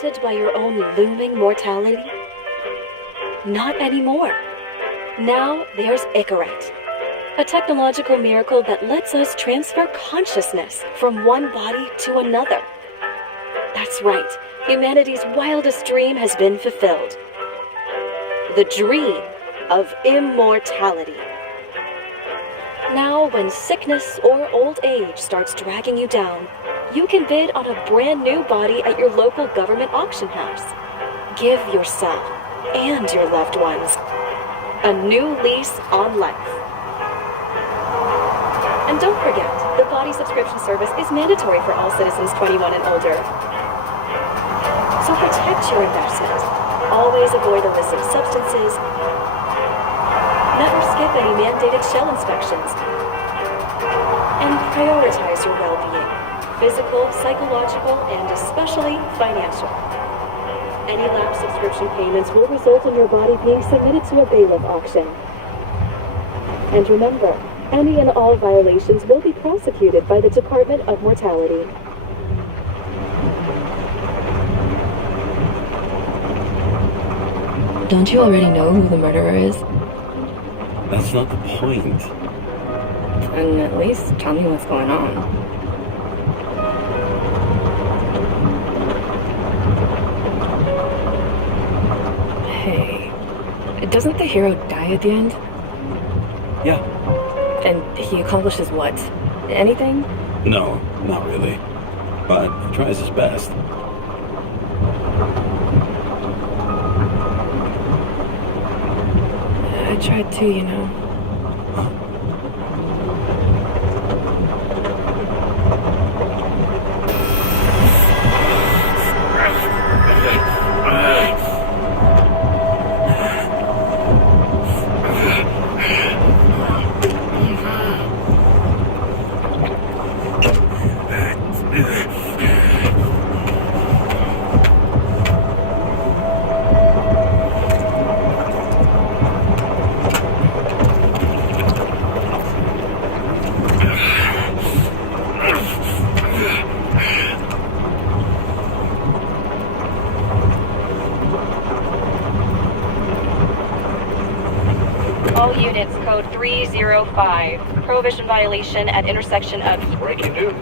haunted by your own looming mortality? Not anymore. Now there's Icarite, a technological miracle that lets us transfer consciousness from one body to another. That's right, humanity's wildest dream has been fulfilled. The dream of immortality. Now, when sickness or old age starts dragging you down, you can bid on a brand new body at your local government auction house. Give yourself and your loved ones a new lease on life. And don't forget, the body subscription service is mandatory for all citizens 21 and older. So protect your investment. Always avoid illicit substances. Never skip any mandated shell inspections. And prioritize your well-being, physical, psychological, and especially financial. Any lapsed subscription payments will result in your body being submitted to a bailiff auction. And remember, any and all violations will be prosecuted by the Department of Mortality. Don't you already know who the murderer is? That's not the point. And at least tell me what's going on. Hey, doesn't the hero die at the end? Yeah. And he accomplishes what? Anything? No, not really. But he tries his best. I tried to, you know. Huh? All units, code 305. Prohibition violation at intersection of... Breaking news.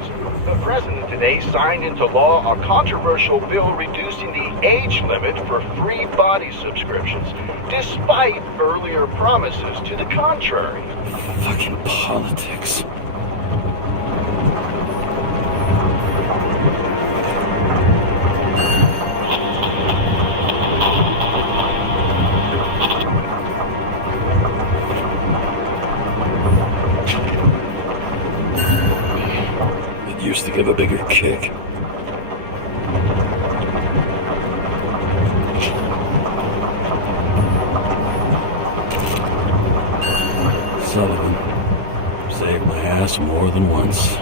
The president today signed into law a controversial bill reducing the age limit for free body subscriptions, despite earlier promises to the contrary. Fucking politics. Used to give a bigger kick. Sullivan saved my ass more than once.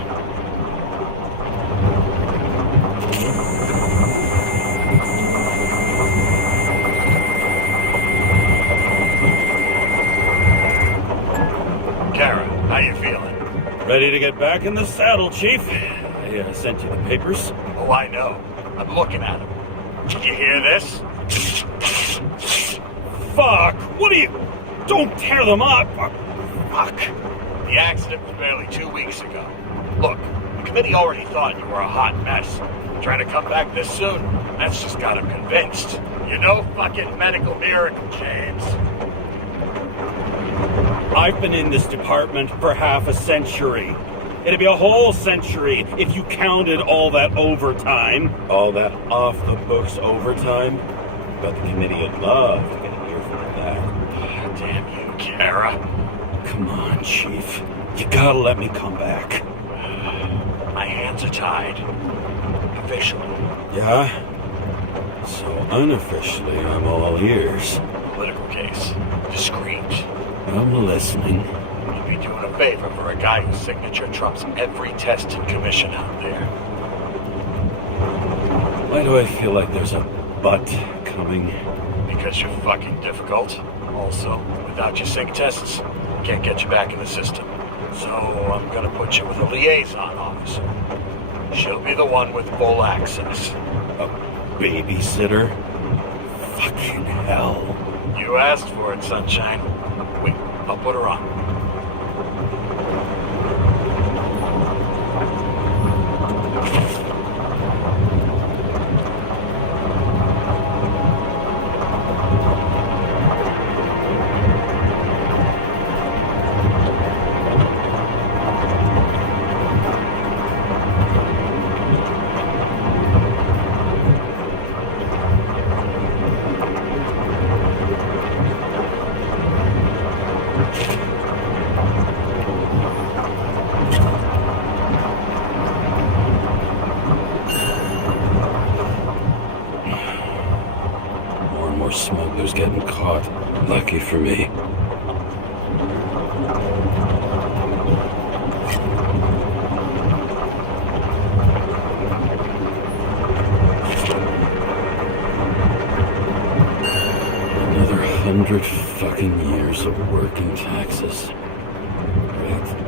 Kara, how you feeling? Ready to get back in the saddle, Chief. I sent you the papers. Oh, I know. I'm looking at them. Did you hear this? Fuck! What are you... Don't tear them up! Fuck. The accident was barely 2 weeks ago. Look, the committee already thought you were a hot mess. Trying to come back this soon, that's just got them convinced. You're no fucking medical miracle, James. I've been in this department for half a century. It'd be a whole century if you counted all that overtime. All that off-the-books overtime. But the committee would love to get an earful of that. Damn you, Kara. Come on, Chief. You gotta let me come back. My hands are tied. Officially. Yeah? So unofficially, I'm all ears. Political case. Discreet. I'm listening. You'd be doing a favor for a guy whose signature trumps every test and commission out there. Why do I feel like there's a butt coming? Because you're fucking difficult. Also, without your sync tests, can't get you back in the system. So I'm gonna put you with a liaison officer. She'll be the one with full access. babysitter? Fucking hell. You asked for it, sunshine. Wait, I'll put her on. Smugglers getting caught. Lucky for me. Another 100 fucking years of work and taxes. Right.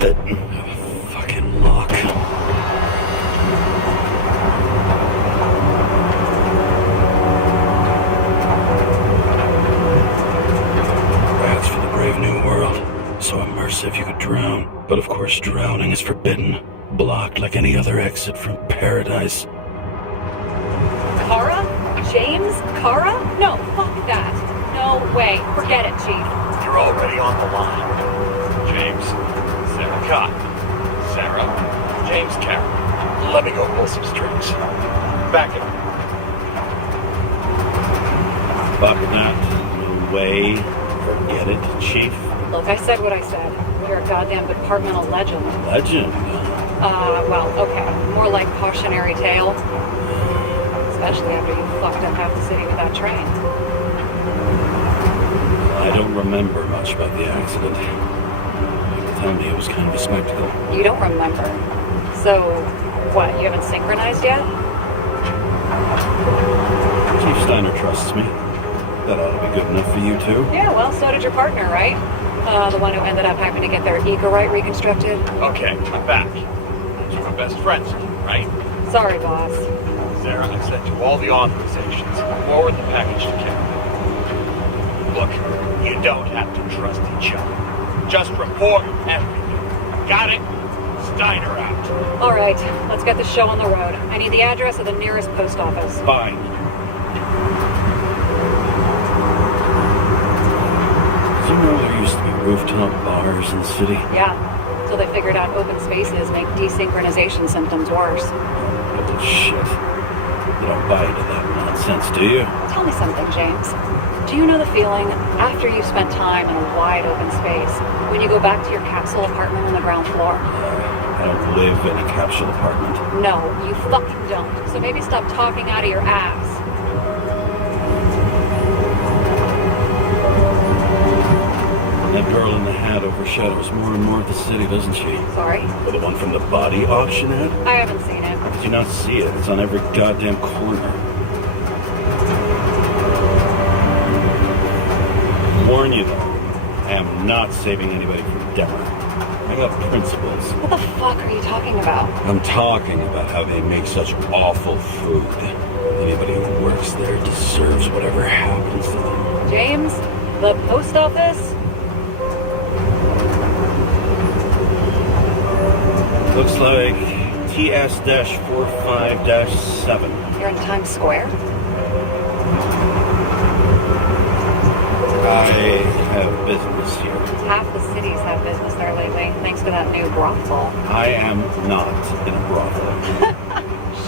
That fucking lock. Rats for the brave new world. So immersive you could drown. But of course drowning is forbidden. Blocked like any other exit from paradise. Kara? James Karra? No, fuck that. No way. Forget it, Chief. You're already on the line. James, Sara Kai, Sara, James Karra. Let me go pull some strings. Back it up. Fuck that. No way. Forget it, Chief. Look, I said what I said. You're a goddamn departmental legend. Legend? Well, okay. More like cautionary tale. Especially after you fucked up half the city with that train. I don't remember much about the accident. Tell me it was kind of a spectacle. You don't remember. So, what, you haven't synchronized yet? Chief Steiner trusts me. That ought to be good enough for you too. Yeah, well, so did your partner, right? The one who ended up having to get their ego right reconstructed. Okay, I'm back. You're my best friends, right? Sorry, boss. Sarah, I sent you all the authorizations. Forward the package to Karen. Look, you don't have to trust each other. Just report everything. Got it? Steiner out. All right, let's get the show on the road. I need the address of the nearest post office. Fine. Did you know there used to be rooftop bars in the city? Yeah, until they figured out open spaces make desynchronization symptoms worse. Bullshit. You don't buy into that nonsense, do you? Tell me something, James. Do you know the feeling after you've spent time in a wide open space, when you go back to your capsule apartment on the ground floor? I don't live in a capsule apartment. No, you fucking don't. So maybe stop talking out of your ass. That girl in the hat overshadows more and more of the city, doesn't she? Sorry? Or the one from the body auction ad? I haven't seen it. Did you not see it? It's on every goddamn corner. Warn you though, I am not saving anybody from dinner. I got principles. What the fuck are you talking about? I'm talking about how they make such awful food. Anybody who works there deserves whatever happens to them. James, the post office? Looks like TS-45-7. You're in Times Square? I have business here. Half the cities have business there lately, thanks to that new brothel. I am not in a brothel.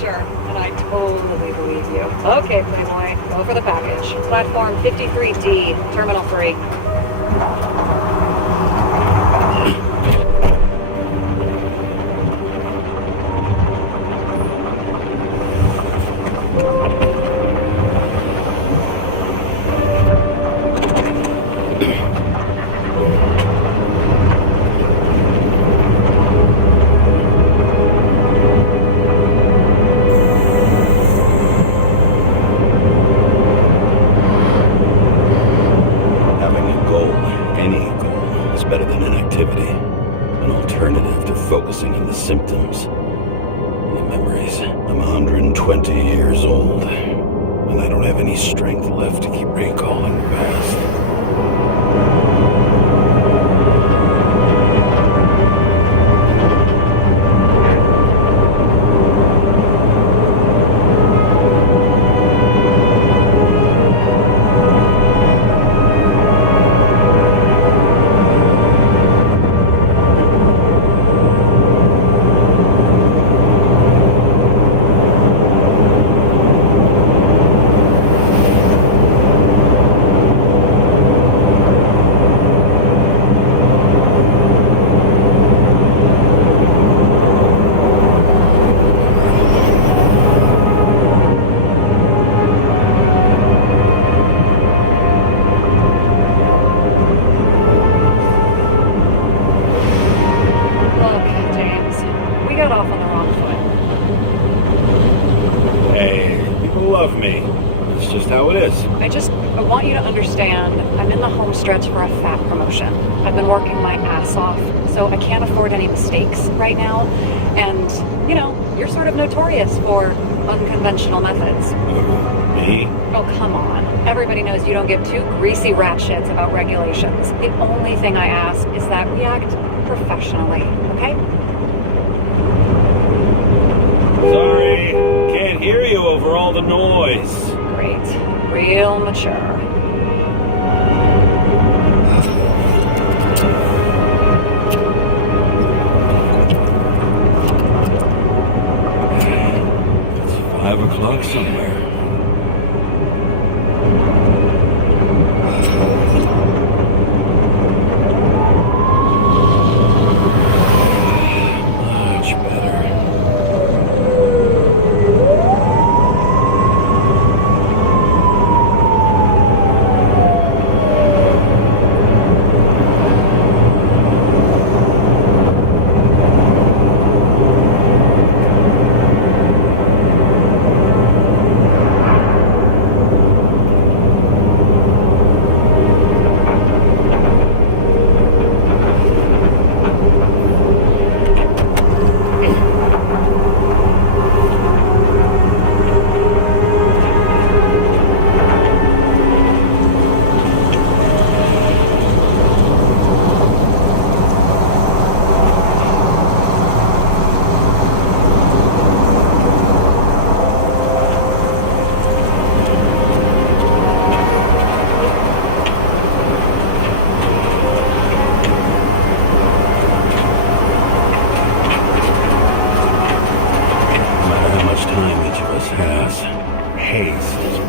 Sure, and I totally believe you. Okay, Playboy, go for the package. Platform 53D, Terminal 3. Focusing on the symptoms and the memories. I'm 120 years old, and I don't have any strength left to keep recalling the past. I want you to understand, I'm in the home stretch for a fat promotion. I've been working my ass off, so I can't afford any mistakes right now. And, you know, you're sort of notorious for unconventional methods. Me? Oh, come on. Everybody knows you don't give two greasy rat shits about regulations. The only thing I ask is that we act professionally, okay? Sorry, can't hear you over all the noise. Great. Real mature. It's 5 o'clock somewhere. Much better.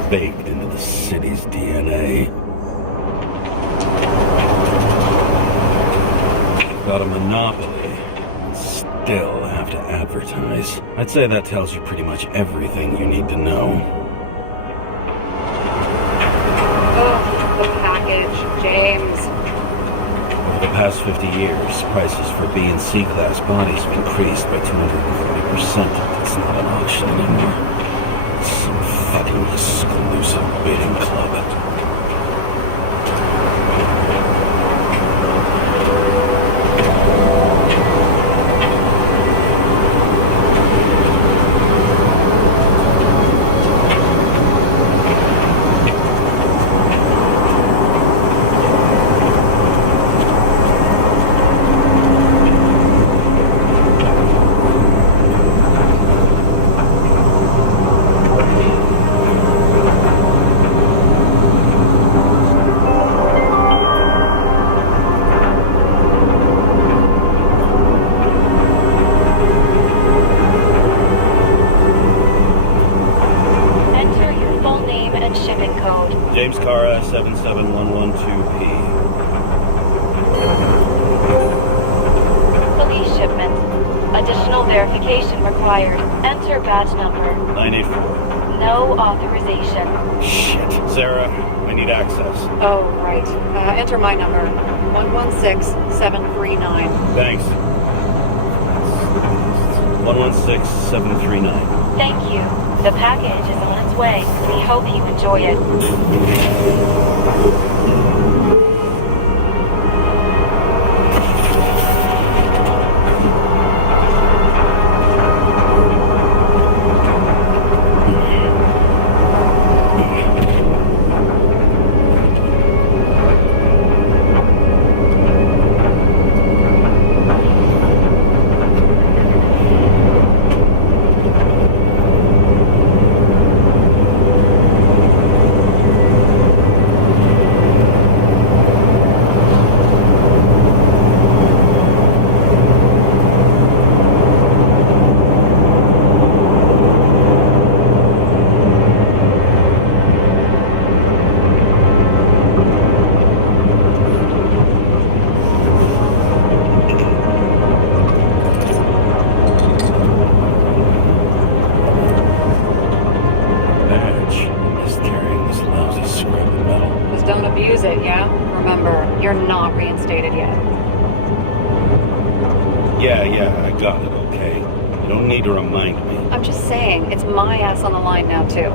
Baked into the city's DNA. Got a monopoly, and still have to advertise. I'd say that tells you pretty much everything you need to know. Oh, the package, James. Over the past 50 years, prices for B and C class bodies have increased by 240%. It's not an auction anymore. Some fucking exclusive bidding club. Verification required. Enter badge number. 984. No authorization. Shit. Sarah, I need access. Oh, right. Enter my number. 116739. Thanks. 116739. Thank you. The package is on its way. We hope you enjoy it. You're not reinstated yet. Yeah, I got it, okay? You don't need to remind me. I'm just saying, it's my ass on the line now, too.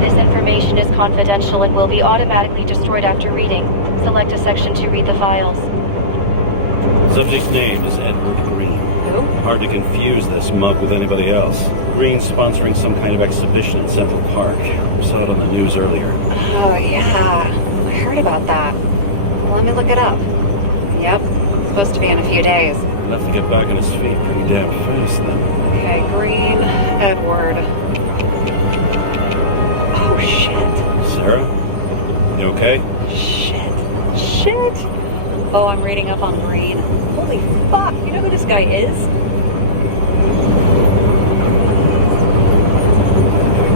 This information is confidential and will be automatically destroyed after reading. Select a section to read the files. Subject's name is Edward Green. Who? Hard to confuse this mug with anybody else. Green's sponsoring some kind of exhibition in Central Park. Saw it on the news earlier. Oh, yeah. I heard about that. Well, let me look it up. Yep. It's supposed to be in a few days. Enough to get back on his feet pretty damn fast, then. Okay, Green, Edward. Oh, shit. Sarah? You okay? Shit. Oh, I'm reading up on Green. Holy fuck. You know who this guy is?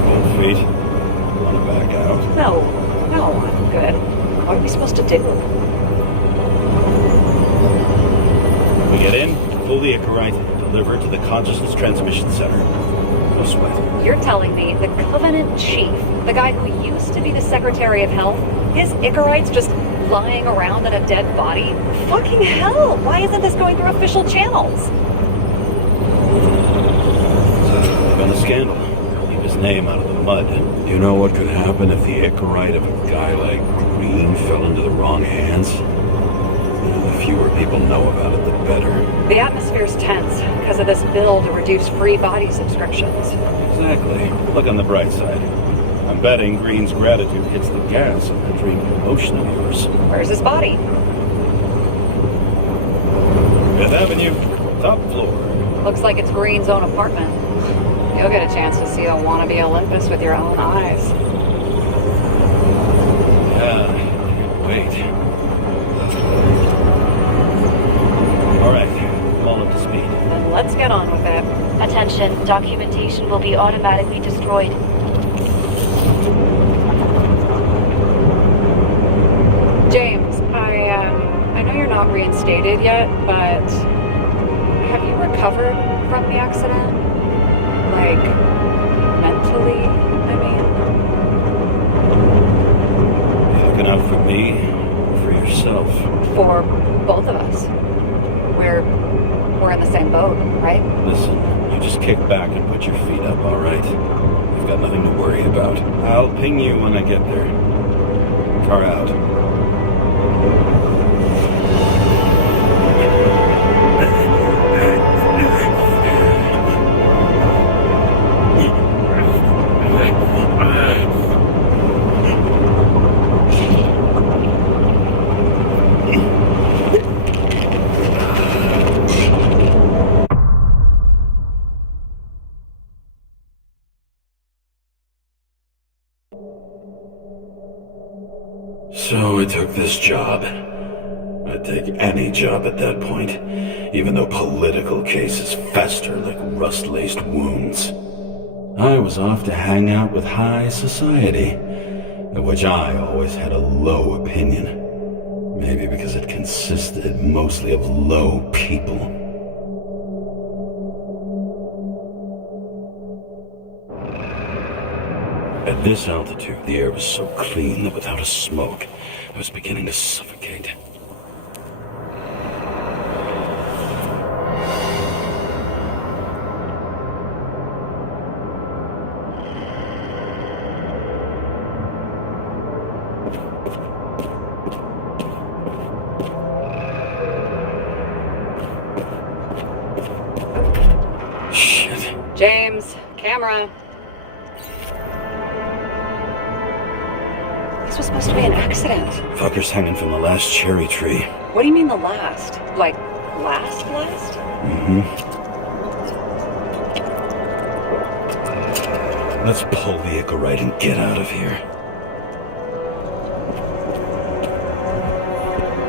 Cold feet. Wanna back out? No, I'm good. What are we supposed to do? We get in, pull the Icarite, deliver it to the Consciousness Transmission Center. No sweat. You're telling me the Covenant Chief, the guy who used to be the Secretary of Health, his Icarite's just lying around in a dead body? Fucking hell! Why isn't this going through official channels? Been a scandal. Keep his name out of the mud. You know what could happen if the Icarite of a guy like Green fell into the wrong hands? The fewer people know about it, the better. The atmosphere's tense because of this bill to reduce free body subscriptions. Exactly. Look on the bright side. I'm betting Green's gratitude hits the gas on that dream promotion of yours. Where's his body? Fifth Avenue, top floor. Looks like it's Green's own apartment. You'll get a chance to see a wannabe Olympus with your own eyes. Yeah, can't wait. All right, I'm all up to speed. Then let's get on with it. Attention, documentation will be automatically destroyed. James, I know you're not reinstated yet, but have you recovered from the accident? Like, mentally, I mean? You looking out for me or for yourself? For both of us. We're in the same boat, right? Listen, you just kick back and put your feet up, all right? You've got nothing to worry about. I'll ping you when I get there. Car out. So I took this job. I'd take any job at that point, even though political cases fester like rust-laced wounds. I was off to hang out with high society, of which I always had a low opinion. Maybe because it consisted mostly of low people. At this altitude, the air was so clean that without a smoke, I was beginning to suffocate. Shit. James, camera. This was supposed to be an accident. Fucker's hanging from the last cherry tree. What do you mean the last? Like, last? Mm-hmm. Let's pull the Icarite and get out of here.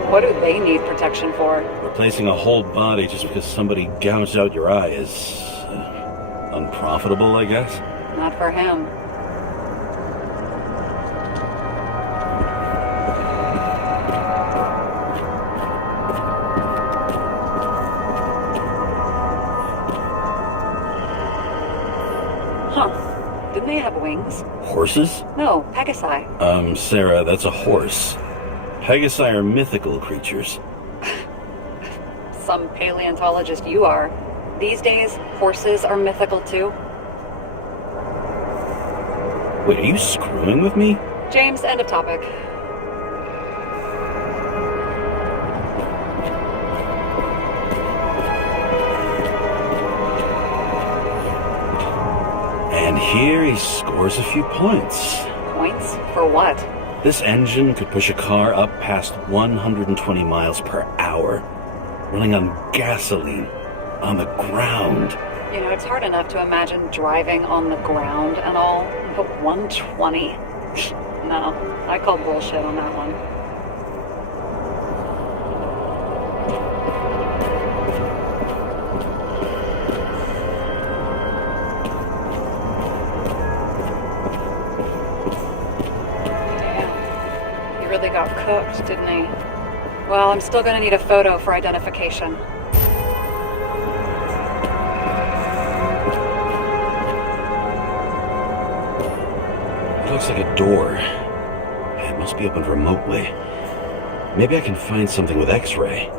What do they need protection for? Replacing a whole body just because somebody gouged out your eye is unprofitable, I guess. Not for him. Huh. Didn't they have wings? Horses? No, Pegasi. Sarah, that's a horse. Pegasi are mythical creatures. Some paleontologist you are. These days, horses are mythical too. Wait, are you screwing with me? James, end of topic. And here he scores a few points. Points? For what? This engine could push a car up past 120 miles per hour, running on gasoline, on the ground. You know, it's hard enough to imagine driving on the ground and all, but 120? No, I call bullshit on that one. Damn, he really got cooked, didn't he? Well, I'm still gonna need a photo for identification. Looks like a door. It must be opened remotely. Maybe I can find something with X-ray.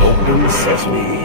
Open sesame.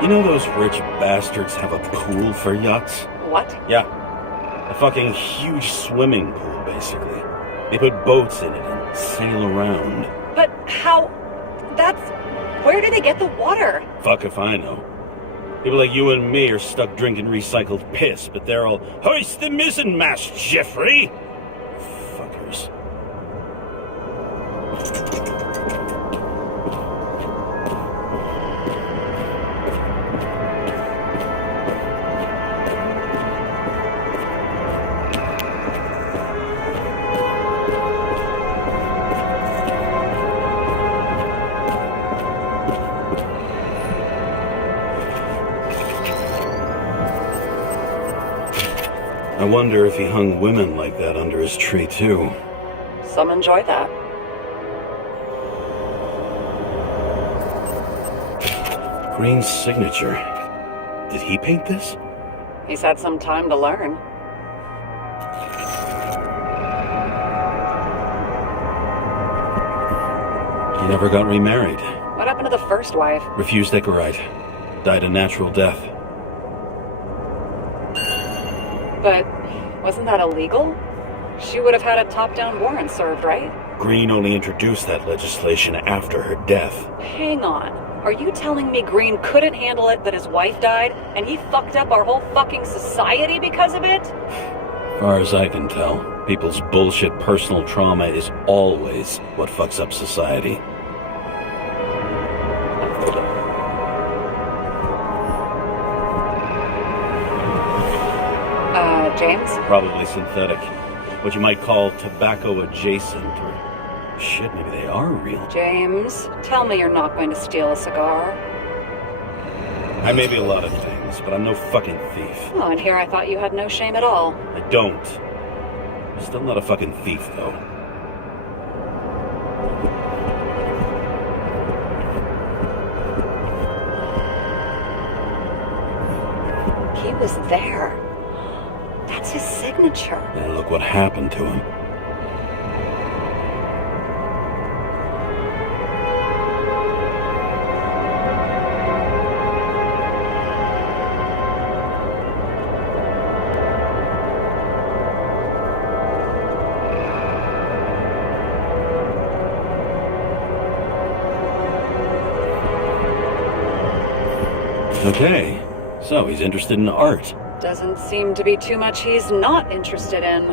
You know those rich bastards have a pool for yachts? What? Yeah. A fucking huge swimming pool, basically. They put boats in it and sail around. But how? That's... Where do they get the water? Fuck if I know. People like you and me are stuck drinking recycled piss, but they're all, hoist the mizzenmast, Jeffrey! Fuckers. I wonder if he hung women like that under his tree, too. Some enjoy that. Green's signature. Did he paint this? He's had some time to learn. He never got remarried. What happened to the first wife? Refused Icarite. Died a natural death. But wasn't that illegal? She would have had a top-down warrant served, right? Green only introduced that legislation after her death. Hang on. Are you telling me Green couldn't handle it that his wife died, and he fucked up our whole fucking society because of it? Far as I can tell, people's bullshit personal trauma is always what fucks up society. James? Probably synthetic. What you might call tobacco adjacent, or shit, maybe they are real. James, tell me you're not going to steal a cigar. I may be a lot of things, but I'm no fucking thief. Oh, and here I thought you had no shame at all. I don't. Still not a fucking thief, though. He was there. That's his signature. And look what happened to him. Okay, so he's interested in art. Doesn't seem to be too much he's not interested in.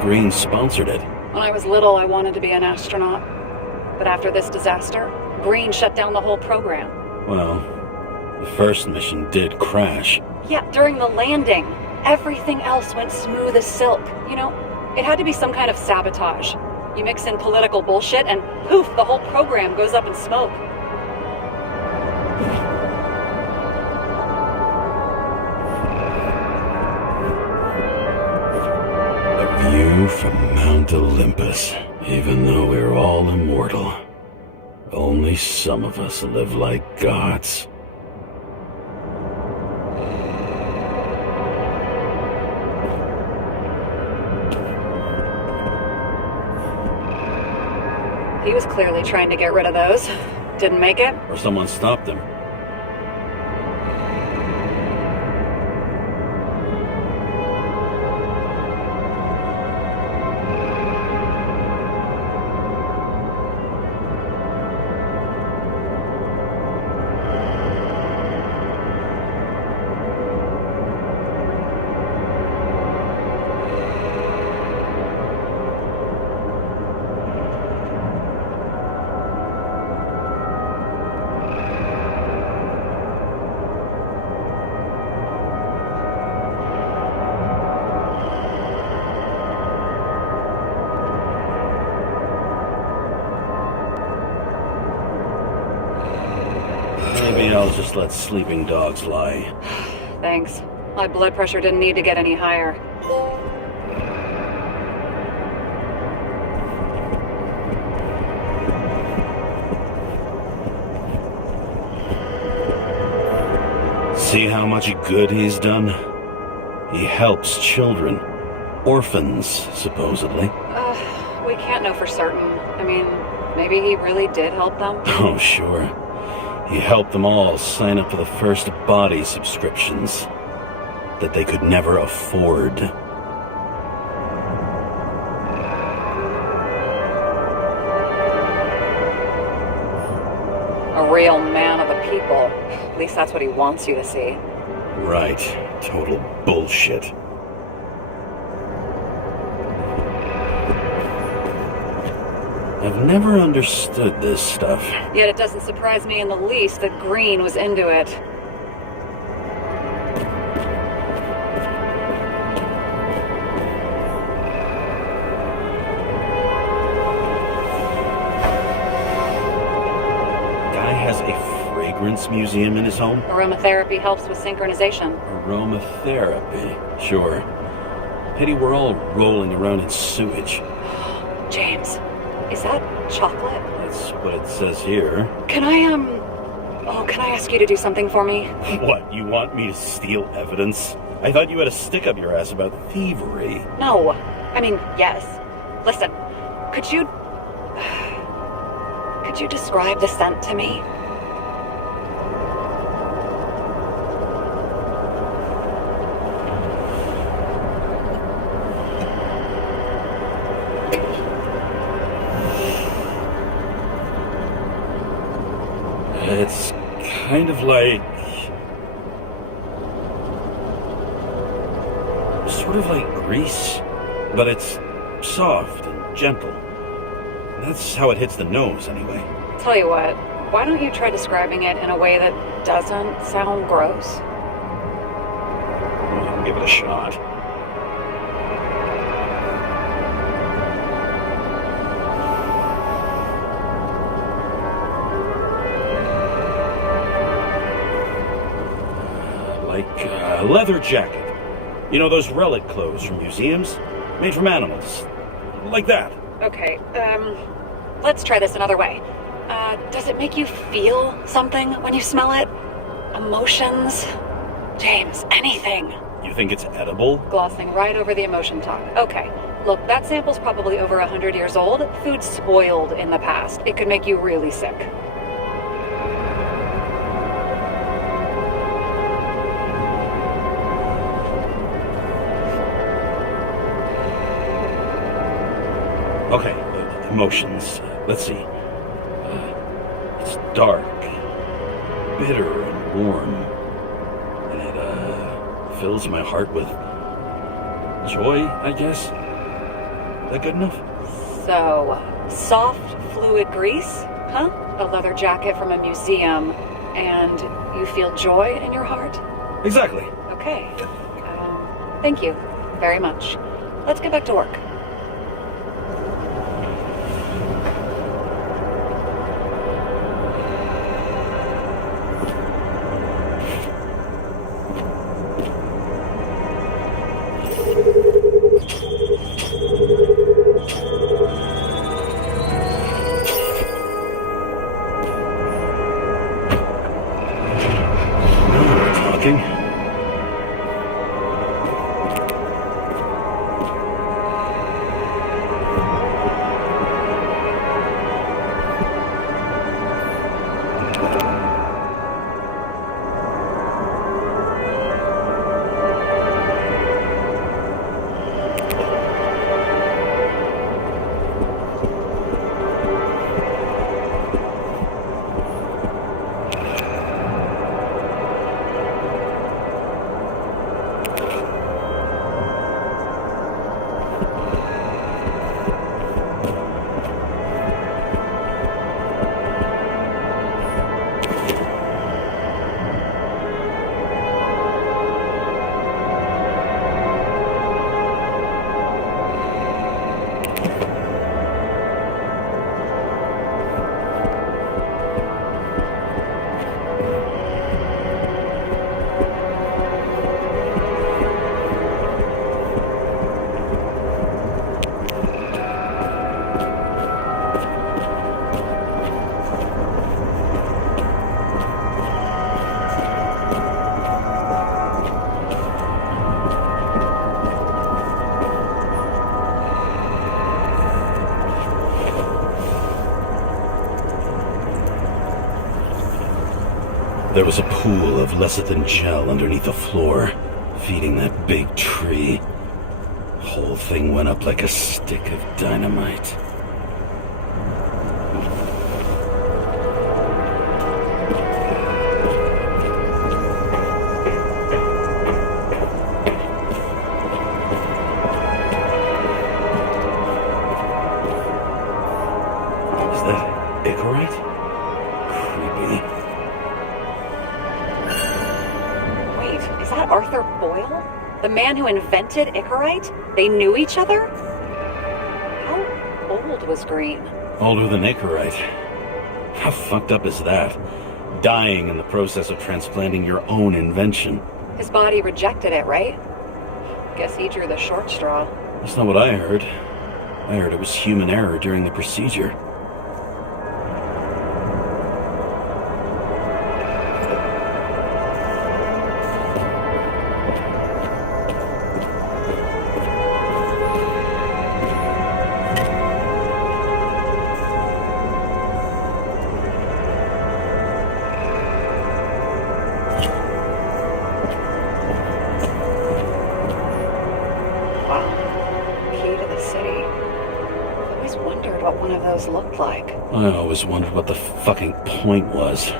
Green sponsored it. When I was little, I wanted to be an astronaut. But after this disaster, Green shut down the whole program. Well, the first mission did crash. Yeah, during the landing, everything else went smooth as silk. You know, it had to be some kind of sabotage. You mix in political bullshit and poof, the whole program goes up in smoke. A view from Mount Olympus. Even though we're all immortal, only some of us live like gods. He was clearly trying to get rid of those. Didn't make it. Or someone stopped him. Maybe I'll just let sleeping dogs lie. Thanks. My blood pressure didn't need to get any higher. See how much good he's done? He helps children. Orphans, supposedly. We can't know for certain. I mean, maybe he really did help them. Oh, sure. He helped them all sign up for the first body subscriptions that they could never afford. A real man of the people. At least that's what he wants you to see. Right. Total bullshit. I've never understood this stuff. Yet it doesn't surprise me in the least that Green was into it. Guy has a fragrance museum in his home? Aromatherapy helps with synchronization. Aromatherapy, sure. Pity we're all rolling around in sewage. James, is that chocolate? That's what it says here. Can I ask you to do something for me? What, you want me to steal evidence? I thought you had a stick up your ass about thievery. No. I mean, yes. Listen, could you describe the scent to me? It's kind of like... sort of like grease, but it's soft and gentle. That's how it hits the nose, anyway. Tell you what, why don't you try describing it in a way that doesn't sound gross? I'll give it a shot. Like a leather jacket. You know those relic clothes from museums? Made from animals. Like that. Okay, let's try this another way. Does it make you feel something when you smell it? Emotions? James, anything. You think it's edible? Glossing right over the emotion talk. Okay, look, that sample's probably over 100 years old. Food spoiled in the past. It could make you really sick. Okay, emotions. Let's see. It's dark, bitter, and warm. And it fills my heart with joy, I guess. That good enough? So, soft fluid grease, huh? A leather jacket from a museum, and you feel joy in your heart? Exactly. Okay. Thank you very much. Let's get back to work. There was a pool of lecithin gel underneath the floor, feeding that big tree. The whole thing went up like a stick of dynamite. Is that Icarite? Creepy. Is that Arthur Boyle? The man who invented Icarite? They knew each other? How old was Green? Older than Icarite. How fucked up is that? dying in the process of transplanting your own invention. His body rejected it, right? Guess he drew the short straw. That's not what I heard. I heard it was human error during the procedure. Looked like. I always wondered what the fucking point was.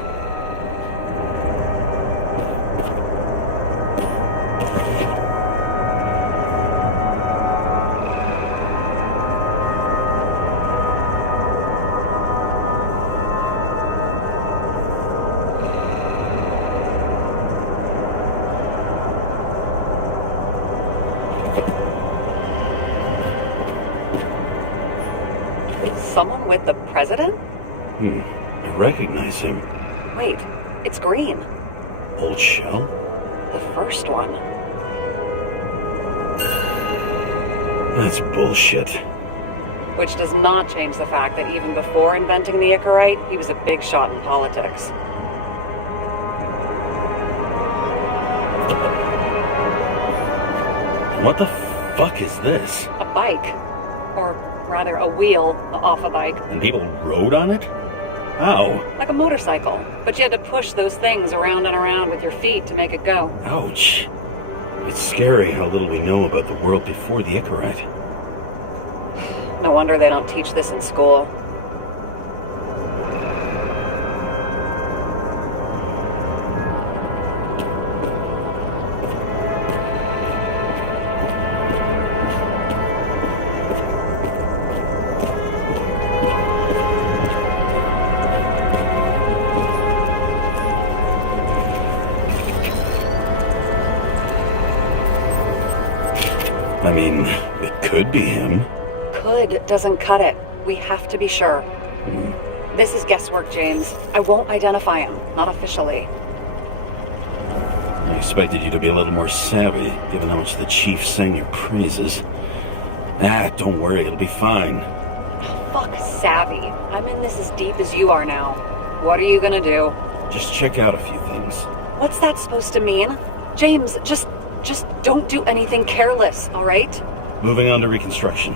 Someone with the president? I recognize him. Wait, it's green. Old shell? The first one. That's bullshit. Which does not change the fact that even before inventing the Icarite, he was a big shot in politics. What the fuck is this? A bike. Or rather, a wheel off a bike. And people rode on it? How? Like a motorcycle. But you had to push those things around and around with your feet to make it go. Ouch. It's scary how little we know about the world before the Icarite. No wonder they don't teach this in school. I mean, it could be him. Could doesn't cut it. We have to be sure. This is guesswork, James. I won't identify him. Not officially. I expected you to be a little more savvy, given how much the chief sang your praises. Don't worry, it'll be fine. Fuck savvy. I'm in this as deep as you are now. What are you gonna do? Just check out a few things. What's that supposed to mean? James, just don't do anything careless, all right? Moving on to reconstruction.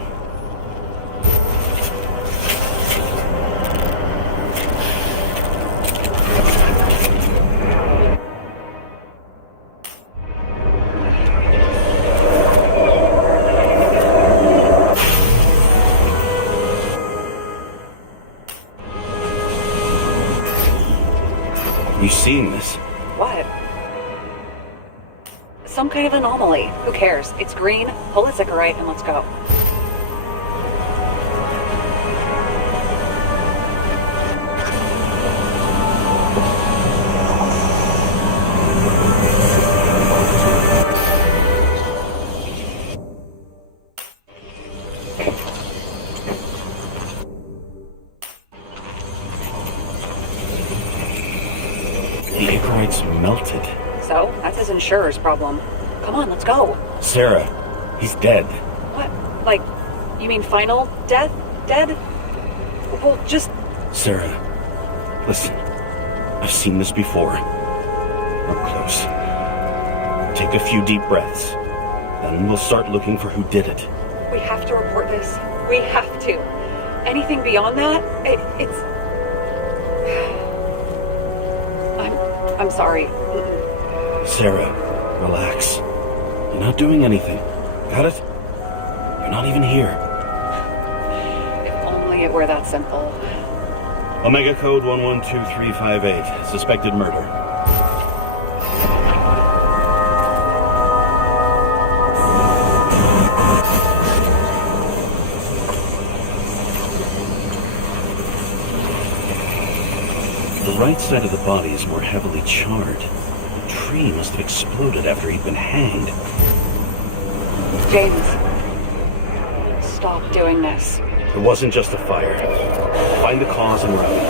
You seen this? What? Some kind of anomaly. Who cares? It's green, pull its Icarite, and let's go. The Icarite's melted. So, that's his insurer's problem. Come on, let's go. Sarah, he's dead. What? Like, you mean final death? Dead? Well, just... Sarah, listen. I've seen this before. Up close. Take a few deep breaths. Then we'll start looking for who did it. We have to report this. We have to. Anything beyond that, it's... I'm sorry. Sarah, relax. You're not doing anything. Got it? You're not even here. If only it were that simple. Omega code 112358. Suspected murder. The right side of the body is more heavily charred. The tree must have exploded after he'd been hanged. James, stop doing this. It wasn't just a fire. Find the cause and remedy.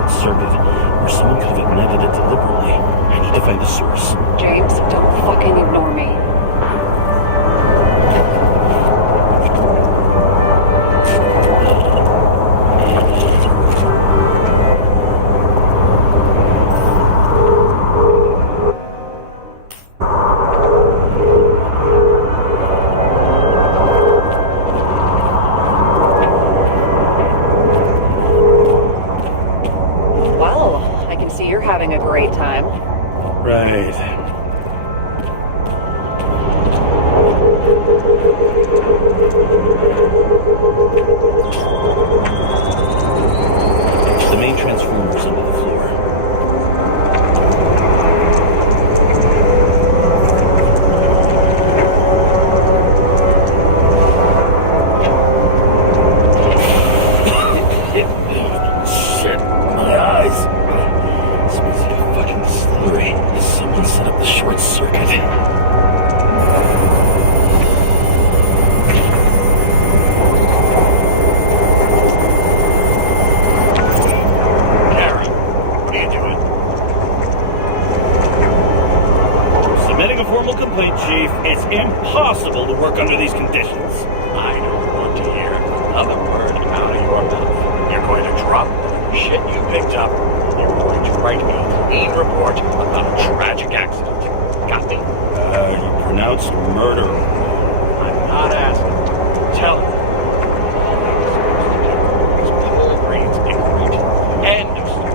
short circuit, or someone could have ignited it deliberately. I need to find the source. James, don't fucking ignore me. You're having a great time. Right. The main transformer's under the floor. Shit, my eyes. Someone set up the short circuit. Kara, what are you doing? Submitting a formal complaint, Chief. It's impossible to work under these conditions. I don't want to hear another word out of your mouth. You're going to drop the shit you picked up. You're going to write me a clean report about a tragic accident. Got me? You pronounced murder. I'm not asking. Tell me. All these greens ignorant. End of story.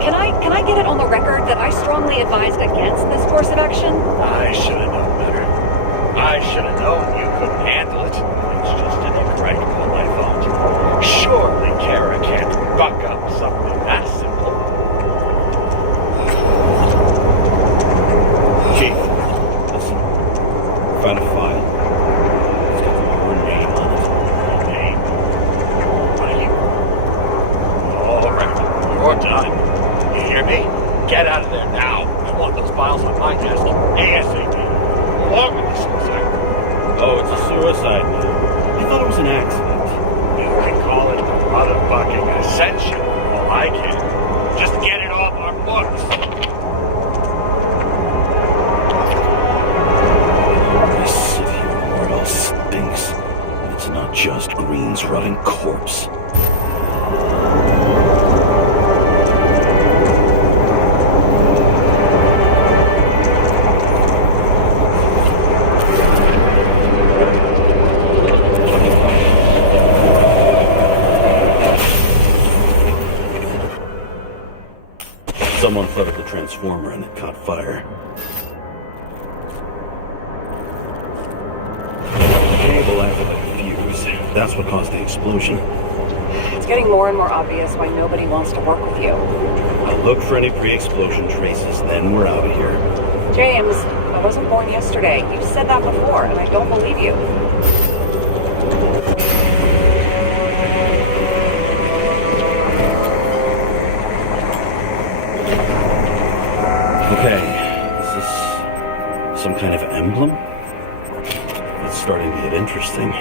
Can I get it on the record that I strongly advised against this course of action? I should have known better. I should have known you couldn't handle it. It's just an incorrect call, I thought. Surely Kara can't buck up something that simple. Chief, listen. Found a file. It's got your name on it. Name? Right. All right. You're done. You hear me? Get out of there now. I want those files on my desk ASAP. Along with the suicide. Oh, it's a suicide now. I thought it was an accident. You can call it a motherfucking ascension. Well, I can. Just get it off our books. I sit here where it all stinks. And it's not just Green's rotting corpse. Someone flooded the transformer and it caught fire. The cable acted like a fuse. That's what caused the explosion. It's getting more and more obvious why nobody wants to work with you. I'll look for any pre-explosion traces, then we're out of here. James, I wasn't born yesterday. You've said that before, and I don't believe you. Okay, is this some kind of emblem? It's starting to get interesting.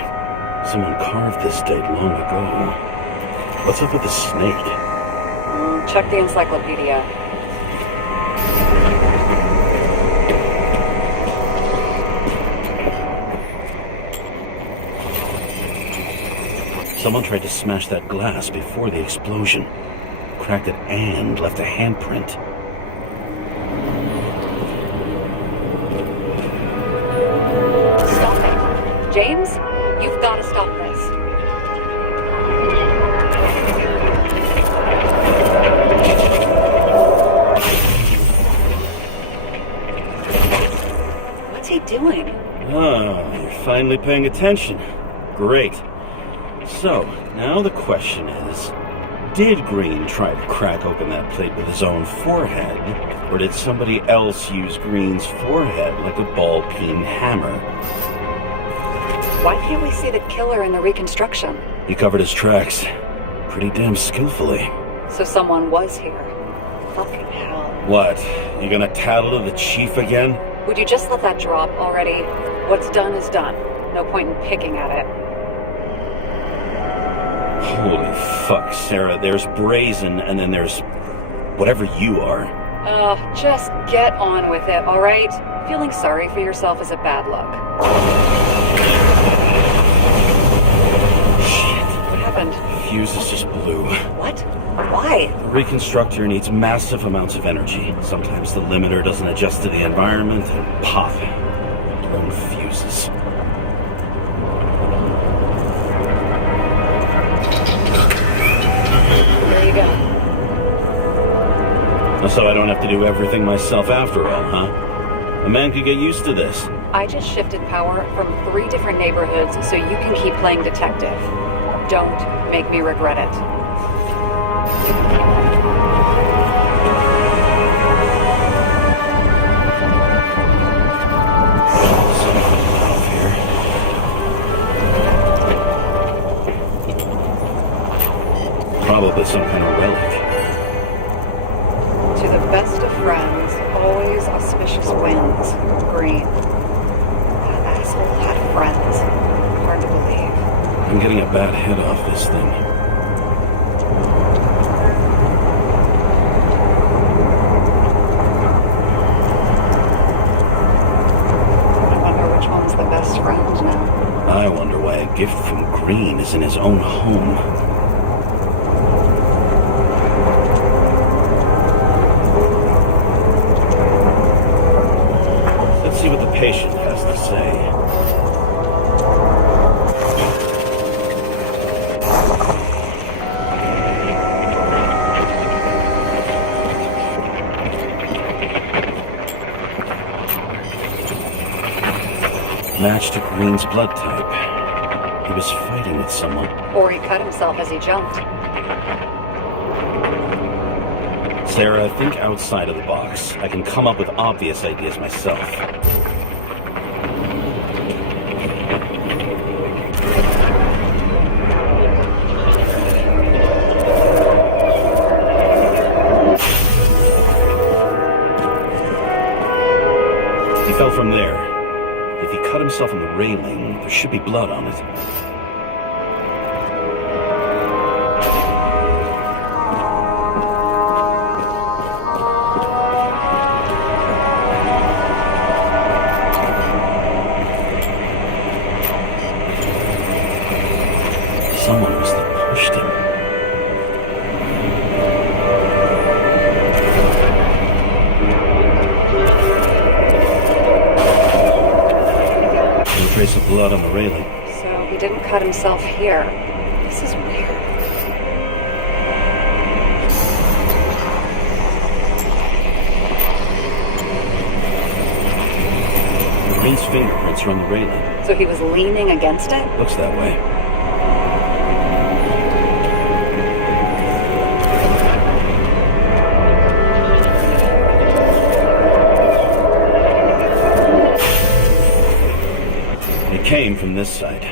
Someone carved this date long ago. What's up with the snake? Check the encyclopedia. Someone tried to smash that glass before the explosion. Cracked it and left a handprint. Stop it. James, you've got to stop this. What's he doing? Ah, you're finally paying attention. Great. So, now the question is, did Green try to crack open that plate with his own forehead, or did somebody else use Green's forehead like a ball-peen hammer? Why can't we see the killer in the reconstruction? He covered his tracks pretty damn skillfully. So someone was here. Fucking hell. What? You gonna tattle to the chief again? Would you just let that drop already? What's done is done. No point in picking at it. Holy fuck, Sarah. There's brazen, and then there's whatever you are. Just get on with it, alright? Feeling sorry for yourself is a bad look. Shit. What happened? The fuses just blew. What? Why? The reconstructor needs massive amounts of energy. Sometimes the limiter doesn't adjust to the environment, and pop. Blown fuses. There you go. So I don't have to do everything myself after all, huh? A man could get used to this. I just shifted power from 3 different neighborhoods so you can keep playing detective. Don't make me regret it. Something off here. Probably some kind of relic. To the best of friends, always auspicious winds. Green. That asshole had friends. Hard to believe. I'm getting a bad hit off this thing. I wonder which one's the best friend now. I wonder why a gift from Green is in his own home. Let's see what the patient has to say. Matched to Green's blood type. He was fighting with someone. Or he cut himself as he jumped. Sarah, think outside of the box. I can come up with obvious ideas myself. He fell from there. If he cut himself on the railing, there should be blood on it. Someone must have pushed him. No trace of blood on the railing. So he didn't cut himself here. This is weird. Green's fingerprints are on the railing. So he was leaning against it? Looks that way. It came from this side.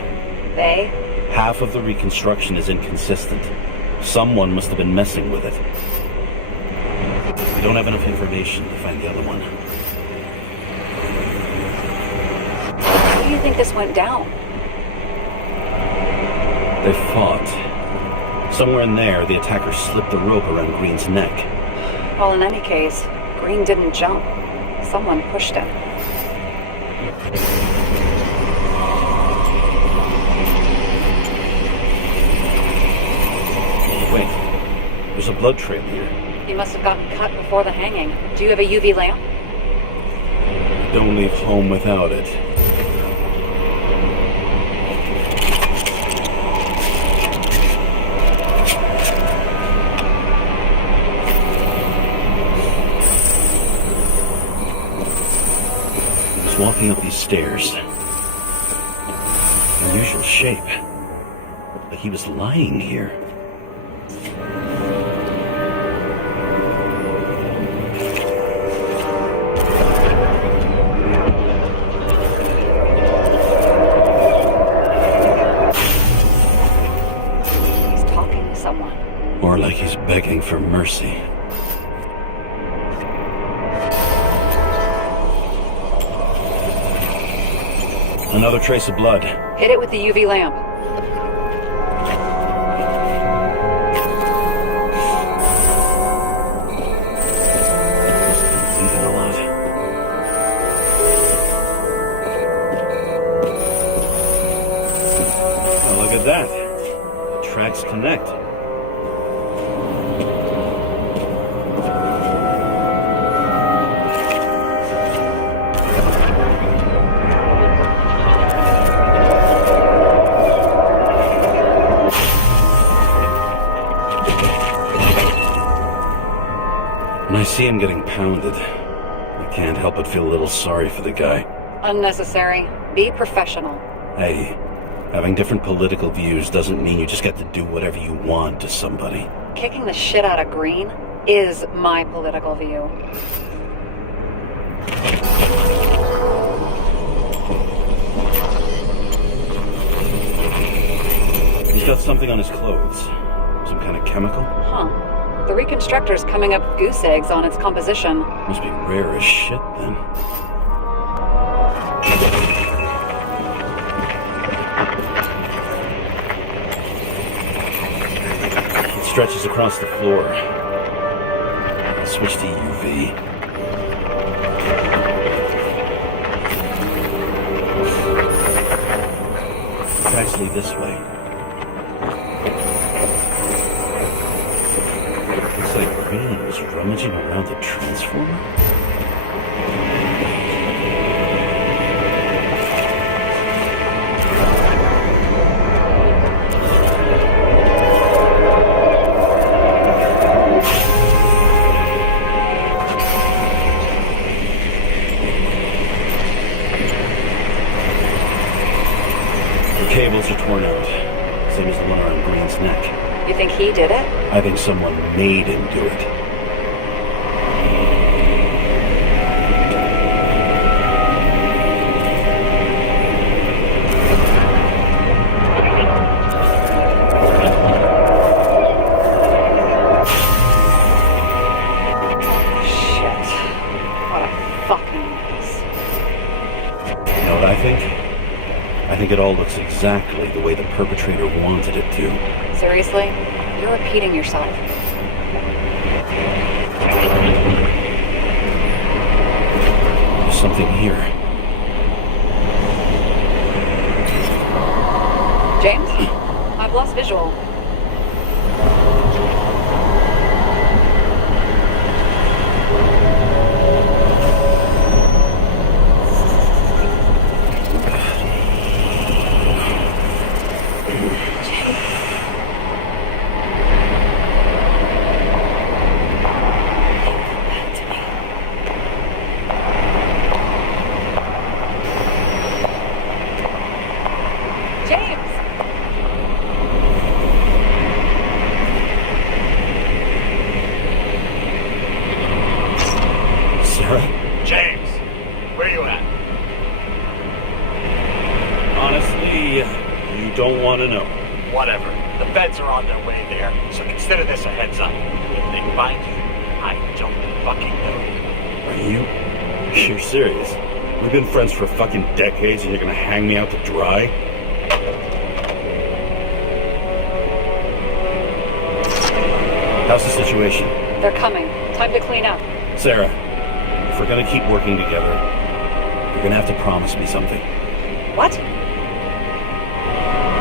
They? Half of the reconstruction is inconsistent. Someone must have been messing with it. We don't have enough information to find the other one. How do you think this went down? They fought. Somewhere in there, the attacker slipped the rope around Green's neck. Well, in any case, Green didn't jump. Someone pushed him. Wait, there's a blood trail here. He must have gotten cut before the hanging. Do you have a UV lamp? Don't leave home without it. He was walking up these stairs. Unusual shape. Like he was lying here. More like he's begging for mercy. Another trace of blood. Hit it with the UV lamp. When I see him getting pounded, I can't help but feel a little sorry for the guy. Unnecessary. Be professional. Hey, having different political views doesn't mean you just get to do whatever you want to somebody. Kicking the shit out of Green is my political view. He's got something on his clothes. Some kind of chemical? Huh. The reconstructor's coming up with goose eggs on its composition. Must be rare as shit, then. It stretches across the floor. I'll switch to UV. It's actually this way. Looks like Green was rummaging around the transformer. The cables are torn out, same as the one around Green's neck. You think he did it? I think someone made him do it. Shit. What a fucking mess. You know what I think? I think it all looks exactly the way the perpetrator wanted it to. Seriously? You're repeating yourself. There's something here. James? I've lost visual. James, where you at? Honestly, you don't want to know. Whatever. The feds are on their way there, so consider this a heads up. If they find you, I don't fucking know. Are you? You're serious? We've been friends for fucking decades and you're gonna hang me out to dry? How's the situation? They're coming. Time to clean up. Sarah, if we're gonna keep working together, you're gonna have to promise me something. What?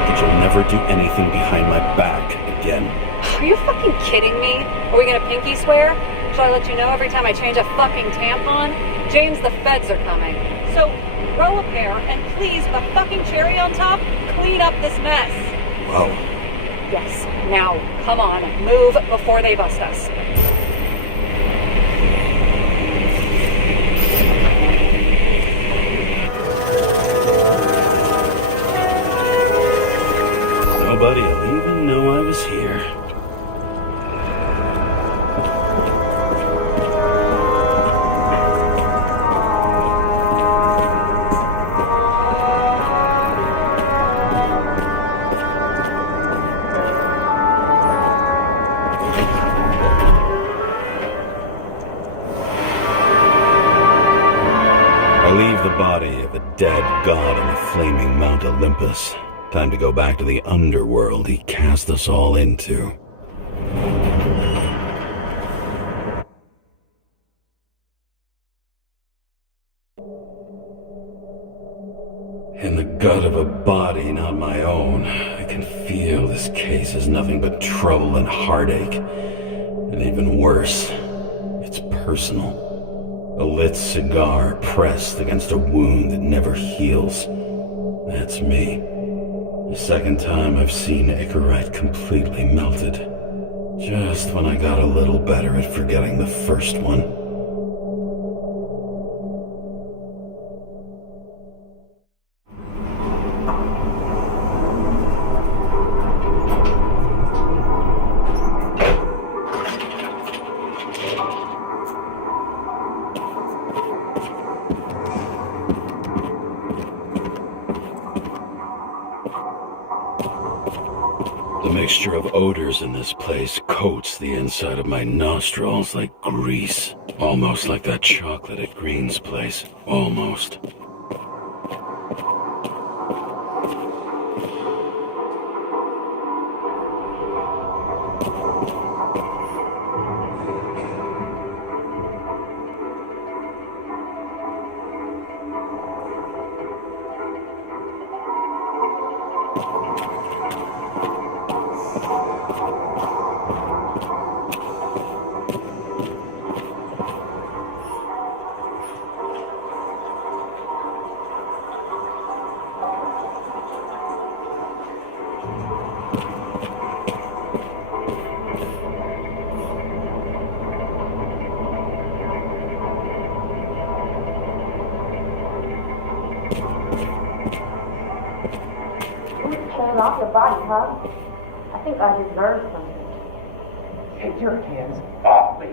That you'll never do anything behind my back again. Are you fucking kidding me? Are we gonna pinky swear? Should I let you know every time I change a fucking tampon? James, the feds are coming. So, grow a pair, and please, with a fucking cherry on top, clean up this mess. Wow. Yes, now, come on, move before they bust us. Nobody'll even know I was here. I leave the body of a dead god on the flaming Mount Olympus. Time to go back to the underworld he cast us all into. In the gut of a body not my own, I can feel this case is nothing but trouble and heartache. And even worse, it's personal. A lit cigar pressed against a wound that never heals. That's me. The second time I've seen Icarite completely melted. Just when I got a little better at forgetting the first one. The mixture of odors in this place coats the inside of my nostrils like grease. Almost like that chocolate at Green's place. Almost. Turn off your body, huh? I think I deserve something. Take your hands off me.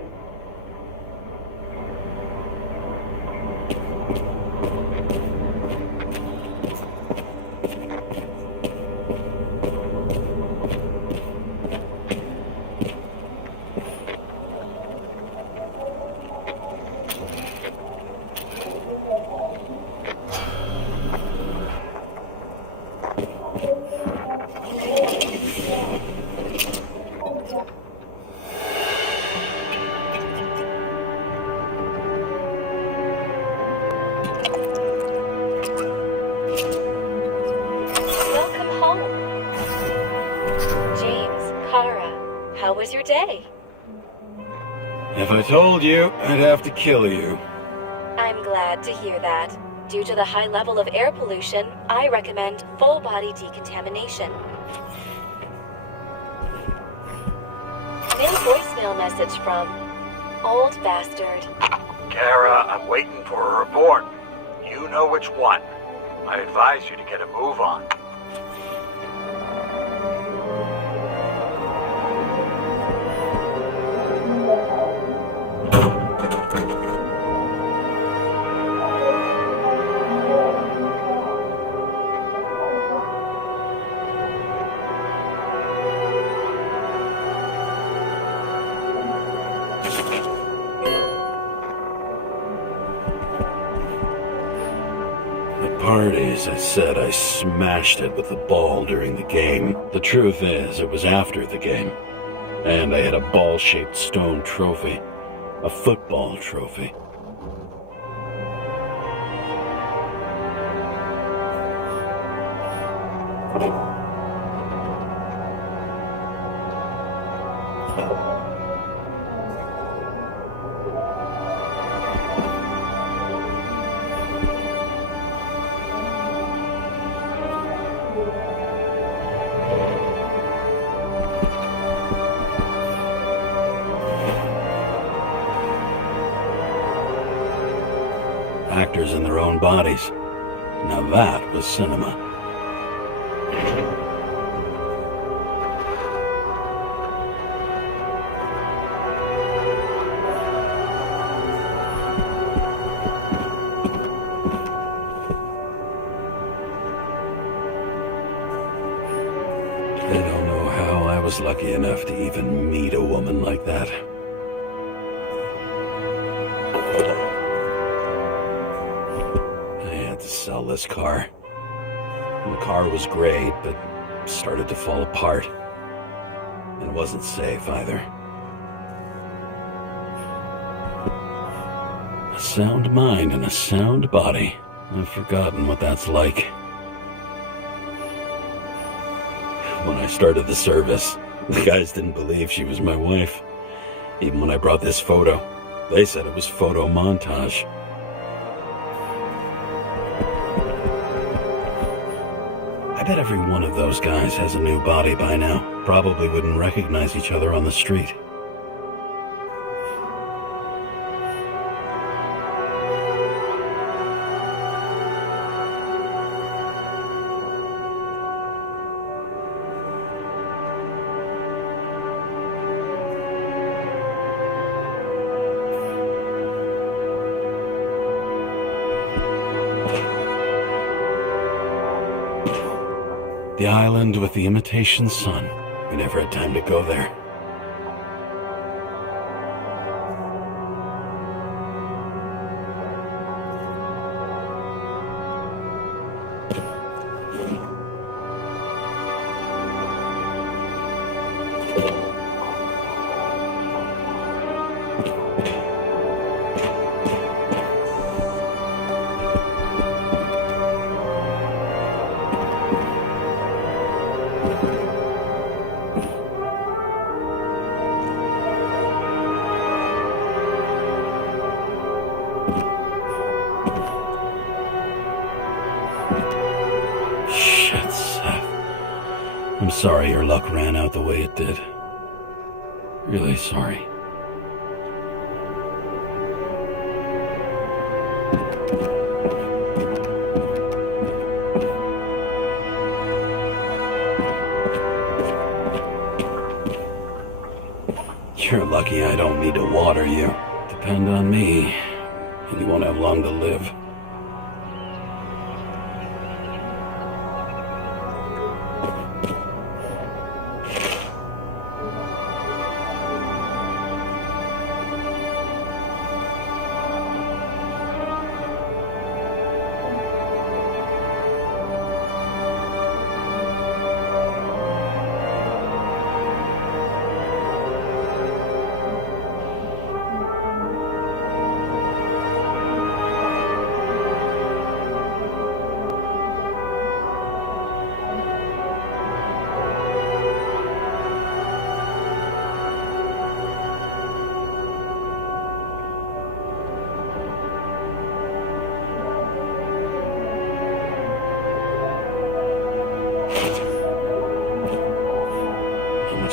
Welcome home. James Karra, how was your day? If I told you, I'd have to kill you. I'm glad to hear that. Due to the high level of air pollution, I recommend full body decontamination. New voicemail message from Old Bastard. Kara, I'm waiting for a report. You know which one. I advise you to get a move on. Parties, I said I smashed it with the ball during the game. The truth is, it was after the game. And I had a ball-shaped stone trophy. A football trophy. Actors in their own bodies. Now that was cinema. I don't know how I was lucky enough to even meet a woman like that. Sell this car. The car was great, but started to fall apart. It wasn't safe either. A sound mind and a sound body. I've forgotten what that's like. When I started the service, the guys didn't believe she was my wife. Even when I brought this photo, they said it was photo montage. I bet every one of those guys has a new body by now. Probably wouldn't recognize each other on the street. The island with the imitation sun. We never had time to go there. I'm sorry your luck ran out the way it did. Really sorry. You're lucky I don't need to water you. Depend on me, and you won't have long to live.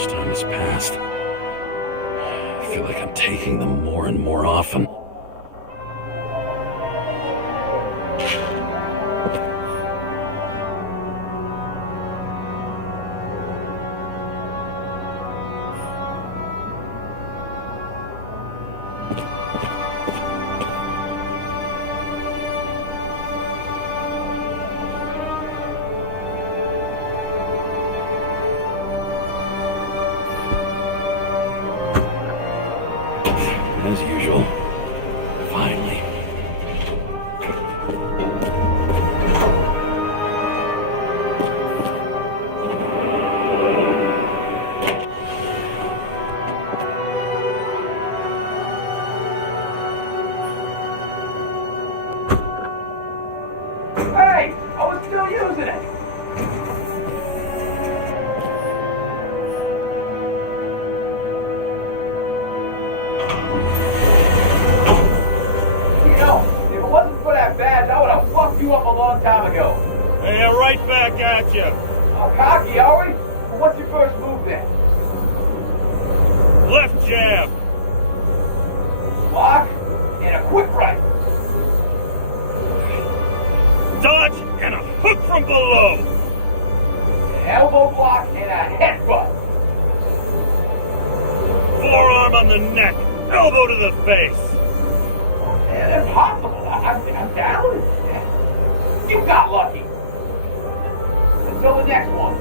Time has passed. I feel like I'm taking them more and more often. As usual. Finally. Hey! I was still using it! You up a long time ago. Hey, right back at you. Oh, cocky, are we? Well, what's your first move then? Left jab. Block and a quick right. Dodge and a hook from below. An elbow block and a headbutt. Forearm on the neck. Elbow to the face. Man, impossible. I'm down. You got lucky. Until the next one.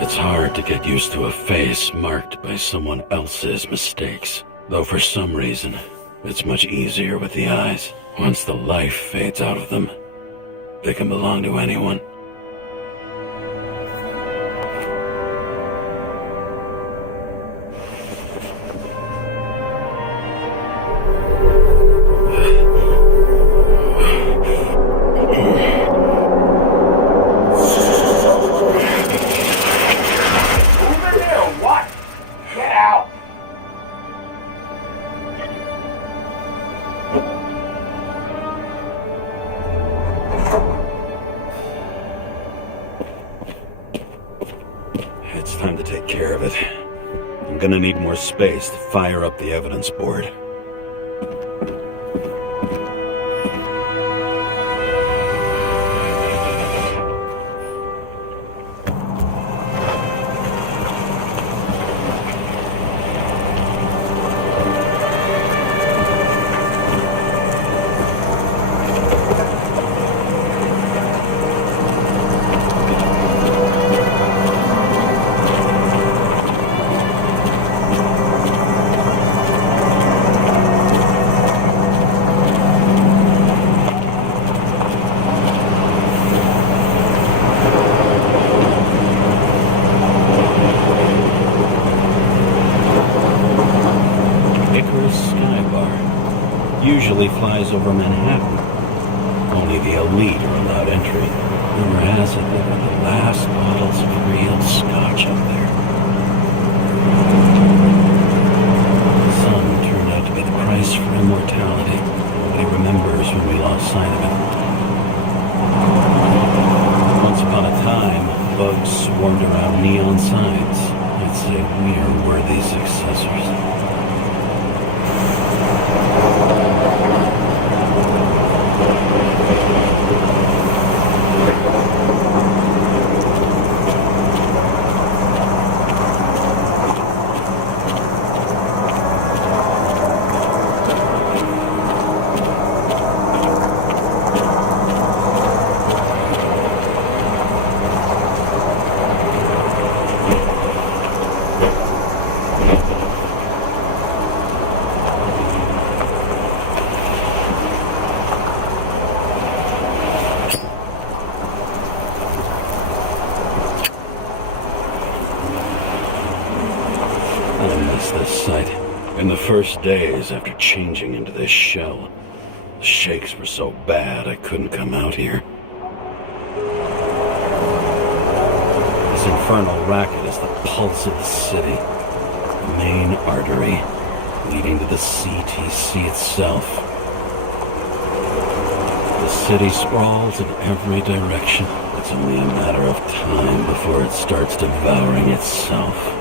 It's hard to get used to a face marked by someone else's mistakes. Though for some reason, it's much easier with the eyes. Once the life fades out of them, they can belong to anyone. Get gonna need more space to fire up the evidence board. Usually flies over Manhattan. Only the elite are allowed entry. Rumor has it they were the last bottles of real scotch up there. The sun turned out to be the price for immortality. Nobody remembers when we lost sight of it. Once upon a time, bugs swarmed around neon signs. I'd say we are worthy successors. This sight. In the first days after changing into this shell, the shakes were so bad I couldn't come out here. This infernal racket is the pulse of the city, the main artery leading to the CTC itself. The city sprawls in every direction. It's only a matter of time before it starts devouring itself.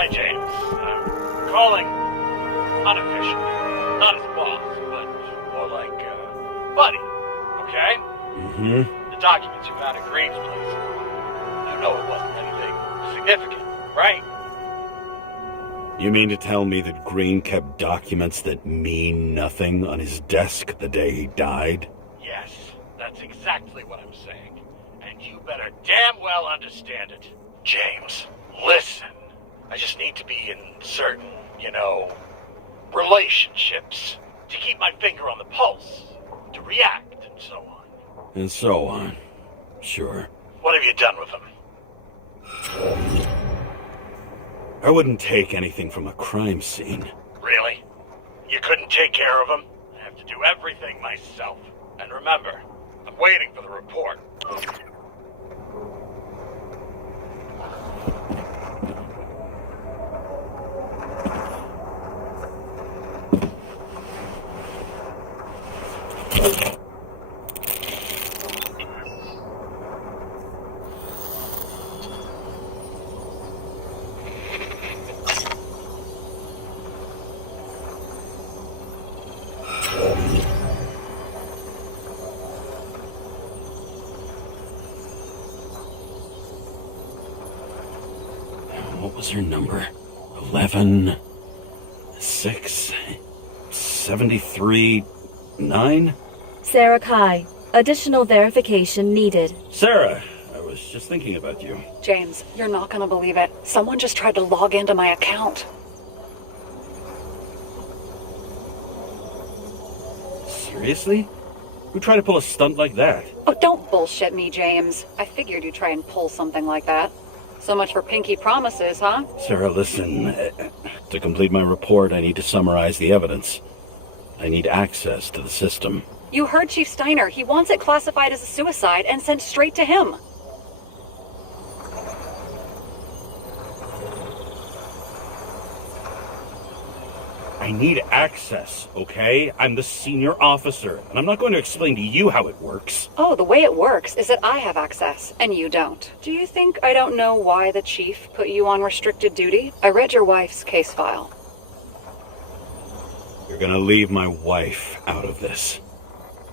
Hi, James. I'm calling unofficially. Not as boss, but more like, buddy. Okay? Mm-hmm. The documents you found at Green's place. You know it wasn't anything significant, right? You mean to tell me that Green kept documents that mean nothing on his desk the day he died? Yes, that's exactly what I'm saying. And you better damn well understand it. James, listen. I just need to be in certain, relationships. To keep my finger on the pulse. To react, and so on. And so on. Sure. What have you done with them? I wouldn't take anything from a crime scene. Really? You couldn't take care of them? I have to do everything myself. And remember, I'm waiting for the report. What was her number? 11, 6, 73, 9? Sara Kai. Additional verification needed. Sarah, I was just thinking about you. James, you're not gonna believe it. Someone just tried to log into my account. Seriously? Who tried to pull a stunt like that? Oh, don't bullshit me, James. I figured you'd try and pull something like that. So much for pinky promises, huh? Sarah, listen. To complete my report, I need to summarize the evidence. I need access to the system. You heard Chief Steiner. He wants it classified as a suicide and sent straight to him. I need access, okay? I'm the senior officer, and I'm not going to explain to you how it works. Oh, the way it works is that I have access, and you don't. Do you think I don't know why the chief put you on restricted duty? I read your wife's case file. You're gonna leave my wife out of this,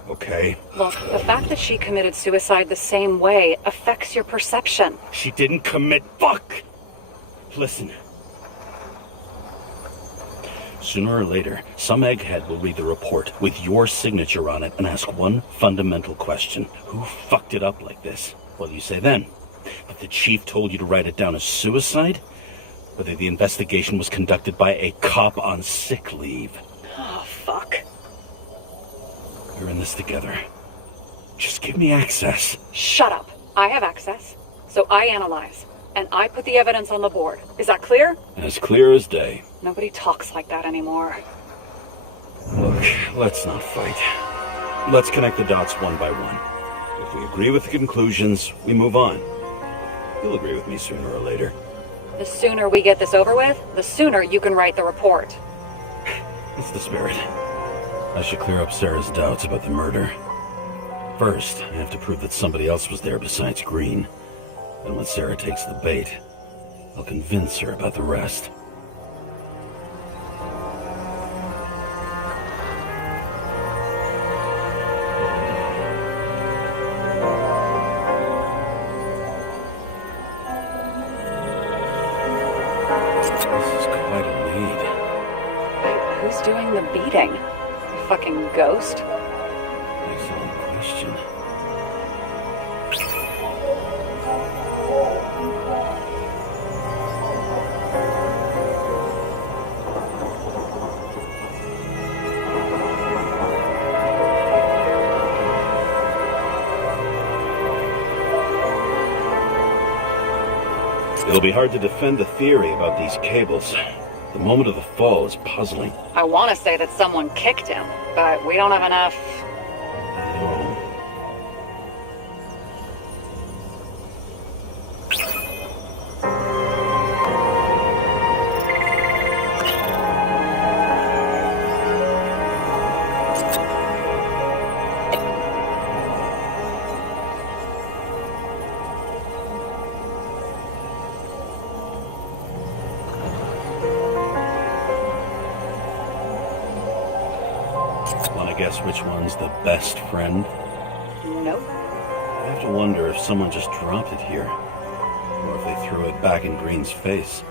okay? Look, the fact that she committed suicide the same way affects your perception. She didn't commit. Fuck! Listen. Sooner or later, some egghead will read the report with your signature on it and ask one fundamental question. Who fucked it up like this? What do you say then? That the chief told you to write it down as suicide? Whether the investigation was conducted by a cop on sick leave? Oh, fuck. We're in this together. Just give me access. Shut up. I have access, so I analyze. And I put the evidence on the board. Is that clear? As clear as day. Nobody talks like that anymore. Look, let's not fight. Let's connect the dots one by one. If we agree with the conclusions, we move on. You'll agree with me sooner or later. The sooner we get this over with, the sooner you can write the report. That's the spirit. I should clear up Sarah's doubts about the murder. First, I have to prove that somebody else was there besides Green. And when Sarah takes the bait, I'll convince her about the rest. This is quite a lead. Wait, who's doing the beating? A fucking ghost? Excellent question. It'll be hard to defend the theory about these cables. The moment of the fall is puzzling. I want to say that someone kicked him, but we don't have enough. Guess which one's the best friend? Nope. I have to wonder if someone just dropped it here, or if they threw it back in Green's face.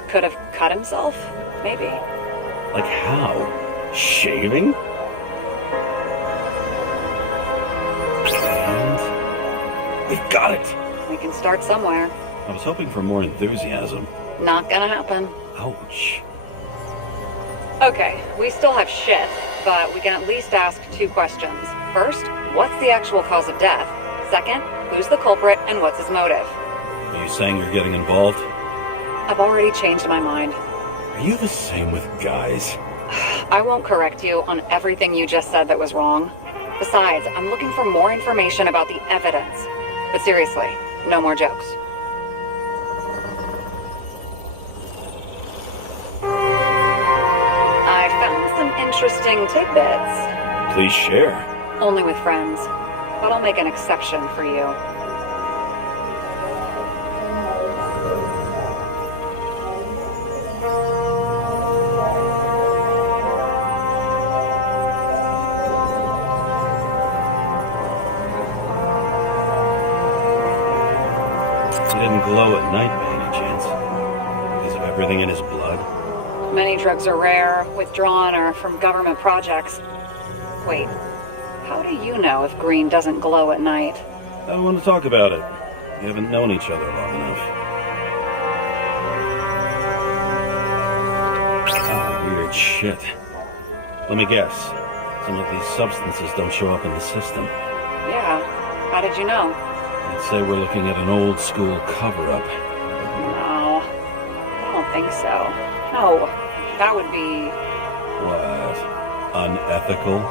He could have cut himself, maybe. Like how? Shaving? And we've got it. We can start somewhere. I was hoping for more enthusiasm. Not gonna happen. Ouch. Okay, we still have shit, but we can at least ask 2 questions. First, what's the actual cause of death? Second, who's the culprit and what's his motive? Are you saying you're getting involved? I've already changed my mind. Are you the same with guys? I won't correct you on everything you just said that was wrong. Besides, I'm looking for more information about the evidence. But seriously, no more jokes. I found some interesting tidbits. Please share. Only with friends. But I'll make an exception for you. He didn't glow at night by any chance. Because of everything in his blood. Many drugs are rare, withdrawn, or from government projects. Wait, how do you know if green doesn't glow at night? I don't want to talk about it. We haven't known each other long enough. Oh, weird shit. Let me guess. Some of these substances don't show up in the system. Yeah, how did you know? I'd say we're looking at an old school cover-up. No, I don't think so. No, that would be... What? Unethical?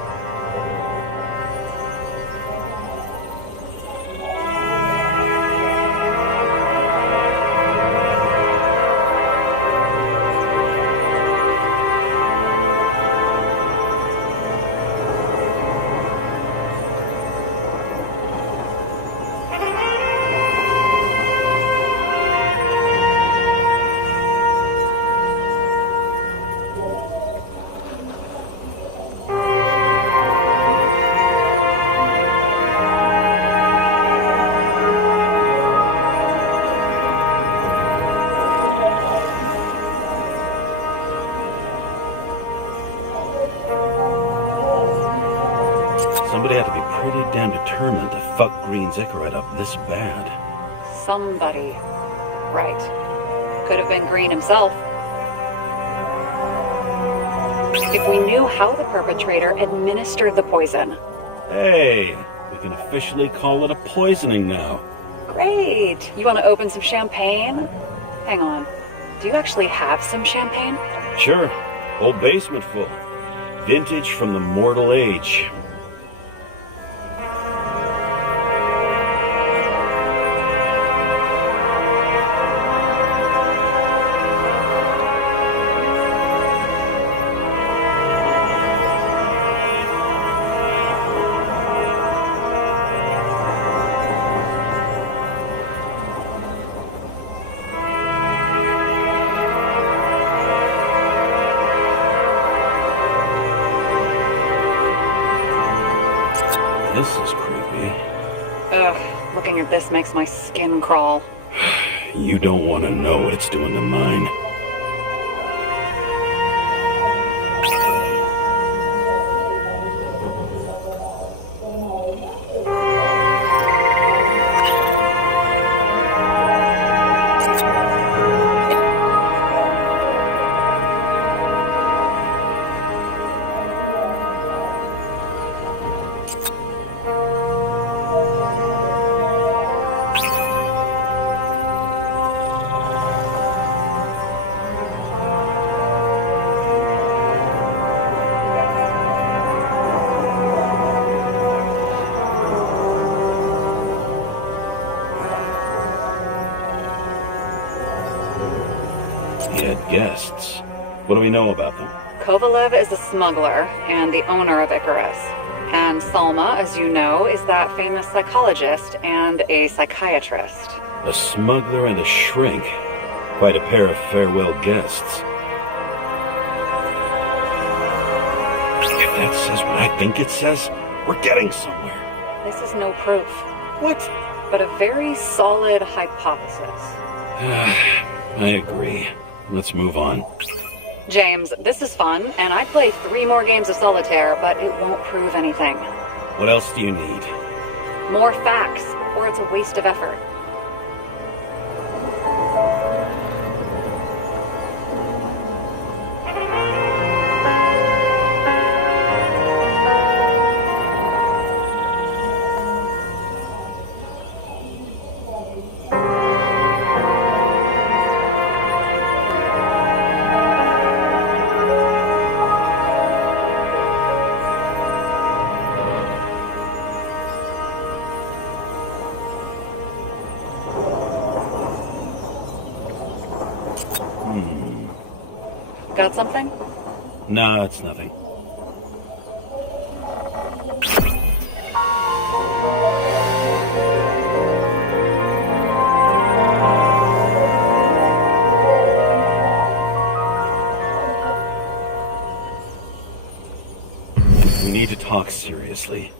Somebody had to be pretty damn determined to fuck Green's Icarus up this bad. Somebody. Right. Could have been Green himself. If we knew how the perpetrator administered the poison. Hey, we can officially call it a poisoning now. Great. You want to open some champagne? Hang on. Do you actually have some champagne? Sure, whole basement full. Vintage from the mortal age. This is creepy. Ugh, looking at this makes my skin crawl. You don't want to know what it's doing to mine. He had guests. What do we know about them? Kovalev is a smuggler and the owner of Icarus. And Salma, as you know, is that famous psychologist and a psychiatrist. A smuggler and a shrink. Quite a pair of farewell guests. If that says what I think it says, we're getting somewhere. This is no proof, What? but a very solid hypothesis. I agree. Let's move on. James, this is fun, and I'd play 3 more games of solitaire, but it won't prove anything. What else do you need? More facts, or it's a waste of effort. Got something? No, it's nothing. We need to talk seriously.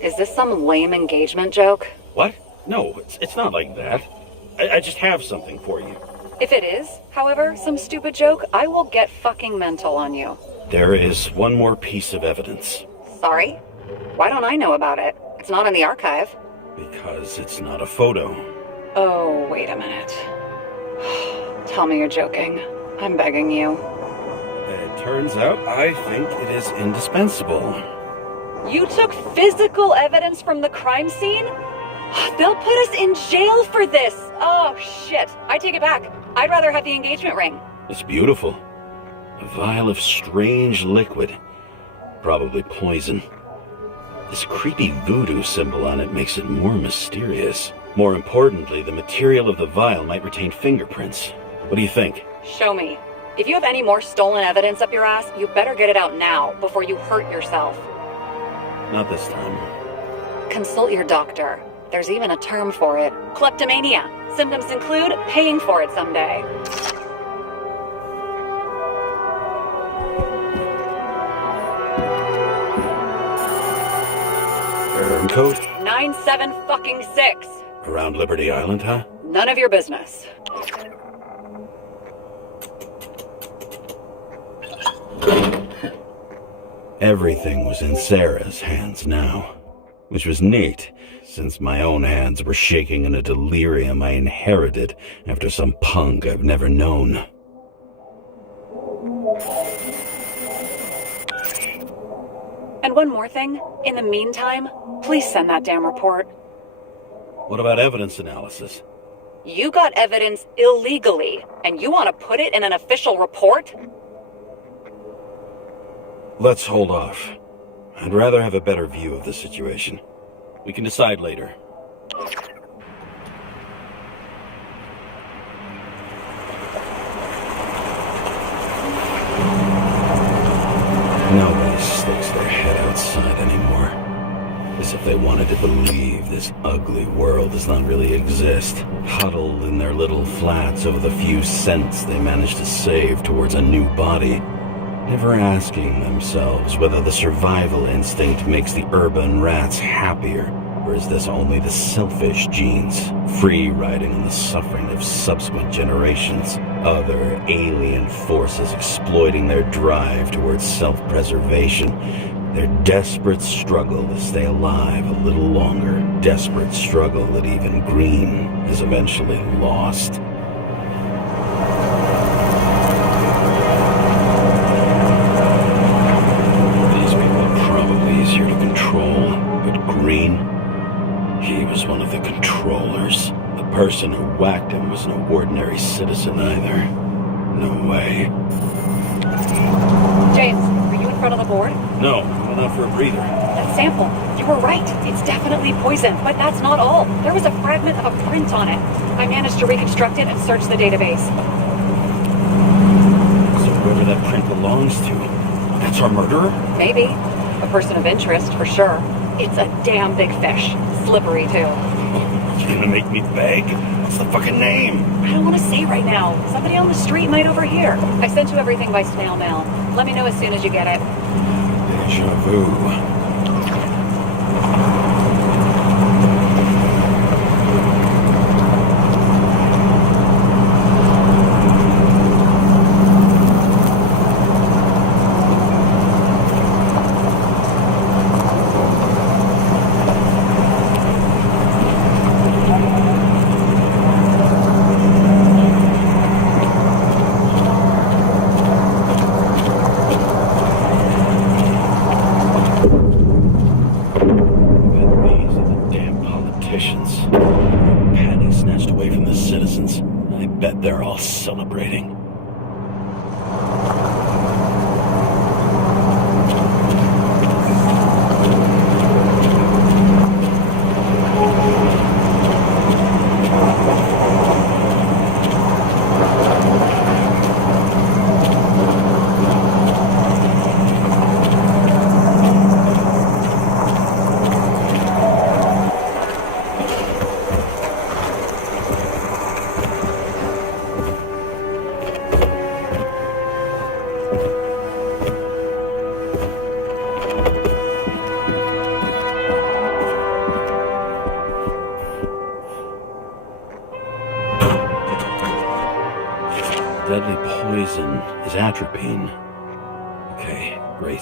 Is this some lame engagement joke? What? No, it's not like that. I just have something for you. If it is, however, some stupid joke, I will get fucking mental on you. There is one more piece of evidence. Sorry? Why don't I know about it? It's not in the archive. Because it's not a photo. Oh, wait a minute. Tell me you're joking. I'm begging you. It turns out I think it is indispensable. You took physical evidence from the crime scene? They'll put us in jail for this! Oh, shit. I take it back. I'd rather have the engagement ring. It's beautiful. A vial of strange liquid. Probably poison. This creepy voodoo symbol on it makes it more mysterious. More importantly, the material of the vial might retain fingerprints. What do you think? Show me. If you have any more stolen evidence up your ass, you better get it out now, before you hurt yourself. Not this time. Consult your doctor. There's even a term for it. Kleptomania. Symptoms include paying for it someday. Code? 97-fucking-6. Around Liberty Island, huh? None of your business. Everything was in Sarah's hands now, which was neat, since my own hands were shaking in a delirium I inherited after some punk I've never known. And one more thing. In the meantime, please send that damn report. What about evidence analysis? You got evidence illegally, and you want to put it in an official report? Let's hold off. I'd rather have a better view of the situation. We can decide later. Nobody sticks their head outside anymore. As if they wanted to believe this ugly world does not really exist. Huddled in their little flats over the few cents they managed to save towards a new body. Never asking themselves whether the survival instinct makes the urban rats happier, or is this only the selfish genes, free riding on the suffering of subsequent generations, other alien forces exploiting their drive towards self-preservation, their desperate struggle to stay alive a little longer, desperate struggle that even Green is eventually lost. Easier to control, but Green, he was one of the controllers. The person who whacked him was no ordinary citizen either. No way. James, are you in front of the board? No, I went out for a breather. That sample. You were right. It's definitely poison, but that's not all. There was a fragment of a print on it. I managed to reconstruct it and search the database. So whoever that print belongs to, that's our murderer? Maybe. A person of interest, for sure. It's a damn big fish. Slippery, too. You're gonna make me beg? What's the fucking name? I don't want to say right now. Somebody on the street might overhear. I sent you everything by snail mail. Let me know as soon as you get it. Deja vu. They're all celebrating. Deadly poison is atropine. Okay, great.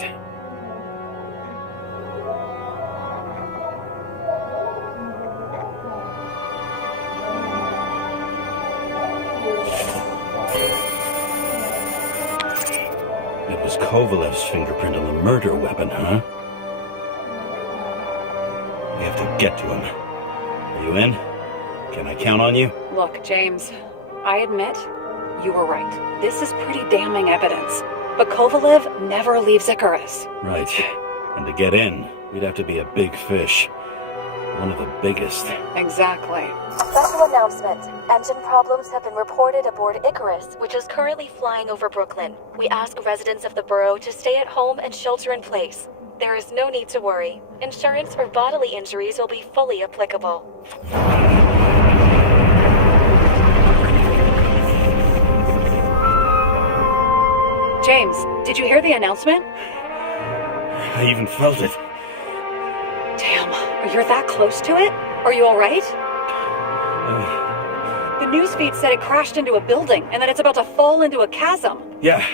It was Kovalev's fingerprint on the murder weapon, huh? We have to get to him. Are you in? Can I count on you? Look, James, I admit you were right. This is pretty damning evidence. But Kovalev never leaves Icarus. Right. And to get in, we'd have to be a big fish. One of the biggest. Exactly. Special announcement. Engine problems have been reported aboard Icarus, which is currently flying over Brooklyn. We ask residents of the borough to stay at home and shelter in place. There is no need to worry. Insurance for bodily injuries will be fully applicable. James, did you hear the announcement? I even felt it. Damn, you're that close to it? Are you alright? The newsfeed said it crashed into a building and that it's about to fall into a chasm. Yeah.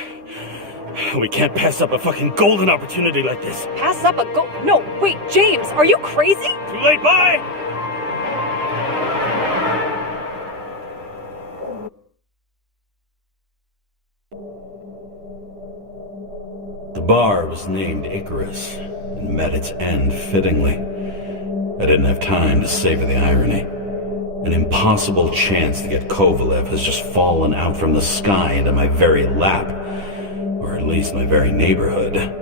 We can't pass up a fucking golden opportunity like this. Pass up a No, wait, James, are you crazy? Too late, bye! The bar was named Icarus and met its end fittingly. I didn't have time to savor the irony. An impossible chance to get Kovalev has just fallen out from the sky into my very lap, or at least my very neighborhood.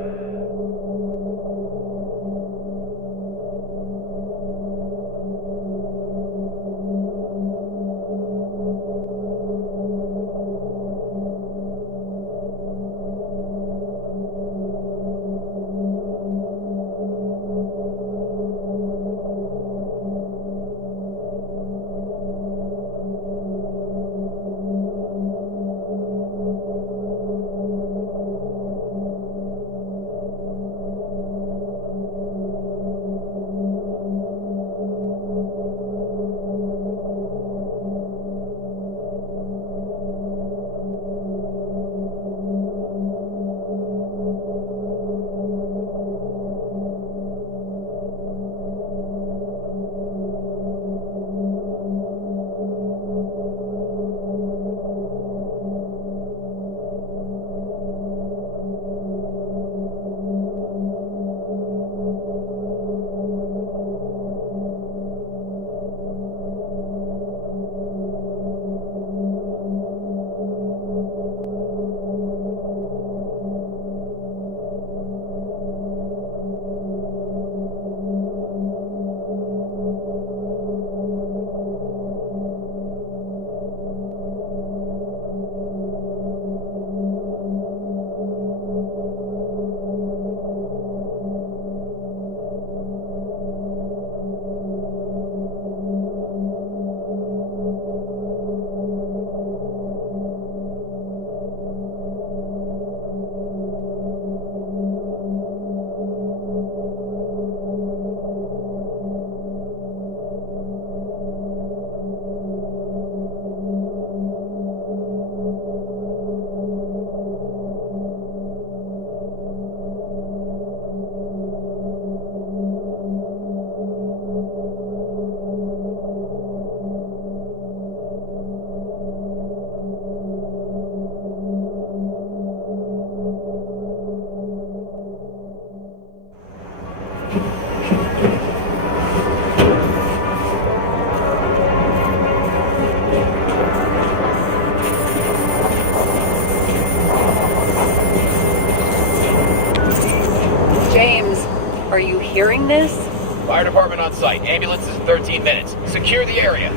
this? Fire department on site. Ambulance is in 13 minutes. Secure the area.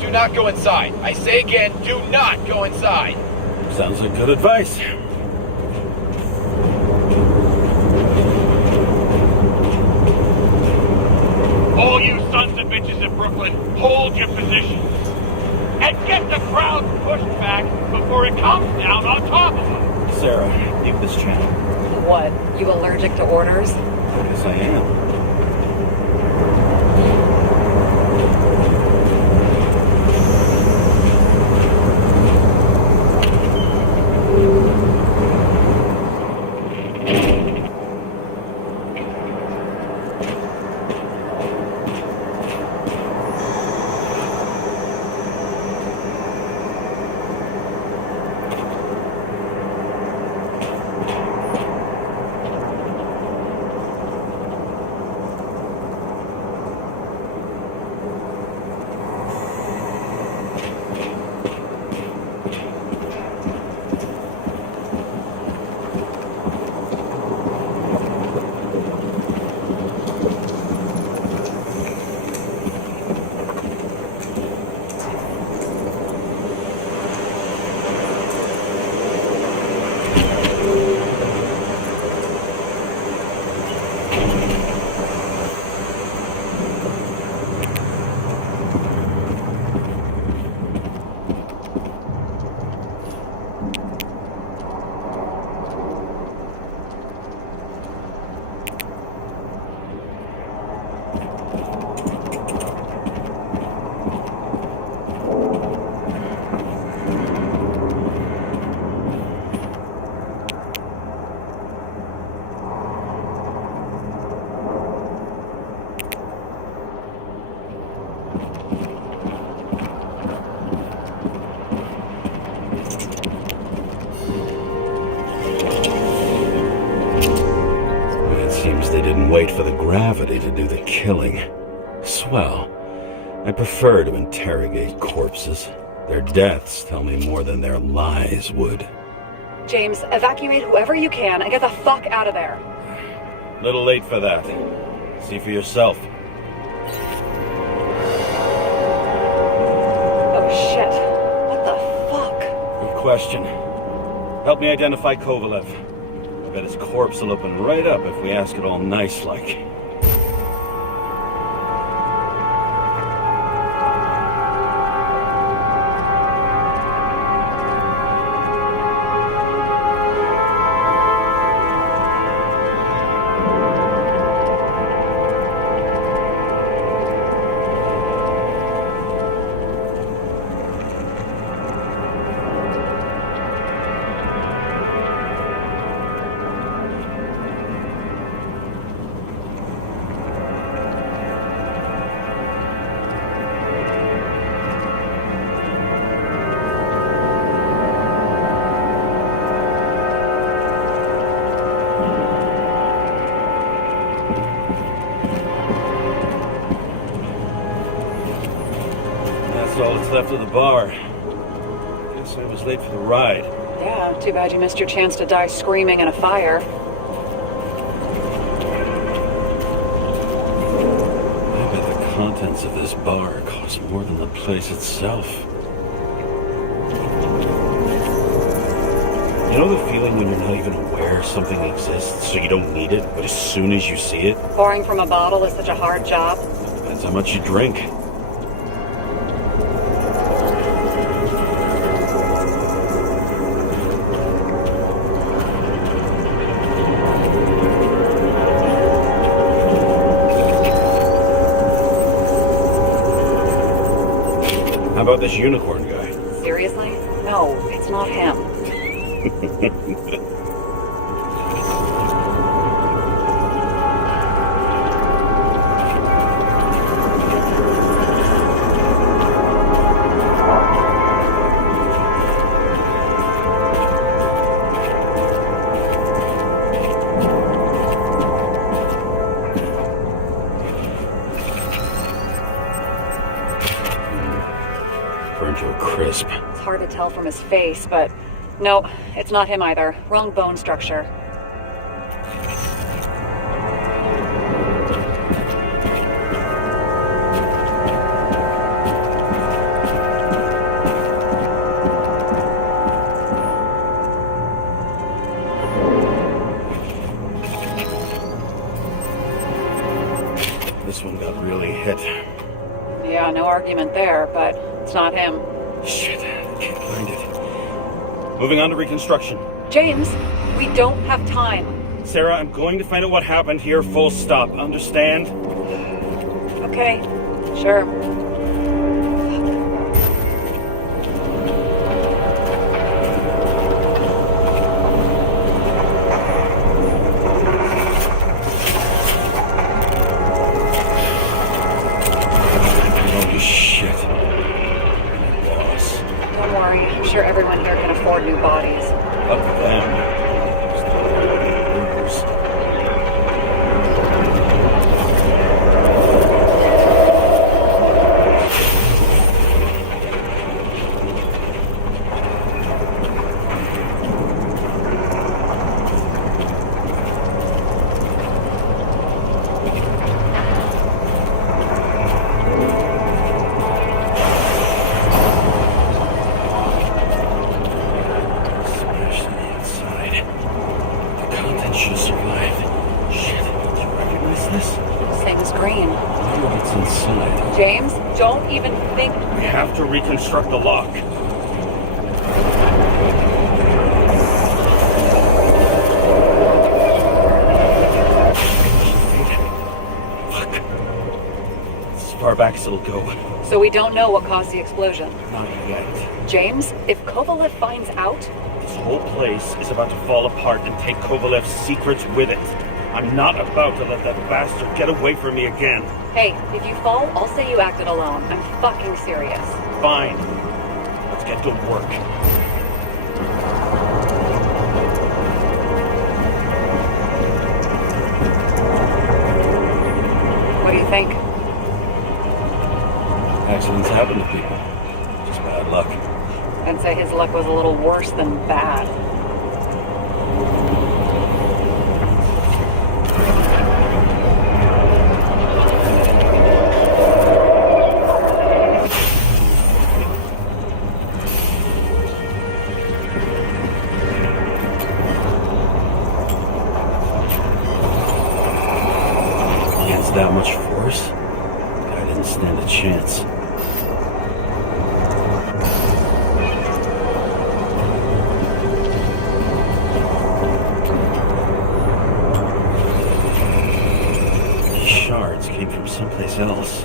Do not go inside. I say again, do not go inside. Sounds like good advice. All you sons of bitches in Brooklyn, hold your positions. And get the crowd pushed back before it comes down on top of them. Sarah, leave this channel. What? You allergic to orders? Yes, I am. Wait for the gravity to do the killing. Swell. I prefer to interrogate corpses. Their deaths tell me more than their lies would. James, evacuate whoever you can and get the fuck out of there. Little late for that. See for yourself. Oh shit. What the fuck? Good question. Help me identify Kovalev. I bet his corpse will open right up if we ask it all nice-like. All that's left of the bar. Guess I was late for the ride. Yeah, too bad you missed your chance to die screaming in a fire. I bet the contents of this bar cost more than the place itself. You know the feeling when you're not even aware something exists, so you don't need it, but as soon as you see it... Pouring from a bottle is such a hard job. Depends how much you drink. How about this unicorn guy? Seriously? No, it's not him. Burnt to a crisp. It's hard to tell from his face, but no, it's not him either. Wrong bone structure. Yeah, no argument there, but it's not him. Shit, can't find it. Moving on to reconstruction. James, we don't have time. Sarah, I'm going to find out what happened here, full stop. Understand? Okay, sure. Holy shit. Boss. Don't worry, I'm sure everyone here can afford new bodies. Up to them. James, don't even think... We have to reconstruct the lock. Fuck. As far back as it'll go. So we don't know what caused the explosion? Not yet. James, if Kovalev finds out... This whole place is about to fall apart and take Kovalev's secrets with it. I'm not about to let that bastard get away from me again. Hey, if you fall, I'll say you acted alone. I'm fucking serious. Fine. Let's get to work. What do you think? Accidents happen to people. Just bad luck. I'd say his luck was a little worse than bad. That much force? I didn't stand a chance. These shards came from someplace else.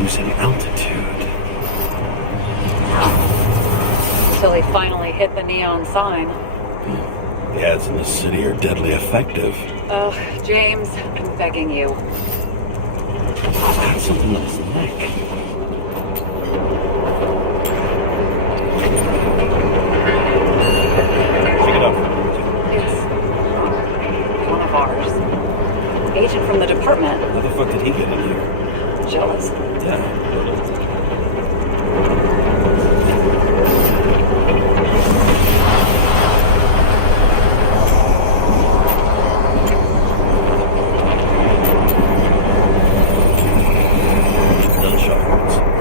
Losing altitude. Until he finally hit the neon sign. The ads in the city are deadly effective. Ugh, James, I'm begging you. He's got something on his neck. Pick it up. It's one of ours. Agent from the department. How the fuck did he get in here? Jealous. Yeah.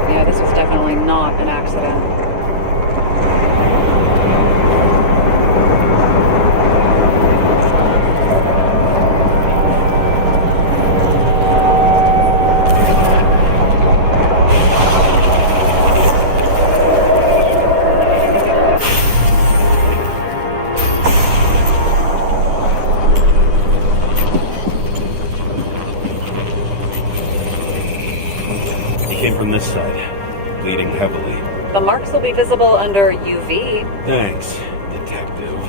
Yeah, this was definitely not an accident. From this side, bleeding heavily. The marks will be visible under UV. Thanks, detective.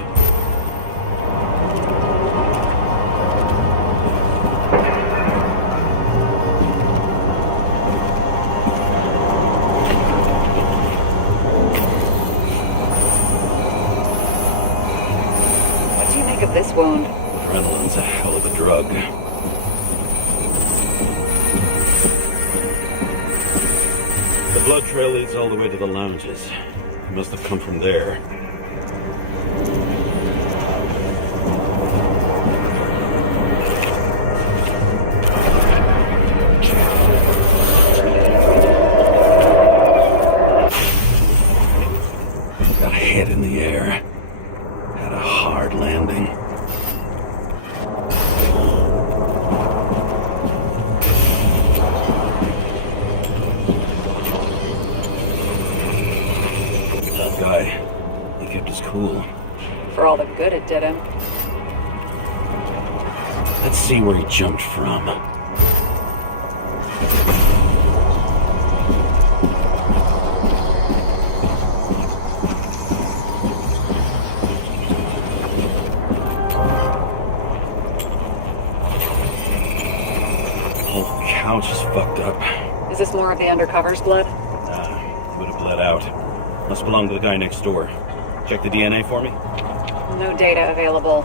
What do you make of this wound? Adrenaline's a hell of a drug. The blood trail leads all the way to the lounges. He must have come from there. head in the air. Had a hard landing. That guy, he kept his cool. For all the good it did him. Let's see where he jumped from. Whole couch is fucked up. Is this more of the undercover's blood? Nah, would have bled out. Must belong to the guy next door. Check the DNA for me. No data available.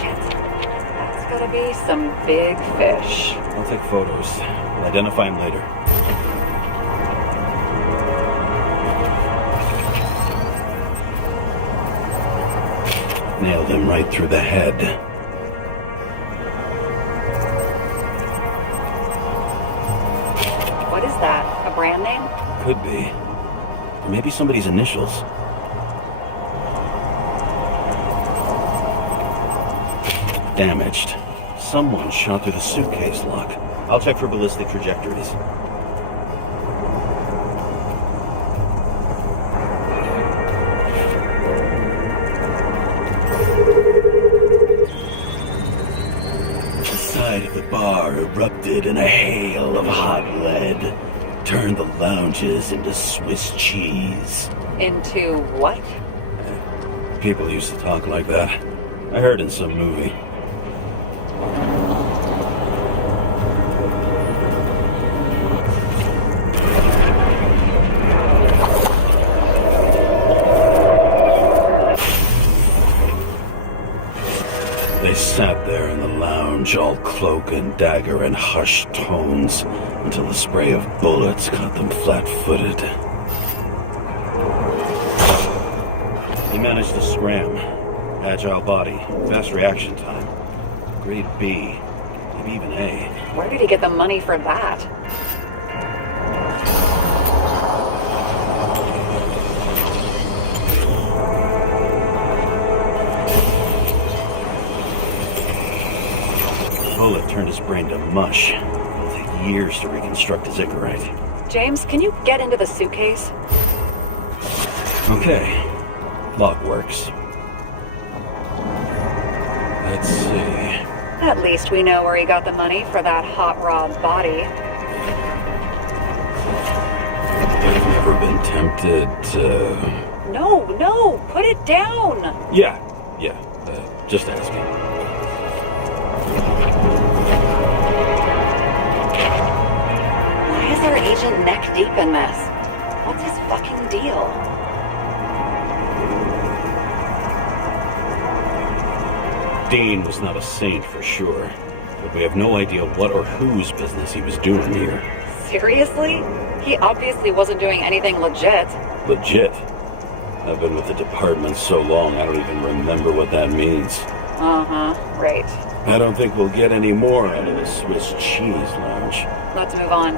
Shit. That's gotta be some big fish. I'll take photos. I'll identify him later. Nailed him right through the head. What is that? A brand name? Could be. Or maybe somebody's initials. Damaged. Someone shot through the suitcase lock. I'll check for ballistic trajectories. The side of the bar erupted in a hail of hot lead. Turned the lounges into Swiss cheese. Into what? People used to talk like that. I heard in some movie. They sat there in the lounge, all cloak and dagger and hushed tones, until the spray of bullets caught them flat-footed. He managed to scram. Agile body, fast reaction time. Grade B, maybe even A. Where did he get the money for that? The bullet turned his brain to mush. It'll take years to reconstruct his Icarite. James, can you get into the suitcase? Okay. Lock works. Let's see. At least we know where he got the money for that hot rod body. I've never been tempted to... No, put it down! Yeah, just asking. Why is our agent neck deep in this? What's his fucking deal? Dean was not a saint for sure, but we have no idea what or whose business he was doing here. Seriously? He obviously wasn't doing anything legit. Legit? I've been with the department so long I don't even remember what that means. Uh-huh, right. I don't think we'll get any more out of the Swiss cheese lounge. Let's move on.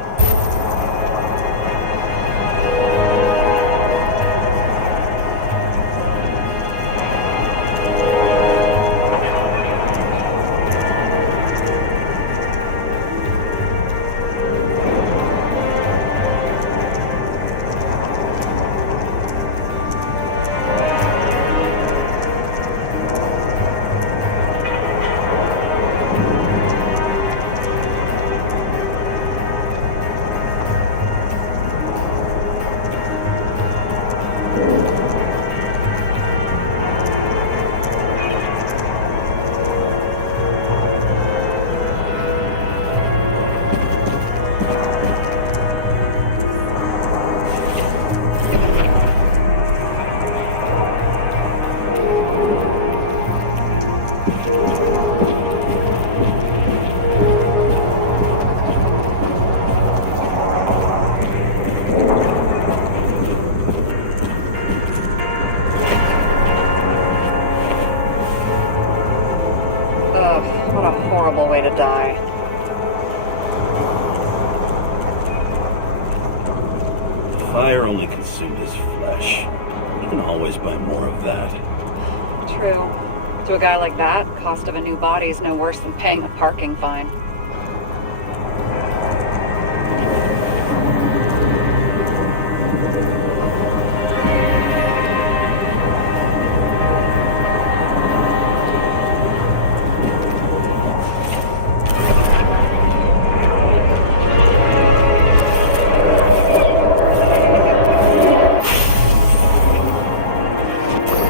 What a horrible way to die. The fire only consumed his flesh. He can always buy more of that. True. To a guy like that, cost of a new body is no worse than paying a parking fine.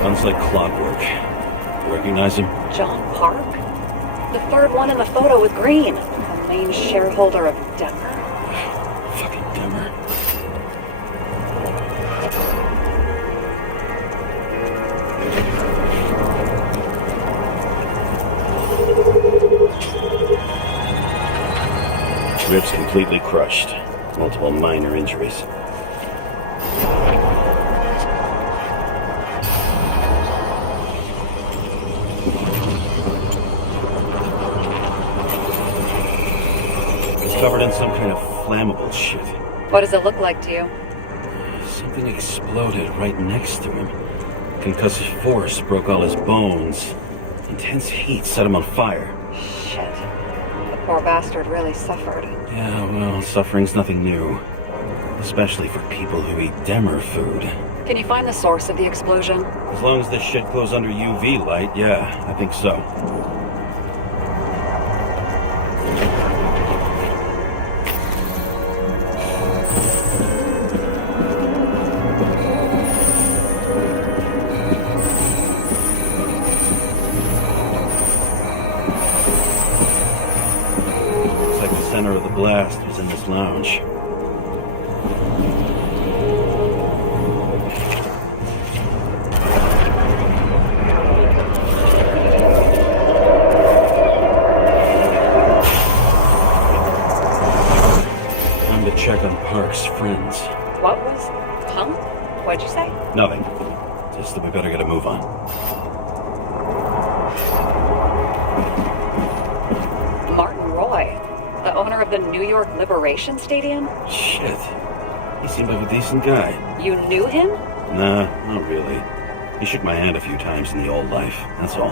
Runs like clockwork. Recognize him? John Park? The third one in the photo with green. The main shareholder of Denver. Fucking Denver. Ribs completely crushed. Multiple minor injuries. Covered in some kind of flammable shit. What does it look like to you? Something exploded right next to him. Concussive force broke all his bones. Intense heat set him on fire. Shit. The poor bastard really suffered. Yeah, well, suffering's nothing new. Especially for people who eat Demmer food. Can you find the source of the explosion? As long as this shit goes under UV light, yeah, I think so. Of the blast was in this lounge. Time to check on Park's friends. What was? Huh? What'd you say? Nothing. Just that we better get a move on. The owner of the New York Liberation Stadium? Shit. He seemed like a decent guy. You knew him? Nah, not really. He shook my hand a few times in the old life, that's all.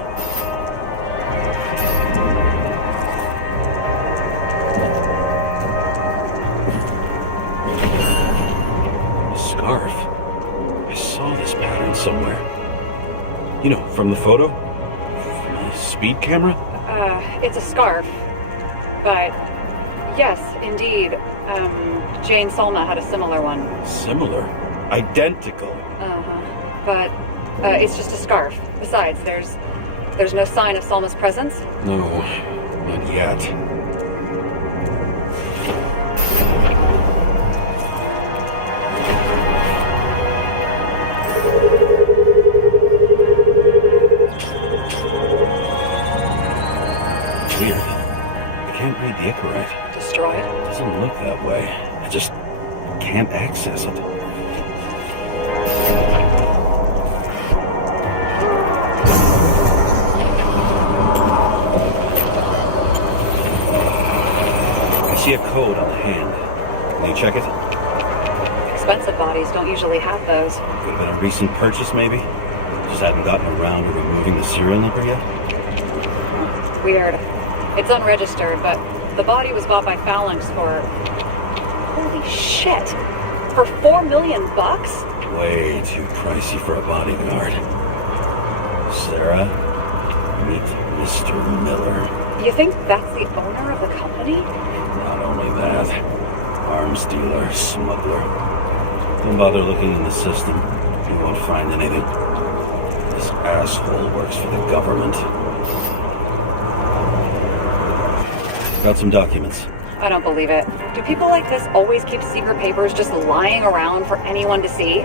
A scarf? I saw this pattern somewhere. You know, from the photo? From a speed camera? It's a scarf. But... yes, indeed. Jane Salma had a similar one. Similar? Identical? Uh-huh. But, it's just a scarf. Besides, there's no sign of Salma's presence? No, not yet. Weird. I can't read the Icarite. Destroyed? Doesn't look that way. I just can't access it. I see a code on the hand. Can you check it? Expensive bodies don't usually have those. Could have been a recent purchase, maybe? Just hadn't gotten around to removing the serial number yet? Weird. It's unregistered, but the body was bought by Phalanx for... holy shit! For $4 million? Way too pricey for a bodyguard. Sarah, meet Mr. Miller. You think that's the owner of the company? Not only that, arms dealer, smuggler. Don't bother looking in the system. You won't find anything. This asshole works for the government. Got some documents. I don't believe it. Do people like this always keep secret papers just lying around for anyone to see?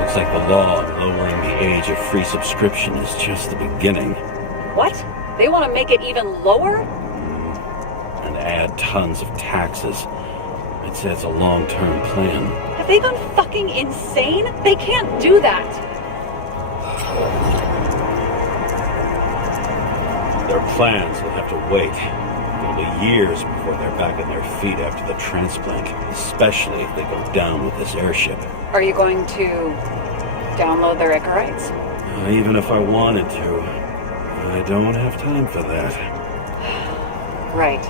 Looks like the law on lowering the age of free subscription is just the beginning. What? They want to make it even lower? And add tons of taxes. I'd say it's a long-term plan. Have they gone fucking insane? They can't do that. Their plans will have to wait. It'll be years before they're back on their feet after the transplant, especially if they go down with this airship. Are you going to download their Icarites? Even if I wanted to, I don't have time for that. Right.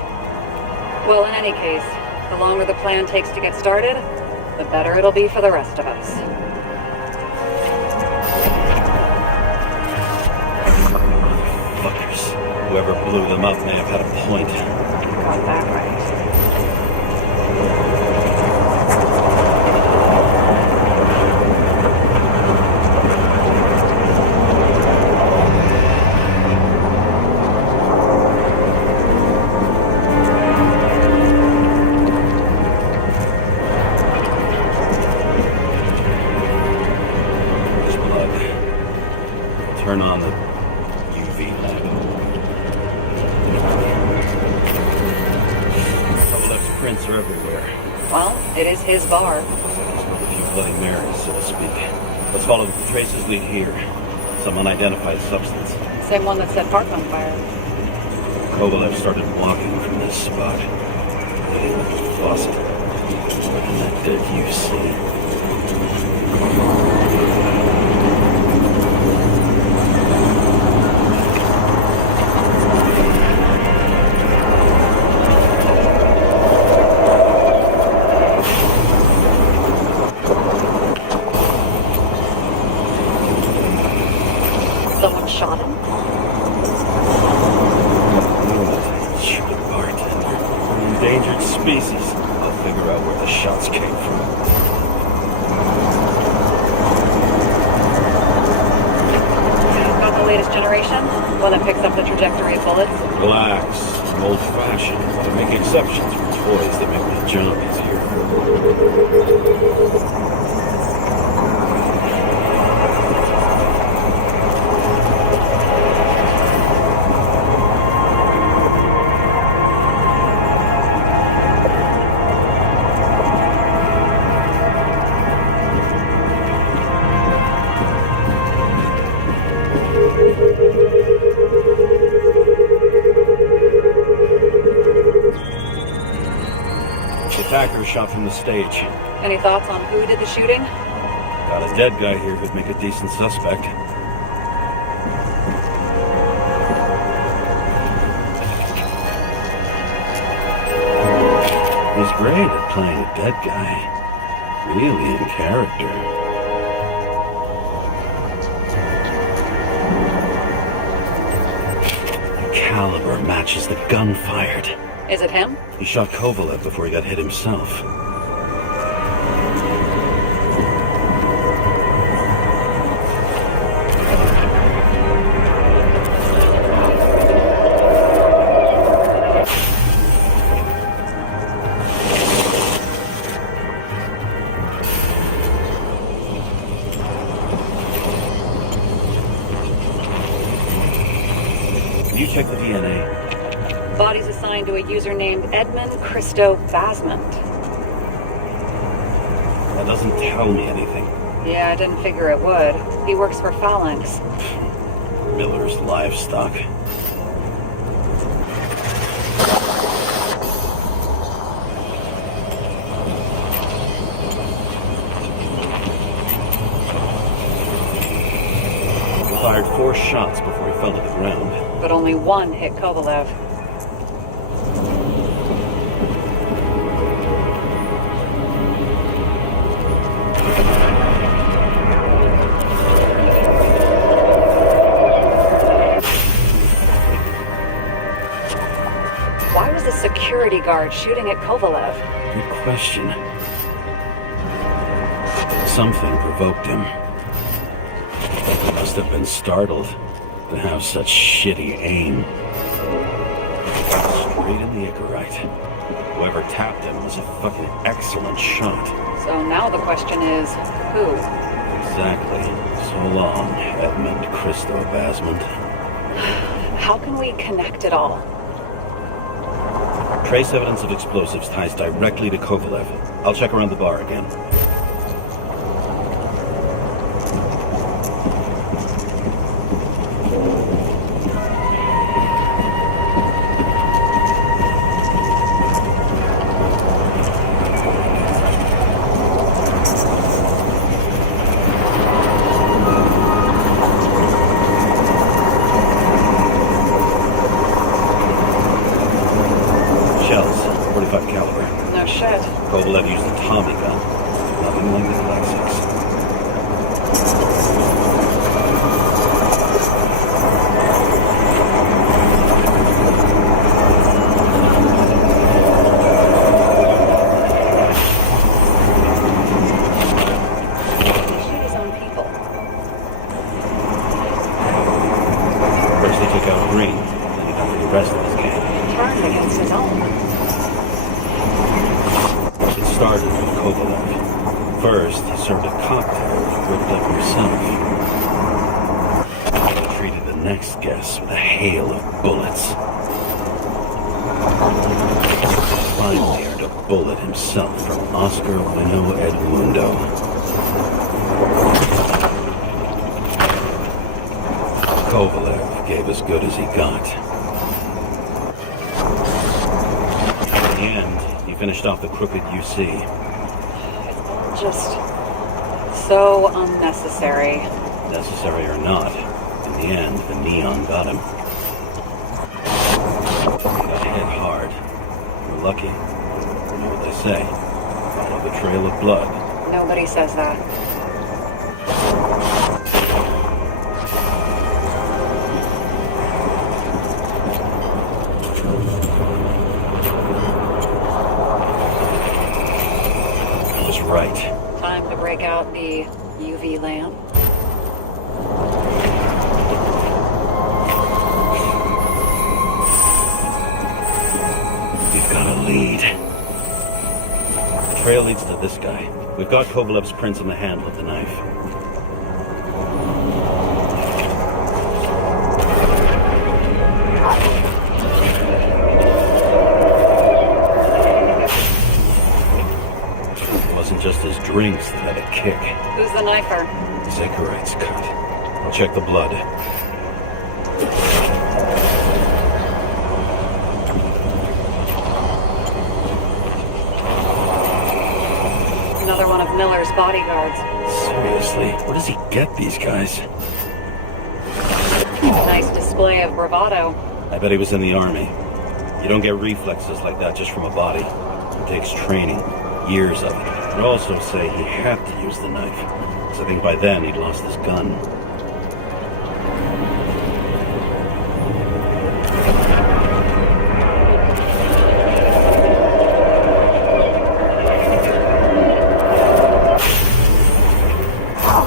Well, in any case, the longer the plan takes to get started, the better it'll be for the rest of us. Fuckers. Whoever blew them up may have had a point. Got that right. Turn on the UV lamp. Kovalev's prints are everywhere. Well, it is his bar. A few Bloody Marys, so to speak. Let's follow the traces lead here. Some unidentified substance. Same one that set Park on fire. Kovalev started walking from this spot. Leading with the faucet. What in that did you see? Someone shot him? Shoot a bartender. An endangered species. I'll figure out where the shots came from. Got the latest generation? One that picks up the trajectory of bullets? Relax. I'm old-fashioned. But I make exceptions for toys that make my job easier. Attacker shot from the stage. Any thoughts on who did the shooting? Got a dead guy here who'd make a decent suspect. He's great at playing a dead guy. Really in character. The caliber matches the gun fired. Is it him? He shot Kovalev before he got hit himself. Can you check the DNA? Body's assigned to a user named Edmund Christo Basment. That doesn't tell me anything. Yeah, I didn't figure it would. He works for Phalanx. Miller's livestock. He fired 4 shots before he fell to the ground. But only one hit Kovalev. Why was the security guard shooting at Kovalev? Good question. Something provoked him. He must have been startled to have such shitty aim. Straight in the Icarite. Whoever tapped him was a fucking excellent shot. So now the question is, who? Exactly. So long, Edmund Christo Basment. How can we connect it all? Trace evidence of explosives ties directly to Kovalev. I'll check around the bar again. Kovalev used a Tommy gun. Nothing like the classics. Shoot his own people. First they took out Green, then he got the rest of his gang. Turned against his own. Started with Kovalev. First, he served a cocktail whipped up himself. He treated the next guest with a hail of bullets. Finally earned a bullet himself from Oscar Wino Edmundo. Kovalev gave as good as he got. In the end, he finished off the crooked UC. Just so unnecessary. Necessary or not, in the end, the neon got him. He got hit hard. We're lucky. You know what they say. Follow the trail of blood. Nobody says that. Right. Time to break out the UV lamp. We've got a lead. The trail leads to this guy. We've got Kovalev's prints in the handle of the knife. Just his drinks that had a kick. Who's the knifer? Zachariah's cut. I'll check the blood. Another one of Miller's bodyguards. Seriously, where does he get these guys? Nice display of bravado. I bet he was in the army. You don't get reflexes like that just from a body. It takes training, years of it. I'd also say he had to use the knife, because I think by then he'd lost his gun.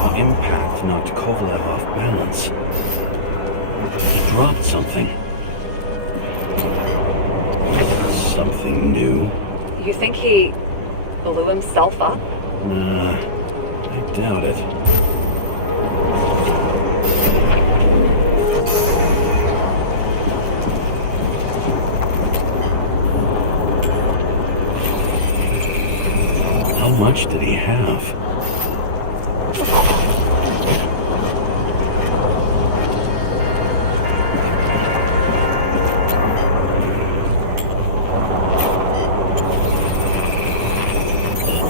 The impact knocked Kovalev off balance. He dropped something. Something new. You think he blew himself up? Nah, I doubt it. How much did he have?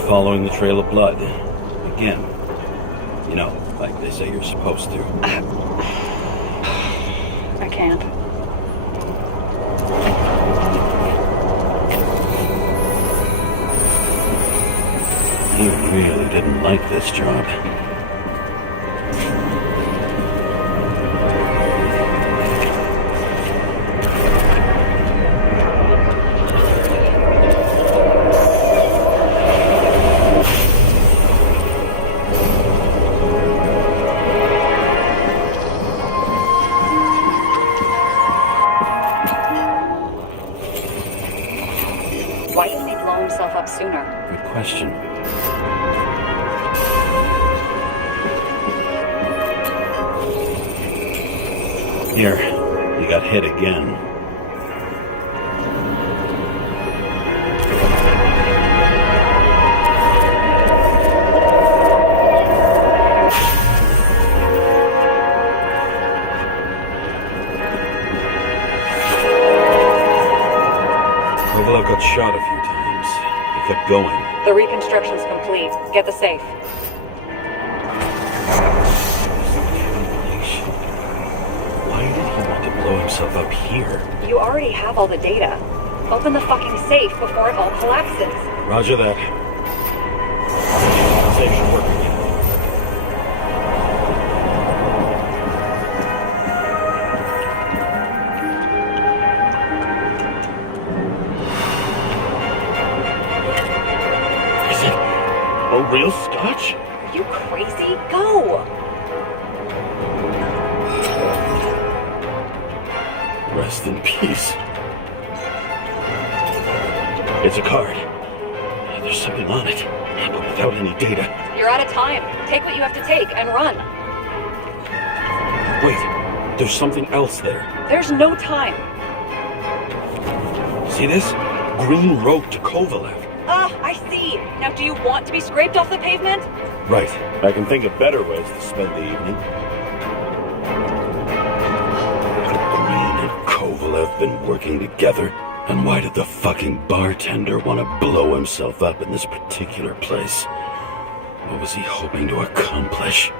Following the trail of blood. Again. You know, like they say you're supposed to. I can't. He really didn't like this job. Why didn't he blow himself up sooner? Good question. Here, he got hit again. I've got shot a few times. He kept going. The reconstruction's complete. Get the safe. Why did he want to blow himself up here? You already have all the data. Open the fucking safe before it all collapses. Roger that. Safe should work again. Is it a real scotch? Are you crazy? Go! Rest in peace. It's a card. There's something on it, but without any data. You're out of time. Take what you have to take and run. Wait, there's something else there. There's no time. See this? Green rope to Kovalev. I see. Now, do you want to be scraped off the pavement? Right. I can think of better ways to spend the evening. Have Green and Kovalev been working together? And why did the fucking bartender want to blow himself up in this particular place? What was he hoping to accomplish?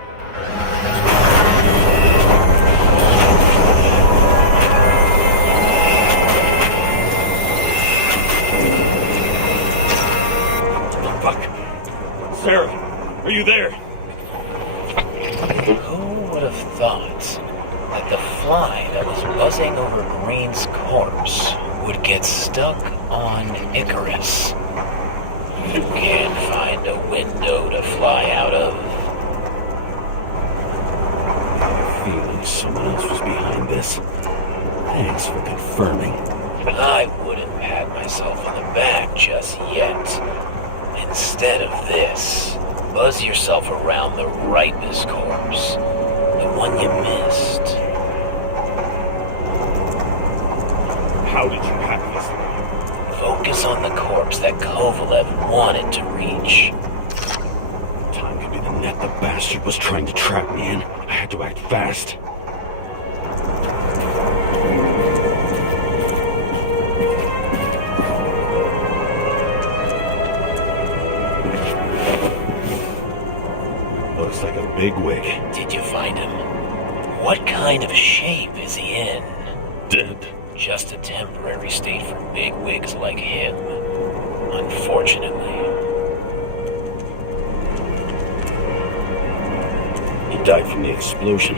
Fuck. Sarah, are you there? Who would have thought that the fly that was buzzing over Green's corpse would get stuck on Icarus? You can't find a window to fly out of. I have a feeling someone else was behind this. Thanks for confirming. I wouldn't pat myself on the back just yet. Instead of this, buzz yourself around the rightness corpse, the one you missed. How did you hack this? Focus on the corpse that Kovalev wanted to reach. Time could be the net the bastard was trying to trap me in. I had to act fast. Looks like a bigwig. Did you find him? What kind of shape is he in? Dead. Just a temporary state for bigwigs like him, unfortunately. He died from the explosion.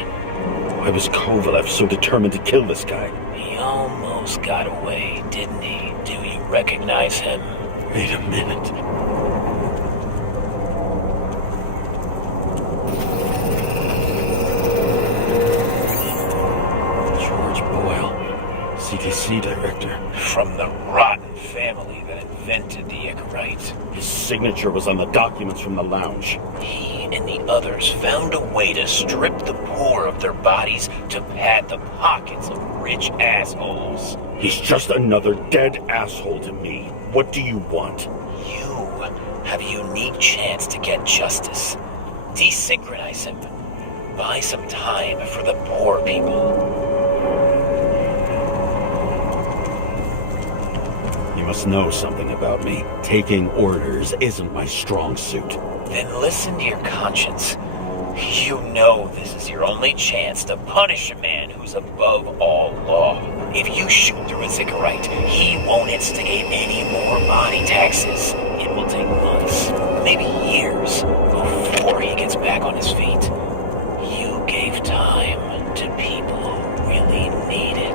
Why was Kovalev so determined to kill this guy? He almost got away, didn't he? Do you recognize him? Wait a minute. CTC director. From the rotten family that invented the Icarite. His signature was on the documents from the lounge. He and the others found a way to strip the poor of their bodies to pad the pockets of rich assholes. He's just another dead asshole to me. What do you want? You have a unique chance to get justice. Desynchronize him. Buy some time for the poor people. You must know something about me. Taking orders isn't my strong suit. Then listen to your conscience. You know this is your only chance to punish a man who's above all law. If you shoot through his Icarite, he won't instigate any more body taxes. It will take months, maybe years, before he gets back on his feet. You gave time to people who really need it.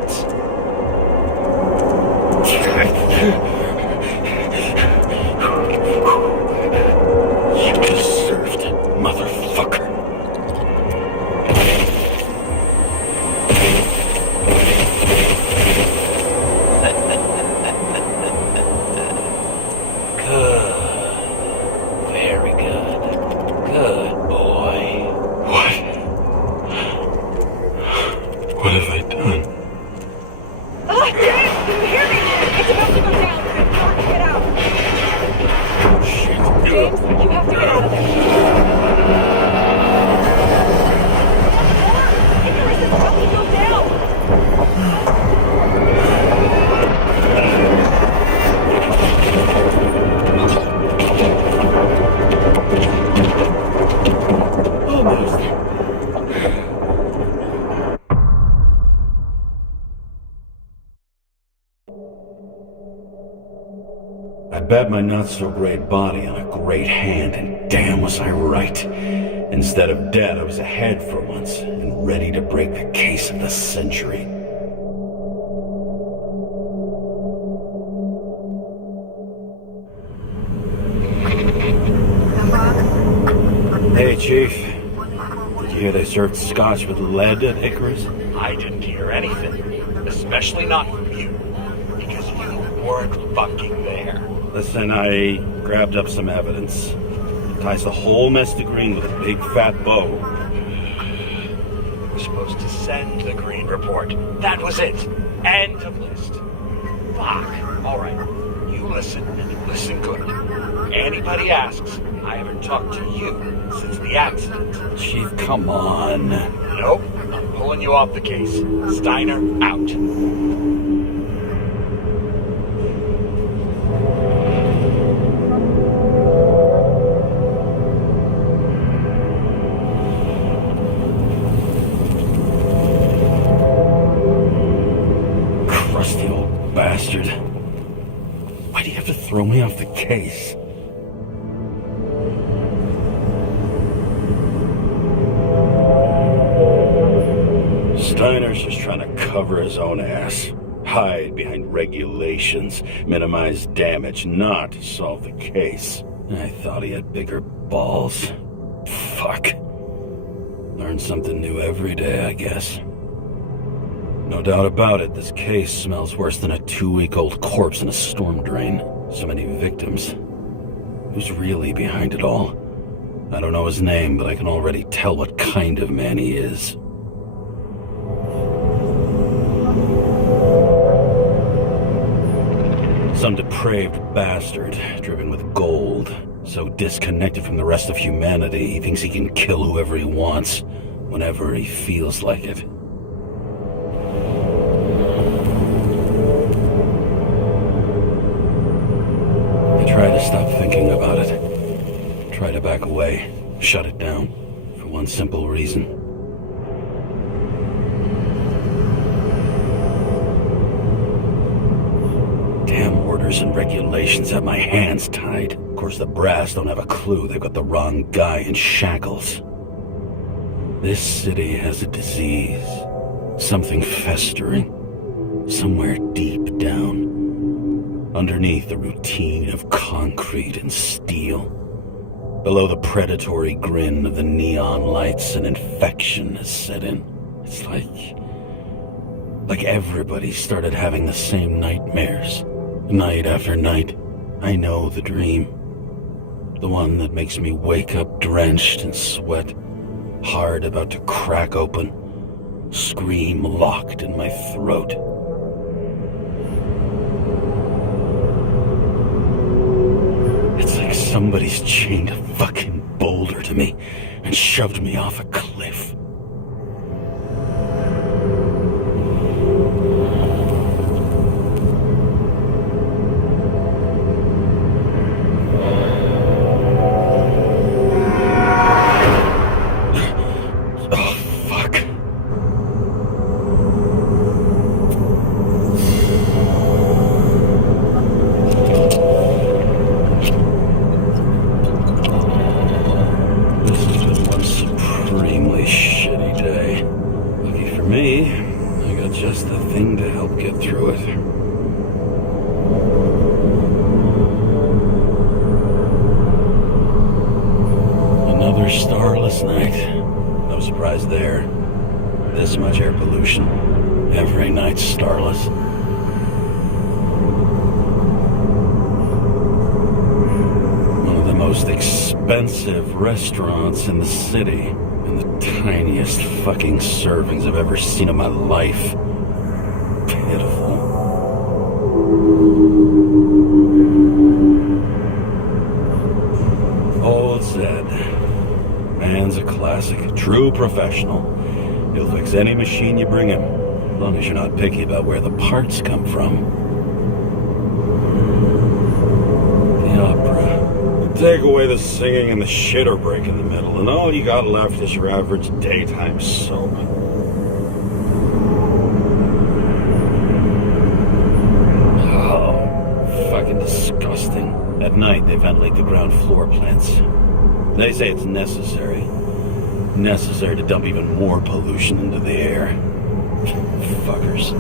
You deserved it, motherfucker. Good. Very good. Good boy. What have I done? James, can you hear me? It's about to go down. I've got to get out. Shit. James, you have to get out of there. Icarus is about to go down. I bet my not-so-great body on a great hand, and damn was I right. Instead of dead, I was ahead for once, and ready to break the case of the century. Hey, Chief. Did you hear they served scotch with lead at Icarus? I didn't hear anything. Especially not from you. Because you weren't fucking there. Listen, I grabbed up some evidence. It ties the whole mess to green with a big fat bow. You were supposed to send the green report. That was it. End of list. Fuck. Alright. You listen, and you listen good. Anybody asks, I haven't talked to you since the accident. Chief, come on. Nope. I'm pulling you off the case. Steiner, out. Crusty old bastard. Why do you have to throw me off the case? Steiner's just trying to cover his own ass. Hide behind regulations, minimize damage, not solve the case. I thought he had bigger balls. Fuck. Learn something new every day, I guess. No doubt about it, this case smells worse than a 2-week-old corpse in a storm drain. So many victims. Who's really behind it all? I don't know his name, but I can already tell what kind of man he is. Some depraved bastard, driven with gold, so disconnected from the rest of humanity, he thinks he can kill whoever he wants, whenever he feels like it. I try to stop thinking about it. Try to back away, shut it down, for one simple reason. Damn orders and regulations have my hands tied. Of course, the brass don't have a clue they've got the wrong guy in shackles. This city has a disease. Something festering. Somewhere deep down. Underneath the routine of concrete and steel. Below the predatory grin of the neon lights, an infection has set in. It's like everybody started having the same nightmares. Night after night, I know the dream. The one that makes me wake up drenched in sweat, heart about to crack open, scream locked in my throat. It's like somebody's chained a fucking boulder to me and shoved me off a cliff. Every night starless. One of the most expensive restaurants in the city, and the tiniest fucking servings I've ever seen in my life. Pitiful. Old said, man's a classic, a true professional. He'll fix any machine you bring him, as long as you're not picky about where the parts come from. The opera. Take away the singing and the shitter break in the middle, and all you got left is your average daytime soap. Oh, fucking disgusting. At night, they ventilate the ground floor plants. They say it's necessary. Necessary to dump even more pollution into the air. Fuckers.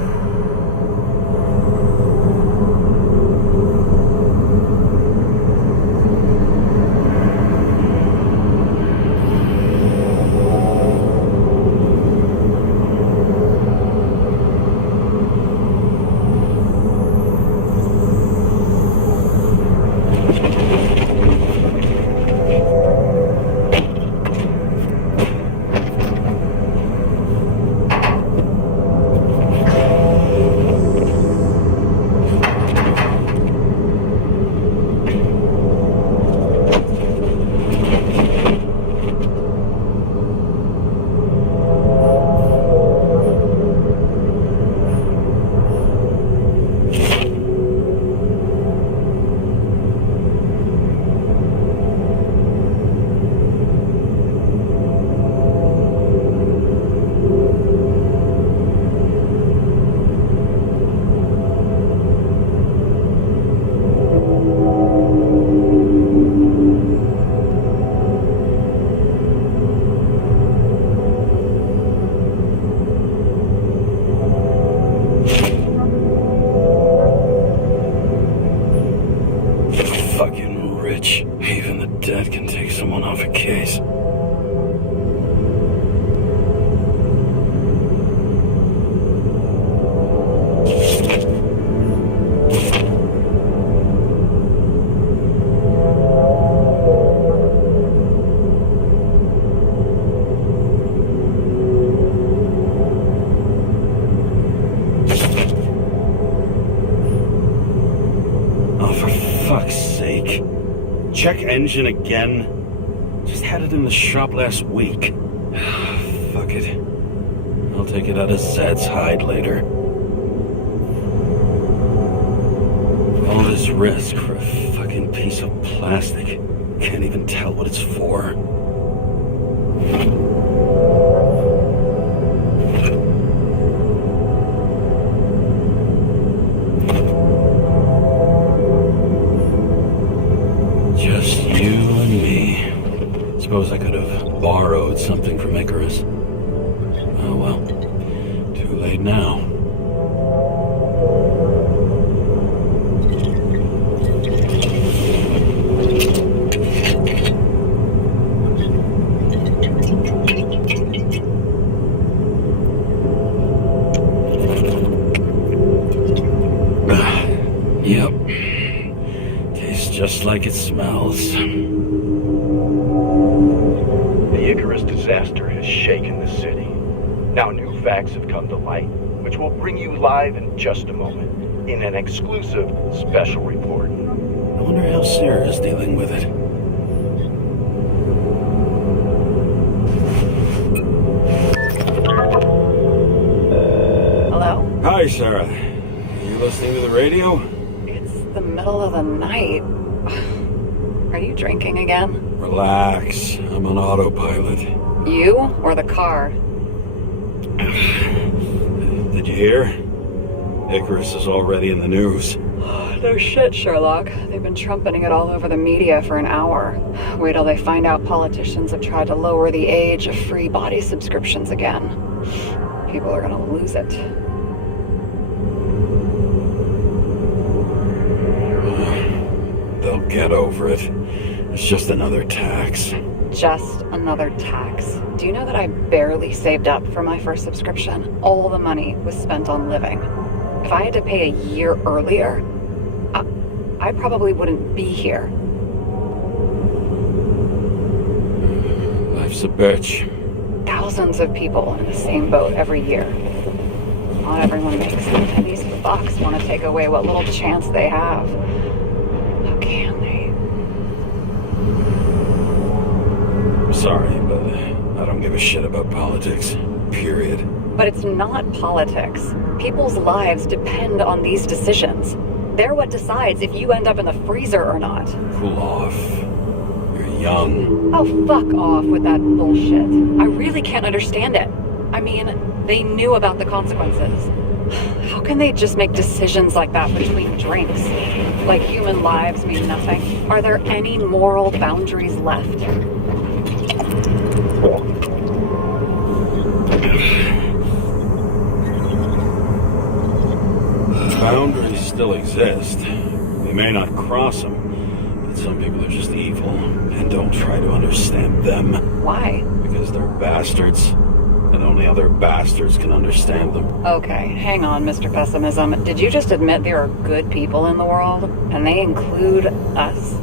Check engine again? Just had it in the shop last week. Fuck it. I'll take it out of Zed's hide later. All this risk for a fucking piece of plastic. Can't even tell what it's for. Just you and me. Suppose I could have borrowed something from Icarus. Oh well. Too late now. Yep. Tastes just like it smells. The Icarus disaster has shaken the city. Now new facts have come to light, which we'll bring you live in just a moment, in an exclusive special report. I wonder how Sarah's dealing with it. Hello? Hi, Sarah. Are you listening to the radio? It's the middle of the night. Are you drinking again? Relax. I'm on autopilot. You or the car? Did you hear? Icarus is already in the news. No shit, Sherlock. They've been trumpeting it all over the media for an hour. Wait till they find out politicians have tried to lower the age of free body subscriptions again. People are gonna lose it. They'll get over it. It's just another tax. Just another tax. Do you know that I barely saved up for my first subscription? All the money was spent on living. If I had to pay a year earlier, I probably wouldn't be here. Life's a bitch. Thousands of people in the same boat every year. Not everyone makes it, and these fucks want to take away what little chance they have. How can they? Sorry, but I don't give a shit about politics. Period. But it's not politics. People's lives depend on these decisions. They're what decides if you end up in the freezer or not. Cool off. You're young. Oh, fuck off with that bullshit. I really can't understand it. I mean, they knew about the consequences. How can they just make decisions like that between drinks? Like human lives mean nothing? Are there any moral boundaries left? Boundaries still exist. We may not cross them, but some people are just evil and don't try to understand them. Why? Because they're bastards, and only other bastards can understand them. Okay, hang on, Mr. Pessimism. Did you just admit there are good people in the world? And they include us?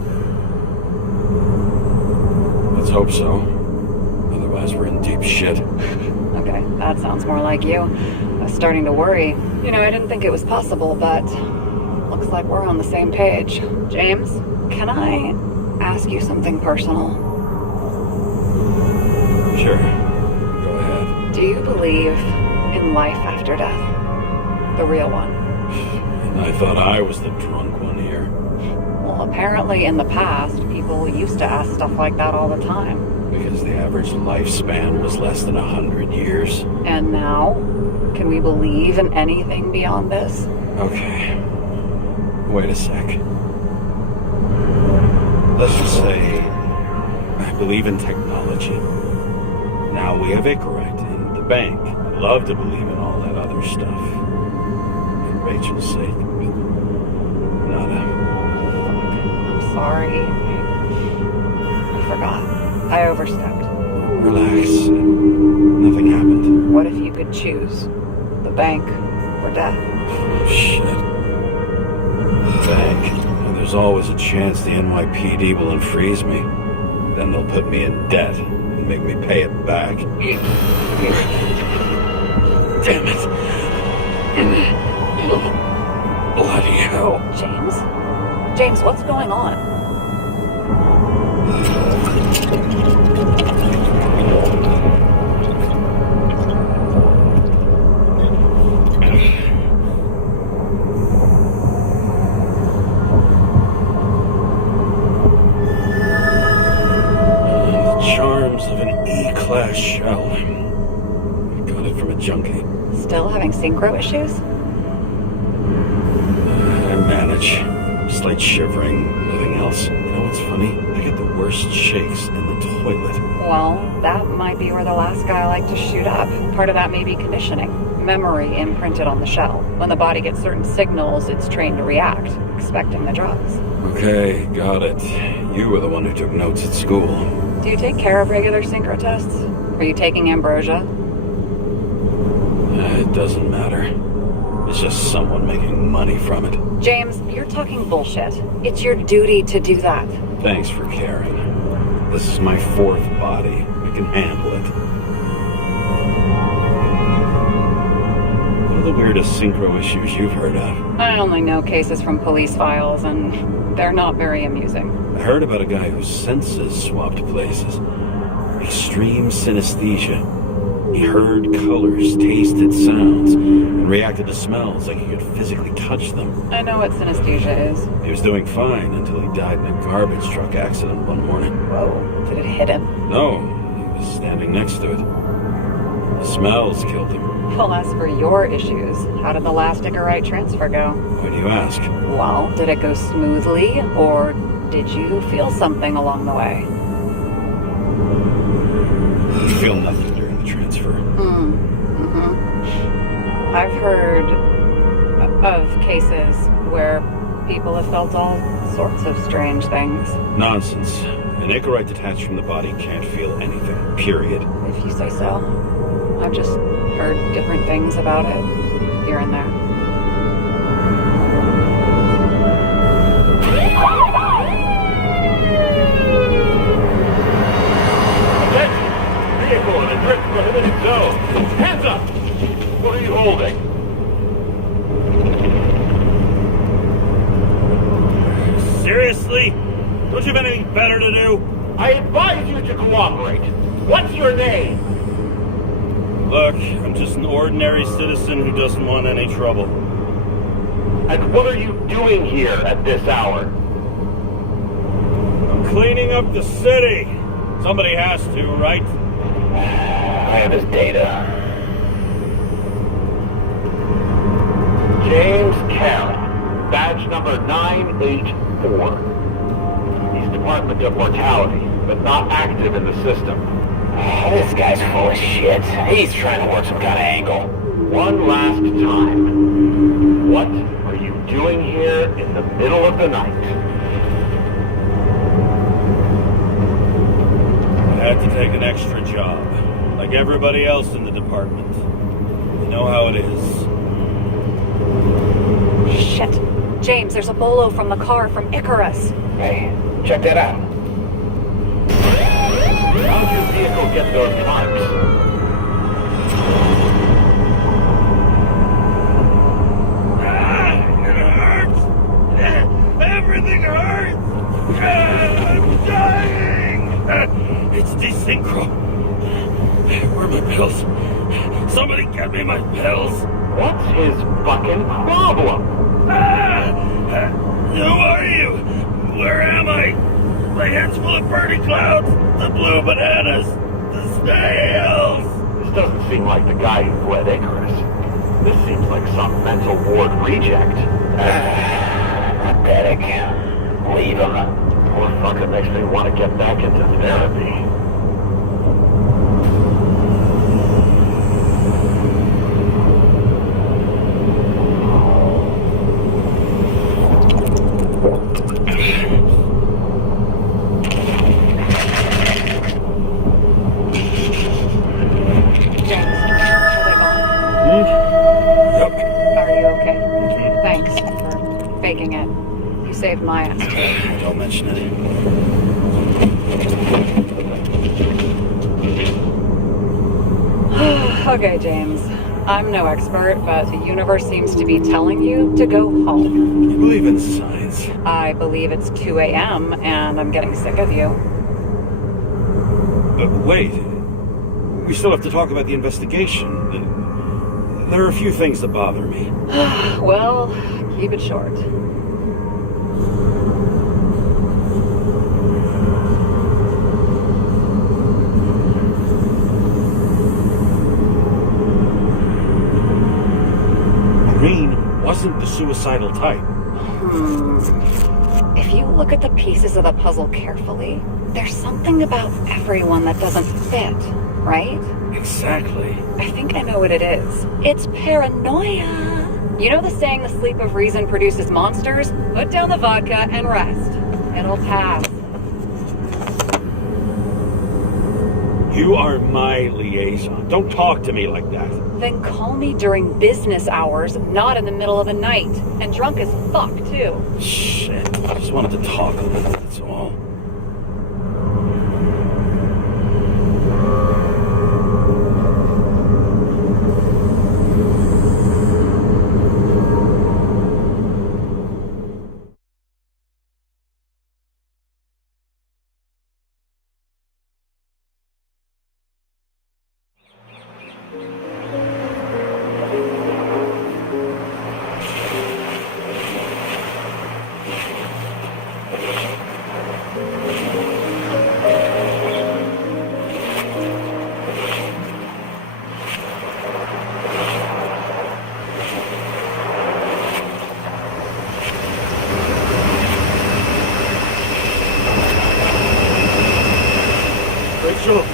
Let's hope so. Otherwise, we're in deep shit. Okay, that sounds more like you. I was starting to worry. You know, I didn't think it was possible, but looks like we're on the same page. James, can I ask you something personal? Sure. Go ahead. Do you believe in life after death? The real one? And I thought I was the drunk one here. Well, apparently in the past, people used to ask stuff like that all the time. Because the average lifespan was less than 100 years. And now? Can we believe in anything beyond this? Okay. Wait a sec. Let's just say I believe in technology. Now we have Icarite in the bank. I'd love to believe in all that other stuff. For Rachel's sake, but nada. I'm sorry. I forgot. I overstepped. Relax. Nothing happened. What if you could choose? The bank or death? Shit. Bank. And there's always a chance the NYPD will unfreeze me. Then they'll put me in debt and make me pay it back. Damn it. Bloody hell. James? James, what's going on? E-class shell. Got it from a junkie. Still having synchro issues? I manage. Slight shivering, nothing else. You know what's funny? I get the worst shakes in the toilet. Well, that might be where the last guy liked to shoot up. Part of that may be conditioning. Memory imprinted on the shell. When the body gets certain signals, it's trained to react, expecting the drugs. Okay, got it. You were the one who took notes at school. Do you take care of regular synchro tests? Are you taking ambrosia? It doesn't matter. It's just someone making money from it. James, you're talking bullshit. It's your duty to do that. Thanks for caring. This is my fourth body. I can handle it. What are the weirdest synchro issues you've heard of? I only know cases from police files, and they're not very amusing. I heard about a guy whose senses swapped places. Extreme synesthesia. He heard colors, tasted sounds, and reacted to smells like he could physically touch them. I know what synesthesia is. He was doing fine until he died in a garbage truck accident one morning. Whoa, did it hit him? No, he was standing next to it. The smells killed him. Well, as for your issues, how did the last Icarite transfer go? Why do you ask? Well, did it go smoothly, or did you feel something along the way? You feel nothing during the transfer. I've heard of cases where people have felt all sorts of strange things. Nonsense. An Icarite detached from the body can't feel anything, period. If you say so. I've just heard different things about it, here and there. Attention! Vehicle in a strict prohibited zone. Hands up! What are you holding? Seriously? Don't you have anything better to do? I advise you to cooperate. What's your name? Look, I'm just an ordinary citizen who doesn't want any trouble. And what are you doing here at this hour? I'm cleaning up the city. Somebody has to, right? I have his data. James Karra, badge number 984. He's Department of Mortality, but not active in the system. This guy's full of shit. He's trying to work some kind of angle. One last time. What are you doing here in the middle of the night? I had to take an extra job, like everybody else in the department. You know how it is. Shit. James, there's a bolo from the car from Icarus. Hey, check that out. How did your vehicle get those marks? It hurts! Everything hurts! I'm dying! It's desynchro. Where are my pills? Somebody get me my pills! What's his fucking problem? Who are you? Where am I? My head's full of burning clouds, the blue bananas, the snails! This doesn't seem like the guy who fled Icarus. This seems like some mental ward reject. Pathetic. Leave him. Poor fucker makes me want to get back into therapy. Saved my ass. Don't mention it. Okay, James. I'm no expert, but the universe seems to be telling you to go home. You believe in science? I believe it's 2 a.m. and I'm getting sick of you. But wait. We still have to talk about the investigation. There are a few things that bother me. Well, keep it short. Wasn't the suicidal type. If you look at the pieces of the puzzle carefully, there's something about everyone that doesn't fit, right? Exactly. I think I know what it is. It's paranoia. You know the saying, the sleep of reason produces monsters? Put down the vodka and rest. It'll pass. You are my liaison. Don't talk to me like that. Then call me during business hours, not in the middle of the night. And drunk as fuck, too. Shit. I just wanted to talk a little, that's all. Rachel!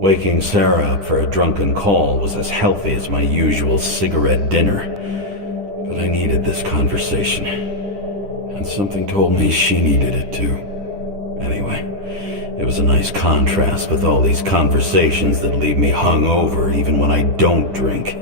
Waking Sarah up for a drunken call was as healthy as my usual cigarette dinner. But I needed this conversation. And something told me she needed it too. Anyway, it was a nice contrast with all these conversations that leave me hungover even when I don't drink.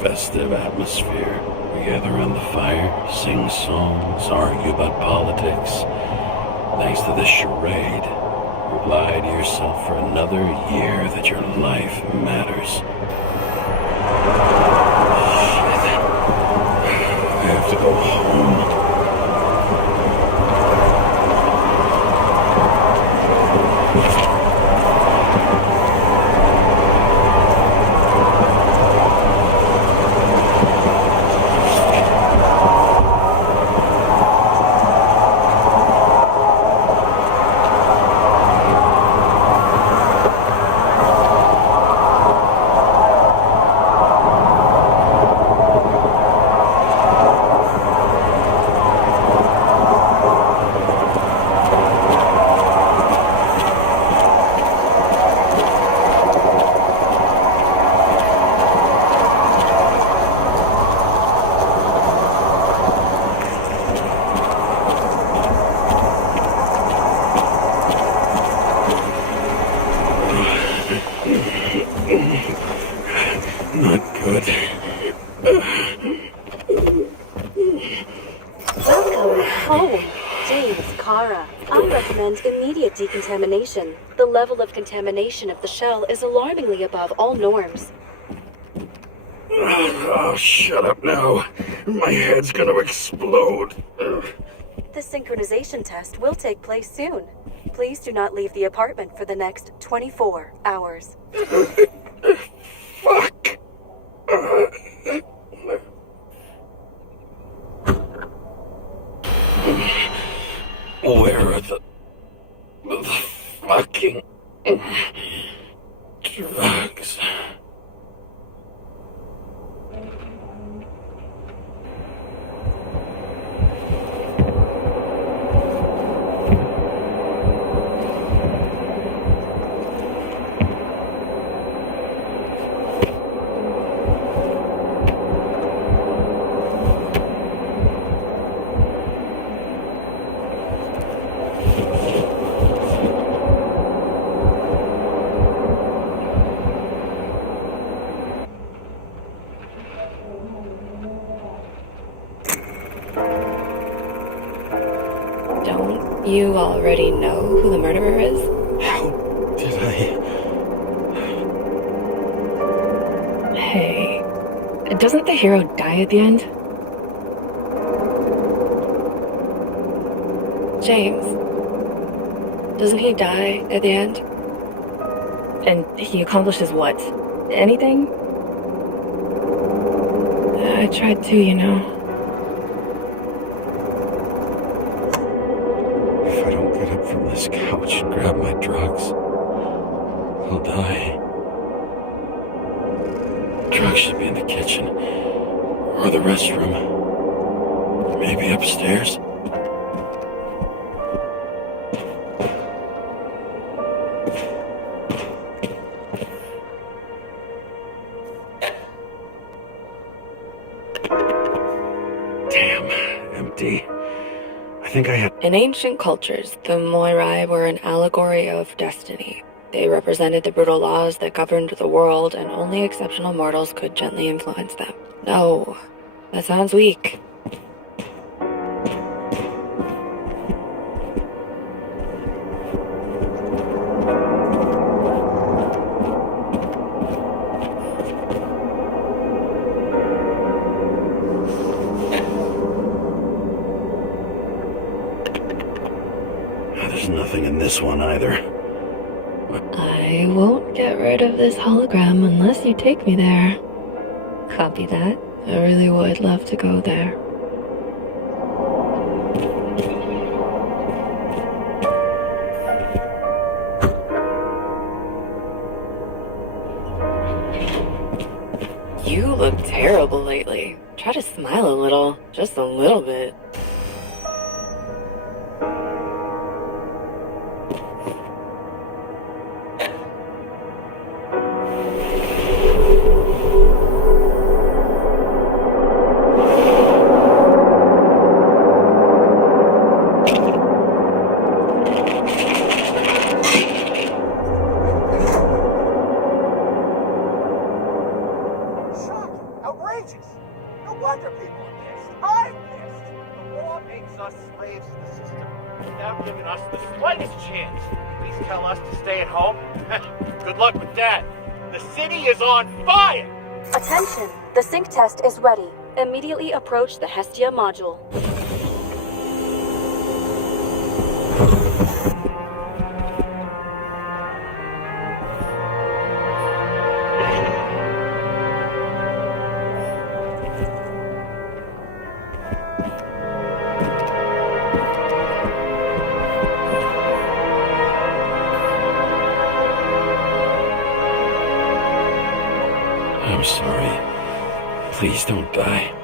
festive atmosphere. We gather around the fire, sing songs, argue about politics. Thanks to this charade, you lie to yourself for another year that your life matters. Shit. I have to go home. Welcome home, James Karra. I recommend immediate decontamination. The level of contamination of the shell is alarmingly above all norms. Oh, shut up now. My head's gonna explode. The synchronization test will take place soon. Please do not leave the apartment for the next 24 hours. Fuck. Where are the fucking drugs? Don't you already know who the murderer is? How did I? Hey, doesn't the hero die at the end? James, doesn't he die at the end? And he accomplishes what? Anything? I tried to, you know. If I don't get up from this couch and grab my drugs, I'll die. Drugs should be in the kitchen, or the restroom, maybe upstairs. Damn, empty. I think I had... In ancient cultures, the Moirai were an allegory of destiny. They represented the brutal laws that governed the world, and only exceptional mortals could gently influence them. No, that sounds weak. There's nothing in this one either. I won't get rid of this hologram unless you take me there. Copy that. I really would love to go there. You look terrible lately. Try to smile a little. Just a little bit. system without giving us the slightest chance. Please tell us to stay at home. Good luck with that. The city is on fire! Attention! The sync test is ready. Immediately approach the Hestia module. I'm sorry. Please don't die.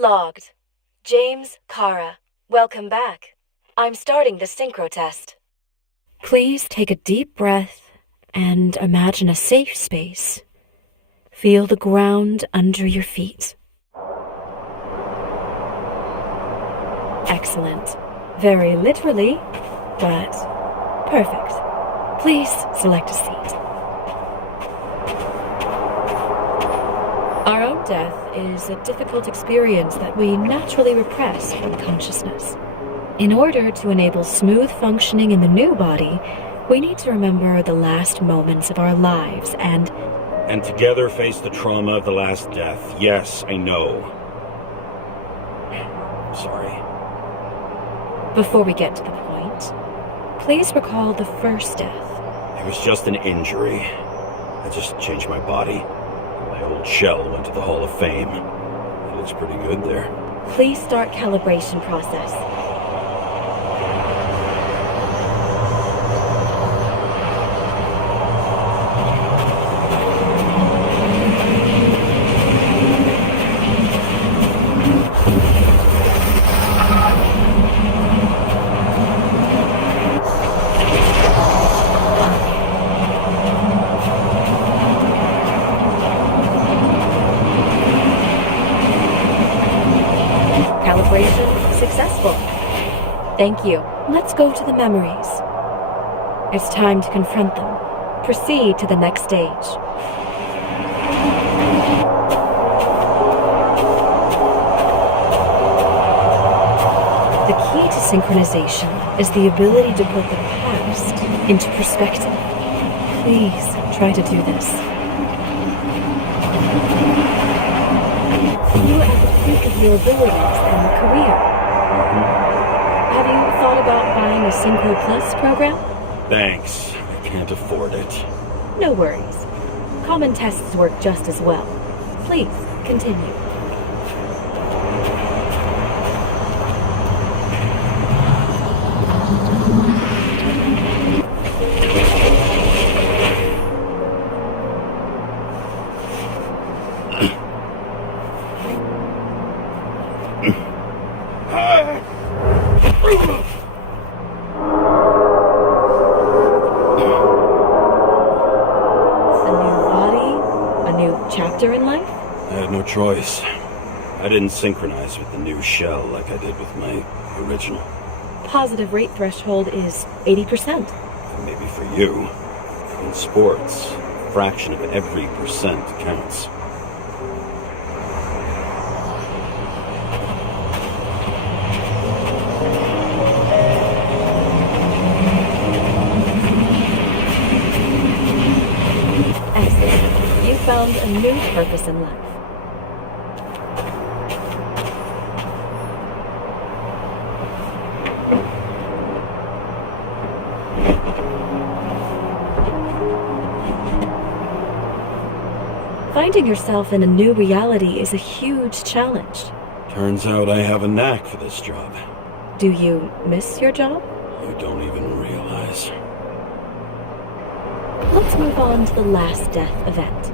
Logged. James Karra. Welcome back. I'm starting the synchro test. Please take a deep breath and imagine a safe space. Feel the ground under your feet. Excellent. Very literally, but perfect. Please select a seat. Our own death is a difficult experience that we naturally repress from consciousness. In order to enable smooth functioning in the new body, we need to remember the last moments of our lives and together face the trauma of the last death. Yes, I know. Sorry. Before we get to the point, please recall the first death. It was just an injury. I just changed my body. My old shell went to the Hall of Fame. It looks pretty good there. Please start calibration process. Successful. Thank you. Let's go to the memories. It's time to confront them. Proceed to the next stage. The key to synchronization is the ability to put the past into perspective. Please try to do this. You at the peak of your abilities and career. Have you thought about buying a Synchro Plus program? Thanks. I can't afford it. No worries. Common tests work just as well. Please, continue. chapter in life? I had no choice. I didn't synchronize with the new shell like I did with my original. Positive rate threshold is 80%. Maybe for you. In sports, a fraction of every percent counts. Excellent. You found a new purpose in life. Finding yourself in a new reality is a huge challenge. Turns out I have a knack for this job. Do you miss your job? You don't even realize. Let's move on to the last death event.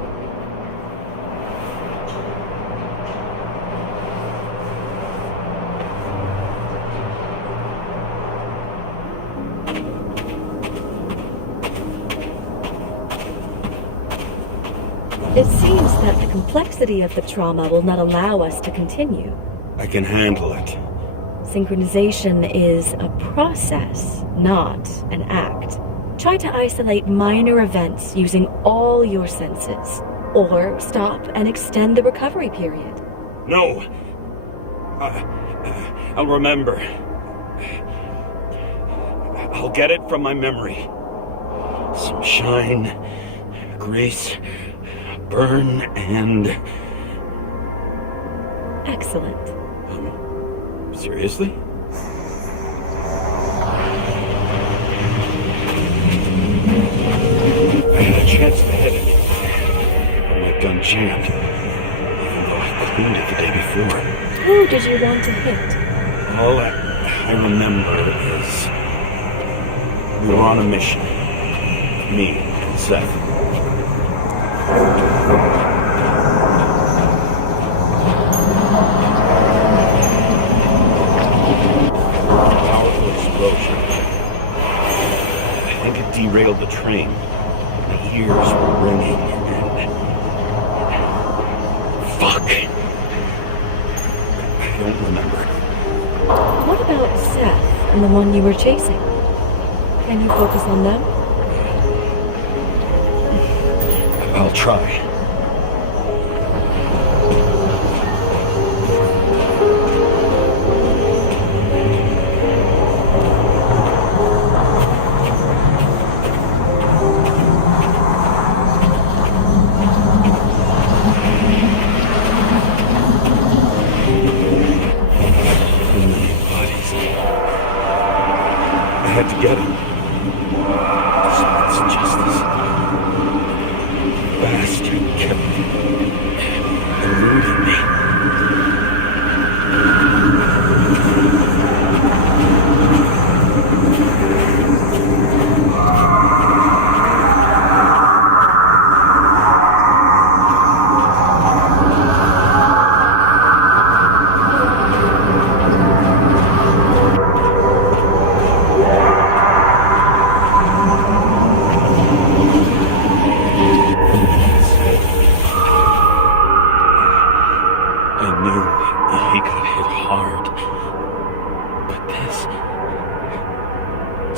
It seems that the complexity of the trauma will not allow us to continue. I can handle it. Synchronization is a process, not an act. Try to isolate minor events using all your senses, or stop and extend the recovery period. No. I'll remember. I'll get it from my memory. Some shine, grease, burn, and... Excellent. Seriously? I had a chance to hit it. But my gun jammed. Even though I cleaned it the day before. Who did you want to hit? All I remember is... we were on a mission. Me and Seth. Powerful explosion. I think it derailed the train. My ears were ringing and... fuck. I don't remember. What about Seth and the one you were chasing? Can you focus on them? I'll try. I had to get him. It's justice. Bastard kept eluding me.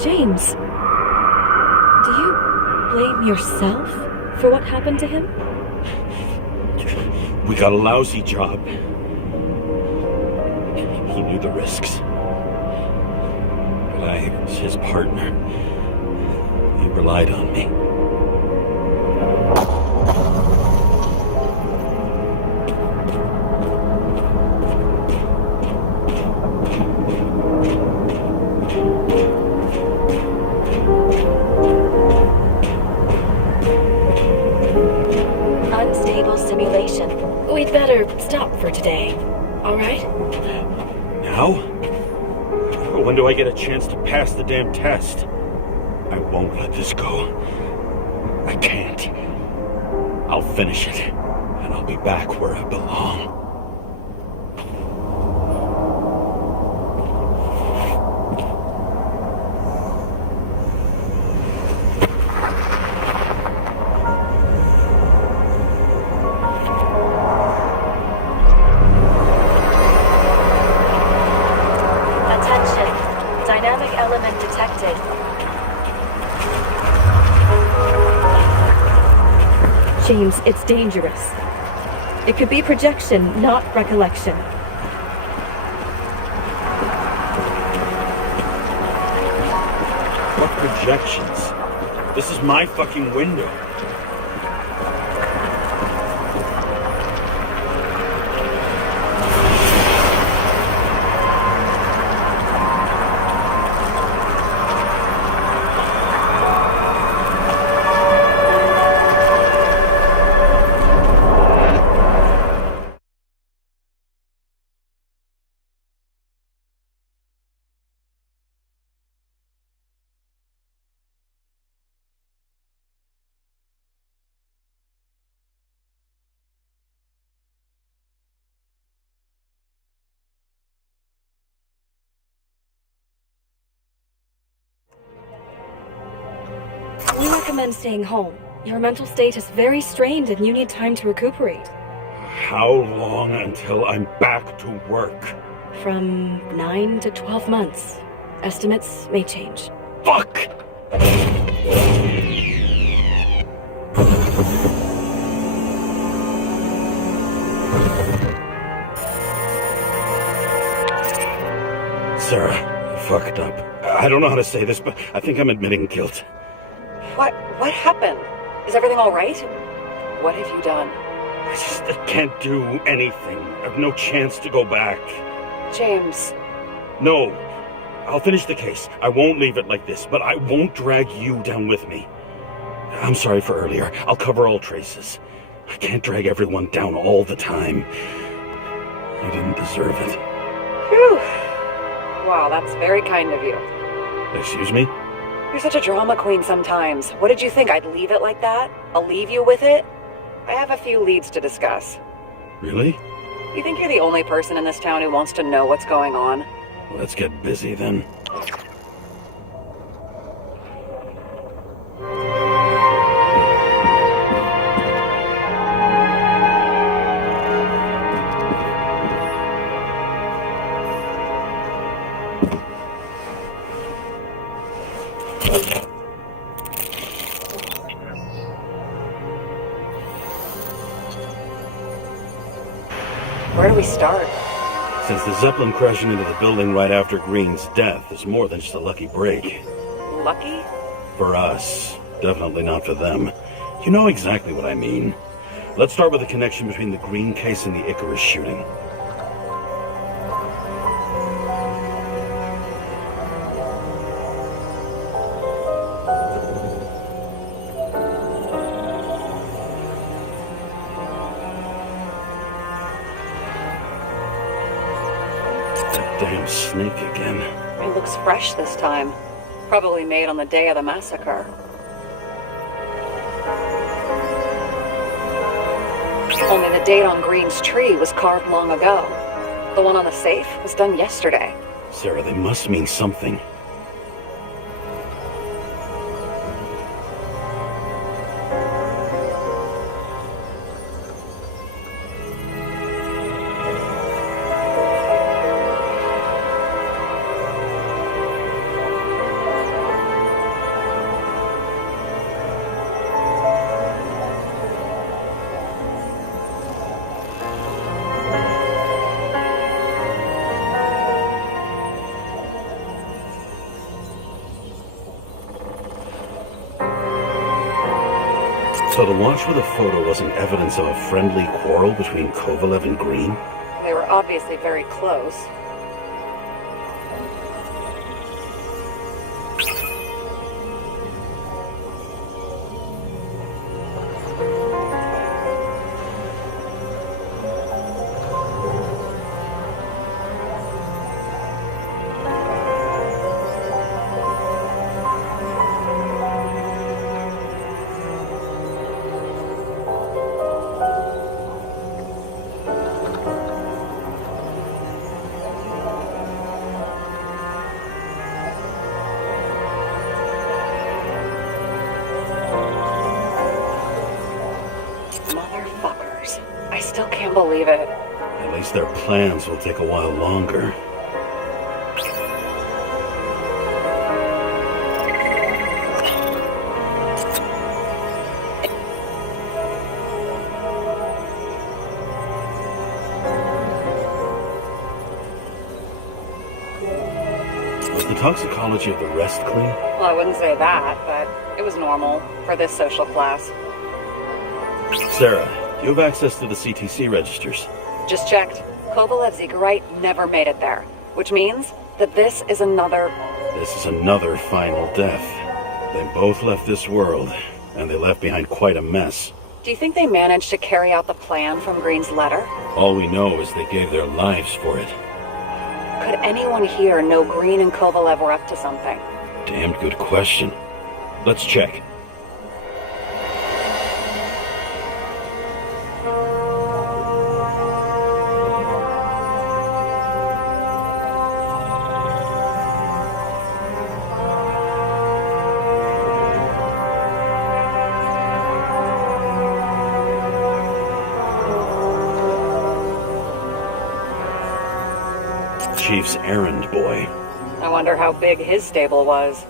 James, do you blame yourself for what happened to him? We got a lousy job. He knew the risks. But I was his partner. He relied on me. Unstable simulation. We'd better stop for today. All right? Now? When do I get a chance to pass the damn test? I won't let this go. I can't. I'll finish it, and I'll be back where I belong. James, it's dangerous. It could be projection, not recollection. What projections? This is my fucking window. We recommend staying home. Your mental state is very strained and you need time to recuperate. How long until I'm back to work? From 9 to 12 months. Estimates may change. Fuck! Sarah, I fucked up. I don't know how to say this, but I think I'm admitting guilt. What happened? Is everything all right? What have you done? I can't do anything. I have no chance to go back. James. No. I'll finish the case. I won't leave it like this, but I won't drag you down with me. I'm sorry for earlier. I'll cover all traces. I can't drag everyone down all the time. You didn't deserve it. Whew. Wow, that's very kind of you. Excuse me? You're such a drama queen sometimes. What did you think, I'd leave it like that? I'll leave you with it? I have a few leads to discuss. Really? You think you're the only person in this town who wants to know what's going on? Let's get busy then. Where do we start? Since the Zeppelin crashing into the building right after Green's death is more than just a lucky break. Lucky? For us. Definitely not for them. You know exactly what I mean. Let's start with the connection between the Green case and the Icarus shooting. Damn snake again. It looks fresh this time. Probably made on the day of the massacre. Only the date on Green's tree was carved long ago. The one on the safe was done yesterday. Sarah, they must mean something. So the watch with a photo wasn't evidence of a friendly quarrel between Kovalev and Green? They were obviously very close. Motherfuckers. I still can't believe it. At least their plans will take a while longer. toxicology of the rest clean? Well, I wouldn't say that, but it was normal for this social class. Sarah, you have access to the CTC registers. Just checked. Kovalev's Igorite never made it there, which means that this is another final death. They both left this world, and they left behind quite a mess. Do you think they managed to carry out the plan from Green's letter? All we know is they gave their lives for it. Could anyone here know Green and Kovalev were up to something? Damn good question. Let's check. Chief's errand boy. I wonder how big his stable was.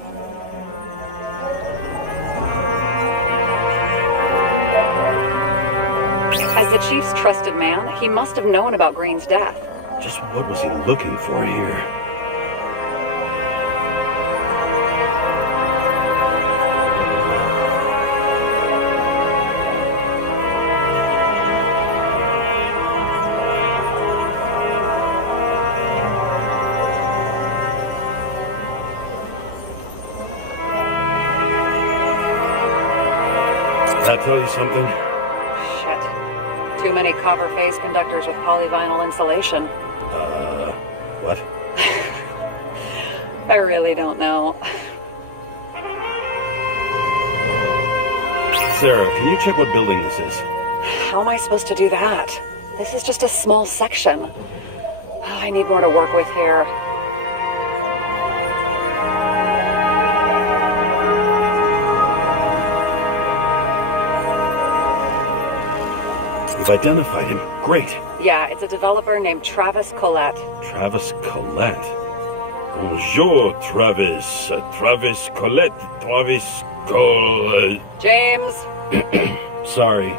As the Chief's trusted man, he must have known about Green's death. Just what was he looking for here? That tell you something? Shit. Too many copper-faced conductors with polyvinyl insulation. What? I really don't know. Sarah, can you check what building this is? How am I supposed to do that? This is just a small section. Oh, I need more to work with here. You've identified him. Great. Yeah, it's a developer named Travis Collette. Travis Collette. Bonjour, Travis. Travis Collette. Travis Collette. James! Sorry.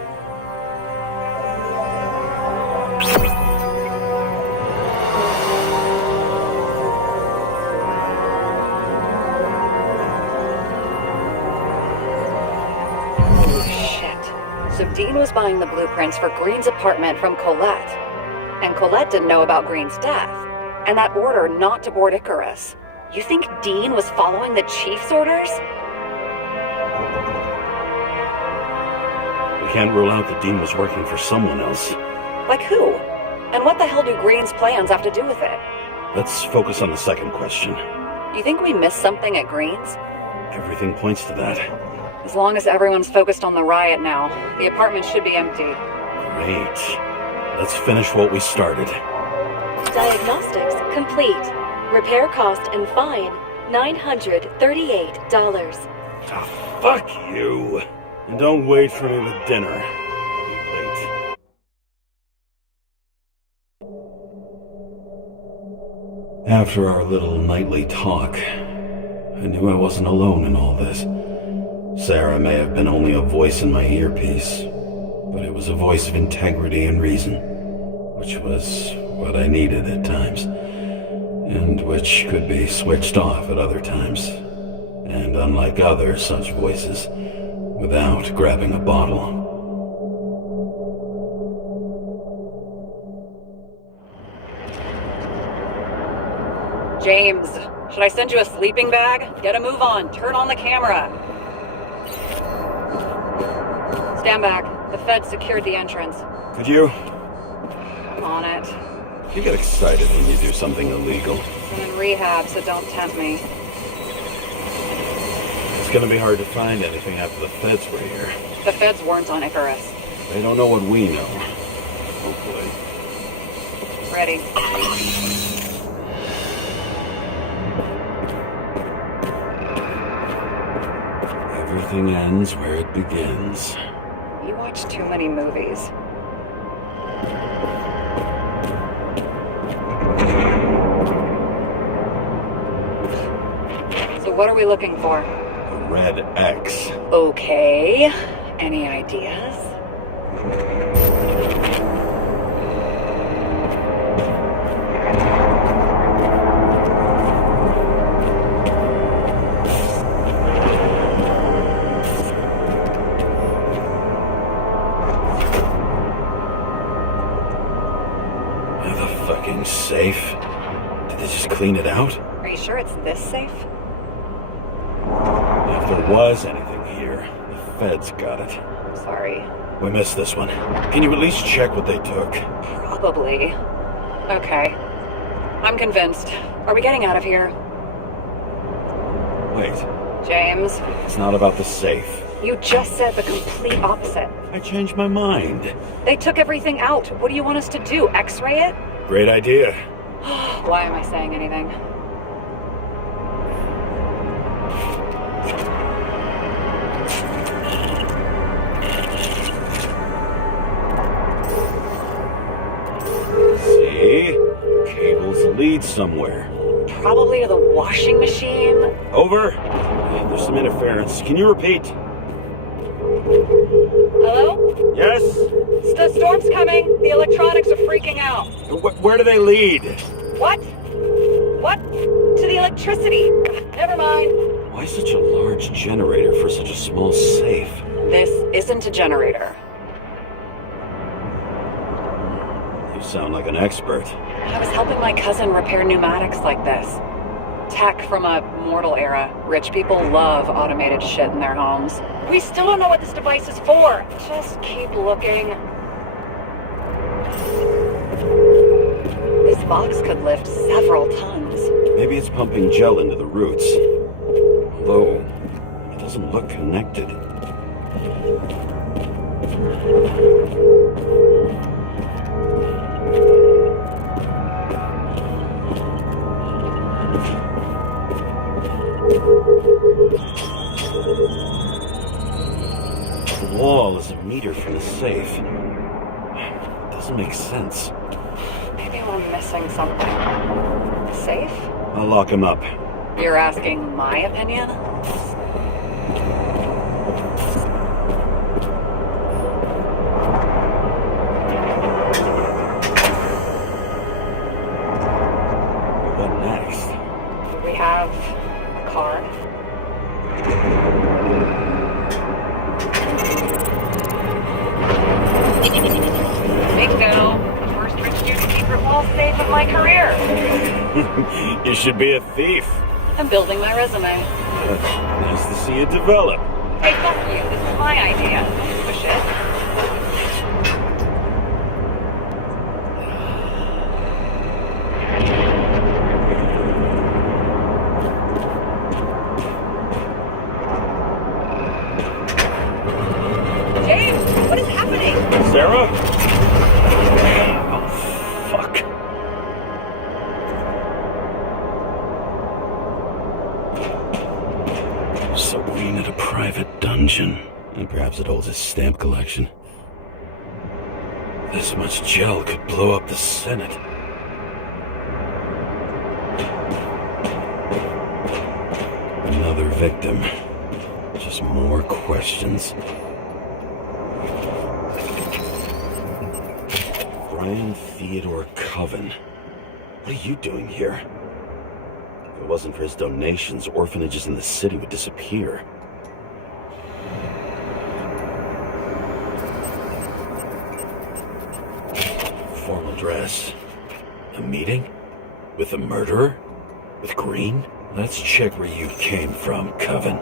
So Dean was buying the blueprints for Green's apartment from Collette. And Collette didn't know about Green's death. And that order not to board Icarus. You think Dean was following the Chief's orders? We can't rule out that Dean was working for someone else. Like who? And what the hell do Green's plans have to do with it? Let's focus on the second question. You think we missed something at Green's? Everything points to that. As long as everyone's focused on the riot now, the apartment should be empty. Great. Let's finish what we started. Diagnostics complete. Repair cost and fine, $938. Oh, fuck you. And don't wait for me with dinner. I'll be late. After our little nightly talk, I knew I wasn't alone in all this. Sarah may have been only a voice in my earpiece, but it was a voice of integrity and reason, which was what I needed at times, and which could be switched off at other times, and unlike other such voices, without grabbing a bottle. James, should I send you a sleeping bag? Get a move on. Turn on the camera. Stand back. The feds secured the entrance. Could you? I'm on it. You get excited when you do something illegal. I'm in rehab, so don't tempt me. It's gonna be hard to find anything after the feds were here. The feds weren't on Icarus. They don't know what we know. Hopefully. Ready. Everything ends where it begins. You watch too many movies. So what are we looking for? A red X. Okay. Any ideas? safe? Did they just clean it out? Are you sure it's this safe? If there was anything here, the feds got it. Sorry. We missed this one. Can you at least check what they took? Probably. Okay. I'm convinced. Are we getting out of here? Wait, James, it's not about the safe. you just said the complete opposite. I changed my mind. They took everything out. What do you want us to do? X-ray it? Great idea. Why am I saying anything? See? Cables lead somewhere. Probably to the washing machine. Over. There's some interference. Can you repeat? Hello? Yes? The storm's coming. The electronics are freaking out. Where do they lead? What? What? To the electricity. Never mind. Why such a large generator for such a small safe? This isn't a generator. You sound like an expert. I was helping my cousin repair pneumatics like this. Tech from a mortal era. Rich people love automated shit in their homes. We still don't know what this device is for. Just keep looking. This box could lift several tons. Maybe it's pumping gel into the roots. Although, it doesn't look connected. The wall is a meter from the safe. It doesn't make sense. Maybe we're missing something. Safe? I'll lock him up. You're asking my opinion? What next? We have a card. Bingo! The first rich dude's secret wall safe of my career. You should be a thief. I'm building my resume. Nice to see it develop. Hey, fuck you. This is my idea. Don't give a shit. James, what is happening? Sarah? Oh, fuck. So we need a private dungeon. And perhaps it holds a stamp collection. This much gel could blow up the Senate. Another victim. Just more questions. Brian Theodore Coven. What are you doing here? If it wasn't for his donations, orphanages in the city would disappear. Formal dress. A meeting? With a murderer? With Green? Let's check where you came from, Coven.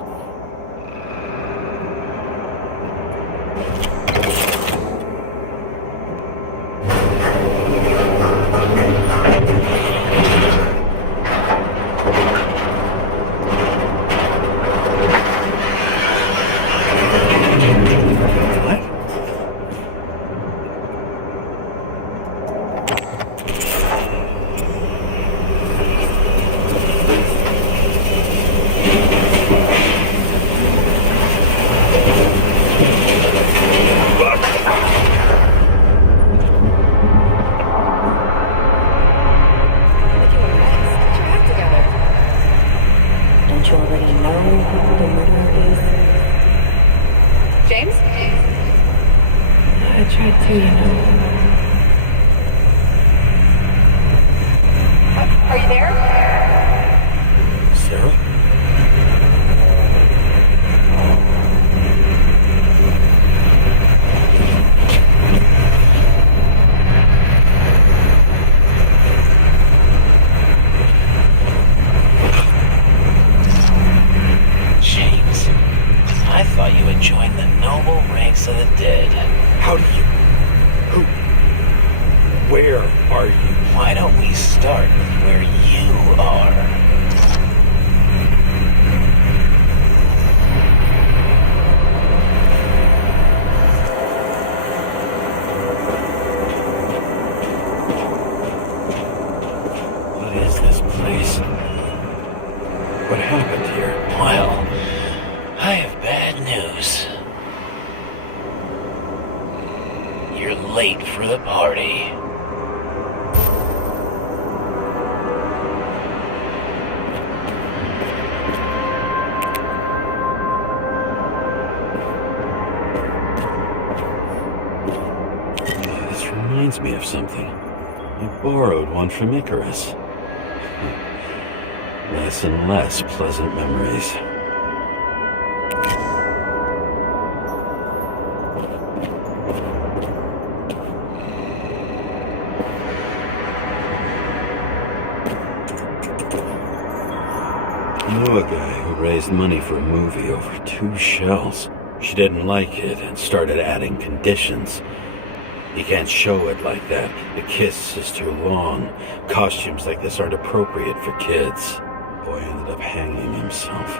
Are you there? Sarah? always start with where you are. What is this place? What happened here? Well, I have bad news. You're late for the party. This reminds me of something. I borrowed one from Icarus. Less and less pleasant memories. I knew a guy who raised money for a movie over 2 shells. She didn't like it and started adding conditions. You can't show it like that. The kiss is too long. Costumes like this aren't appropriate for kids. The boy ended up hanging himself.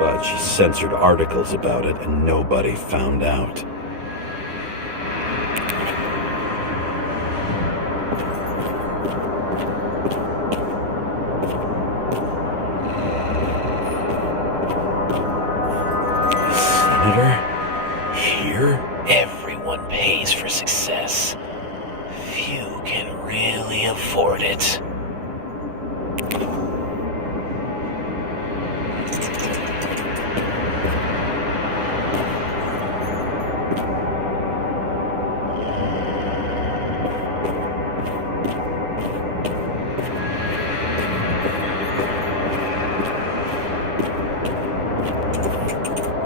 But she censored articles about it and nobody found out. Senator? Here? Everyone pays for success. Few can really afford it.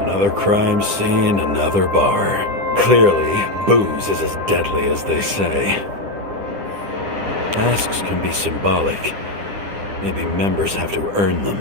Another crime scene, another bar. Clearly, booze is as deadly as they say. Masks can be symbolic. Maybe members have to earn them.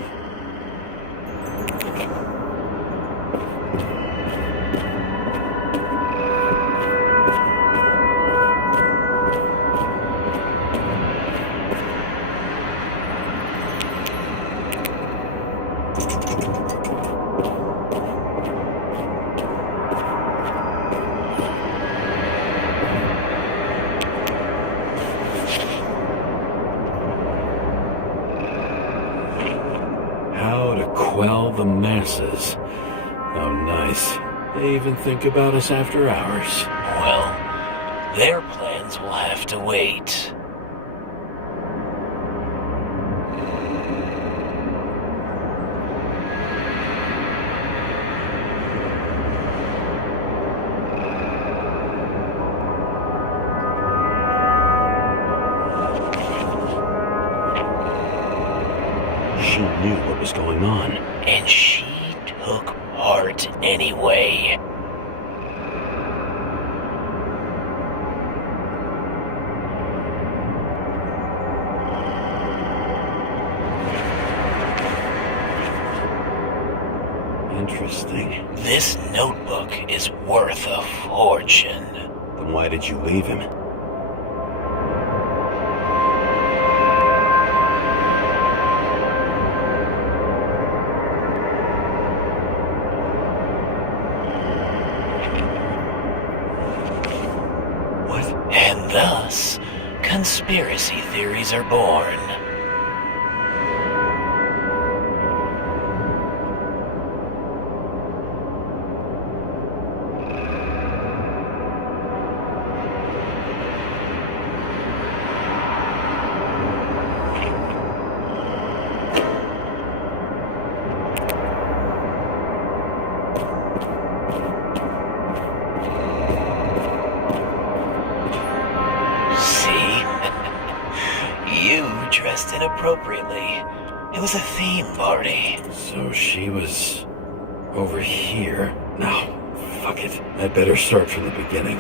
Quell the masses. Oh, nice. They even think about us after hours. Well, their plans will have to wait. She knew what was going on. And she took part anyway. Interesting. This notebook is worth a fortune. Then why did you leave him? And thus, conspiracy theories are born. Dressed inappropriately. It was a theme party. So she was over here. No, fuck it. I'd better start from the beginning.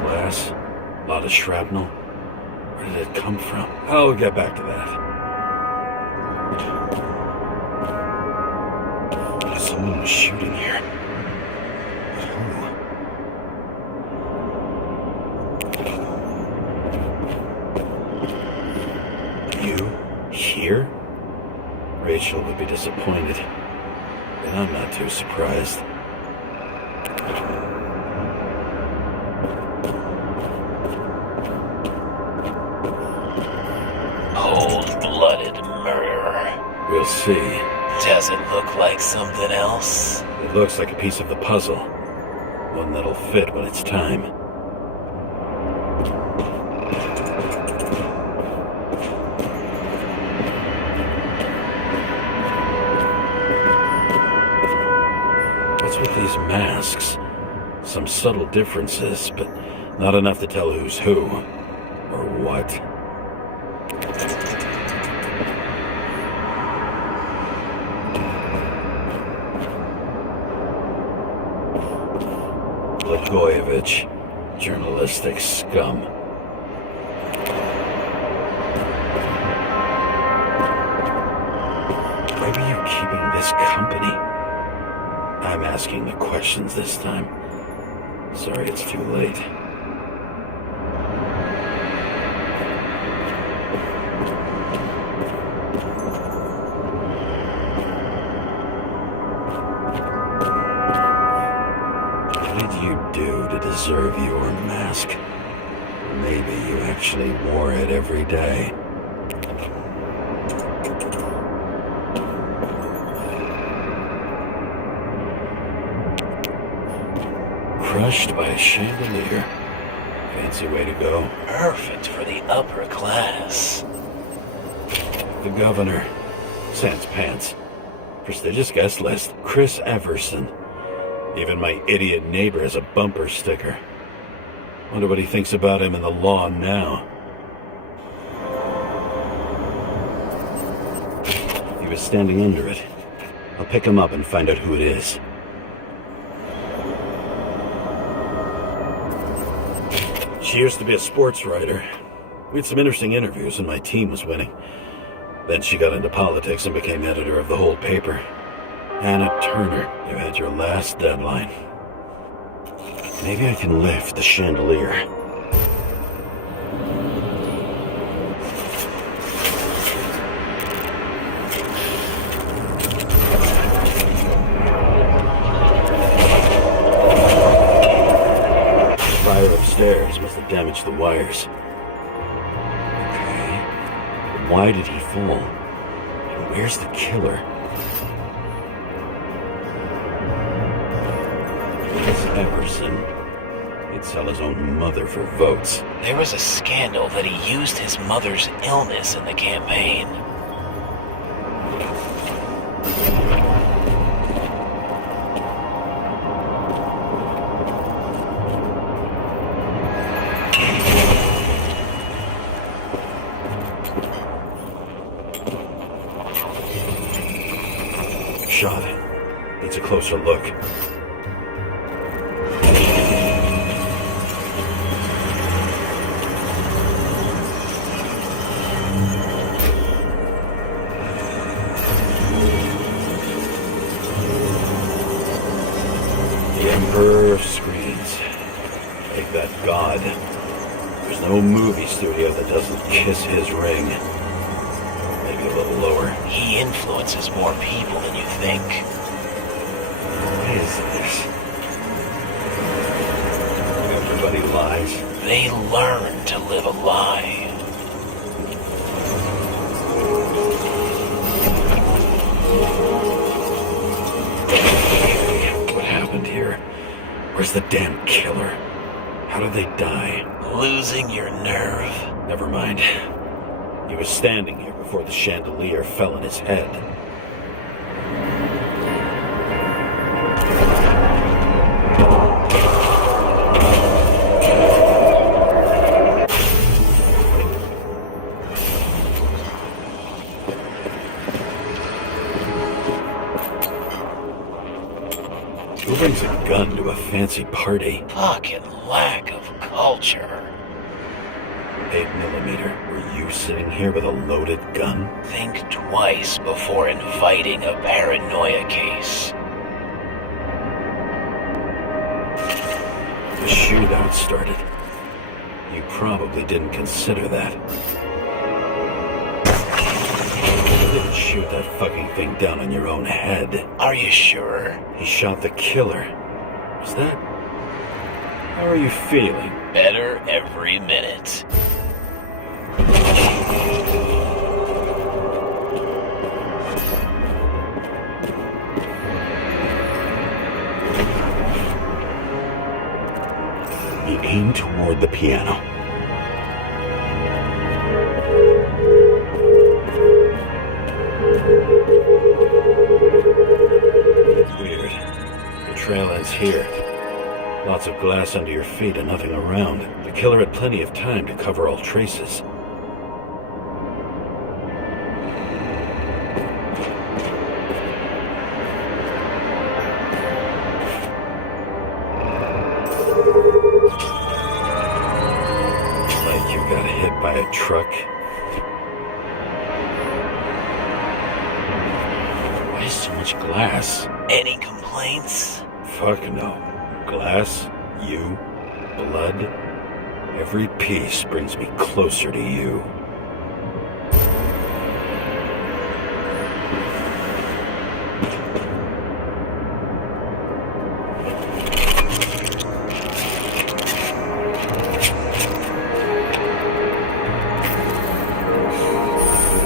Glass, a lot of shrapnel. Where did it come from? I'll get back to that. Someone was shooting here. Who? disappointed. And I'm not too surprised. Cold-blooded murder. We'll see. Does it look like something else? It looks like a piece of the puzzle. One that'll fit when it's time. What's with these masks? Some subtle differences, but not enough to tell who's who. Or what. Blagojevich, journalistic scum. Why were you keeping this company? I'm asking the questions this time. Sorry it's too late. Do to deserve your mask. Maybe you actually wore it every day. Crushed by a chandelier. Fancy way to go. Perfect for the upper class. The governor. Sans pants. Prestigious guest list. Chris Everson. Even my idiot neighbor has a bumper sticker. Wonder what he thinks about him and the law now. He was standing under it. I'll pick him up and find out who it is. She used to be a sports writer. We had some interesting interviews and my team was winning. Then she got into politics and became editor of the whole paper. Anna Turner, you had your last deadline. Maybe I can lift the chandelier. Fire upstairs must have damaged the wires. Okay. But why did he fall? And where's the killer? Everson. He'd sell his own mother for votes. There was a scandal that he used his mother's illness in the campaign. Shot. Needs a closer look. Screens. Like that god. There's no movie studio that doesn't kiss his ring. Maybe a little lower. He influences more people than you think. What is this? Everybody lies. They learn to live a lie. What happened here? Where's the damn killer? How did they die? Losing your nerve? Never mind. He was standing here before the chandelier fell on his head. Who brings a gun to a fancy party? Fucking lack of culture. 8mm. Were you sitting here with a loaded gun? Think twice before inviting a paranoia case. The shootout started. You probably didn't consider that. Where did Shoot that fucking thing down on your own head. Are you sure? He shot the killer. Was that... How are you feeling? Better every minute. He aimed toward the piano. Weird. The trail ends here. Lots of glass under your feet and nothing around. The killer had plenty of time to cover all traces. Like you got hit by a truck. Why so much glass? Any complaints? Fuck no. Glass, you, blood. Every piece brings me closer to you.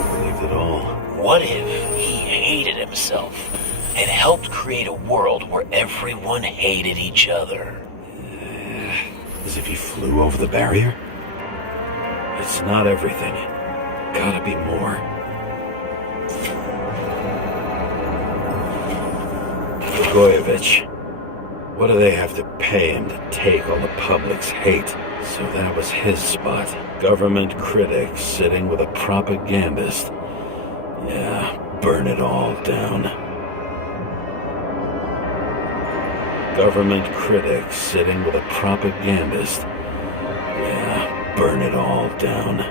Believed it all. What if he hated himself and helped create a world where everyone hated each other? As if he flew over the barrier? It's not everything. Gotta be more. Blagojevich. What do they have to pay him to take all the public's hate? So that was his spot. Government critic sitting with a propagandist. Yeah, burn it all down. Government critic sitting with a propagandist. Yeah, burn it all down.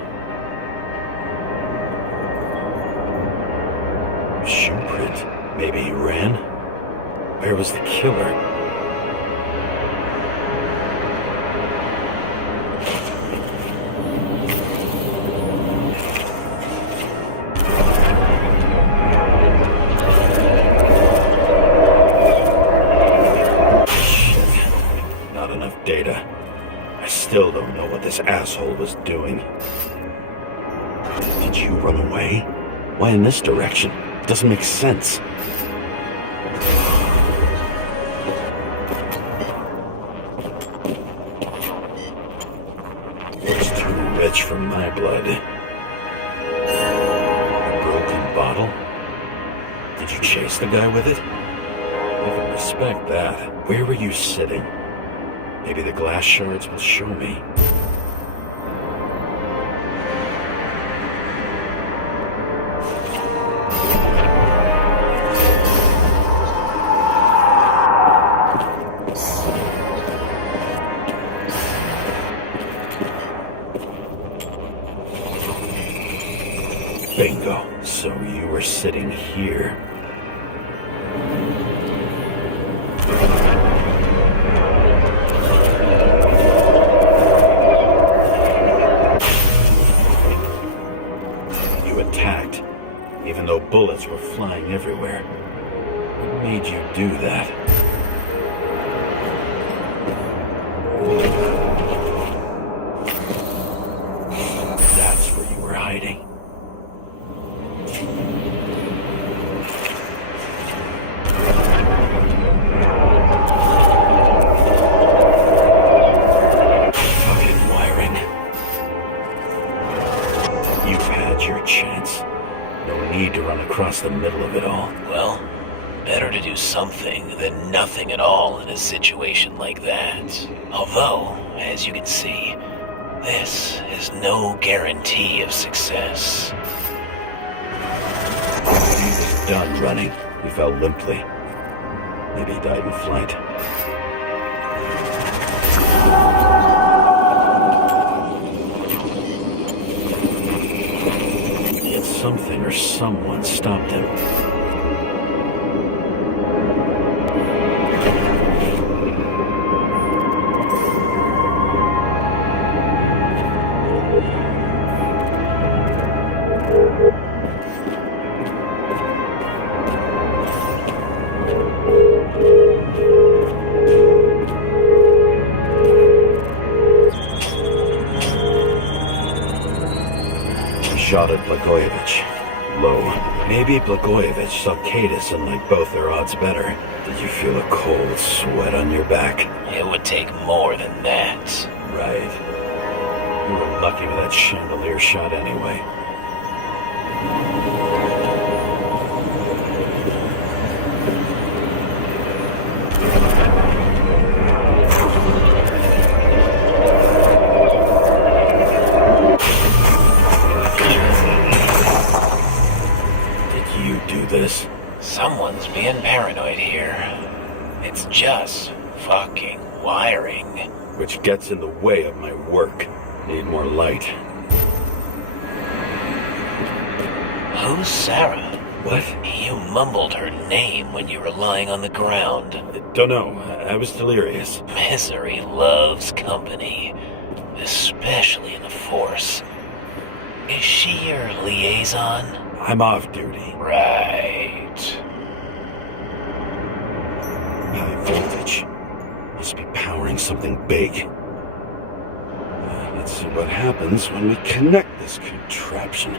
Shoe print. Maybe he ran? Where was the killer? Still don't know what this asshole was doing. Did you run away? Why in this direction? It doesn't make sense. It's too rich for my blood. A broken bottle? Did you chase the guy with it? I can respect that. Where were you sitting? Maybe the glass shards will show me. Bingo. So you were sitting here. Bullets were flying everywhere. What made you do that? That's where you were hiding. Fucking wiring. You've had your chance. No need to run across the middle of it all. Well, better to do something than nothing at all in a situation like that. Although, as you can see, this is no guarantee of success. He was done running. He fell limply. Maybe he died in flight. Yet something or someone stopped him. shot at Blagojevich. Low. Maybe Blagojevich saw Cadis and liked both their odds better. Did you feel a cold sweat on your back? It would take more than that. Right. You were lucky with that chandelier shot anyway. This. Someone's being paranoid here. It's just fucking wiring. Which gets in the way of my work. Need more light. Who's Sarah? What? You mumbled her name when you were lying on the ground. Don't know. I was delirious. Misery loves company. Especially in the Force. Is she your liaison? I'm off duty. Right. High voltage. Must be powering something big. Let's see what happens when we connect this contraption.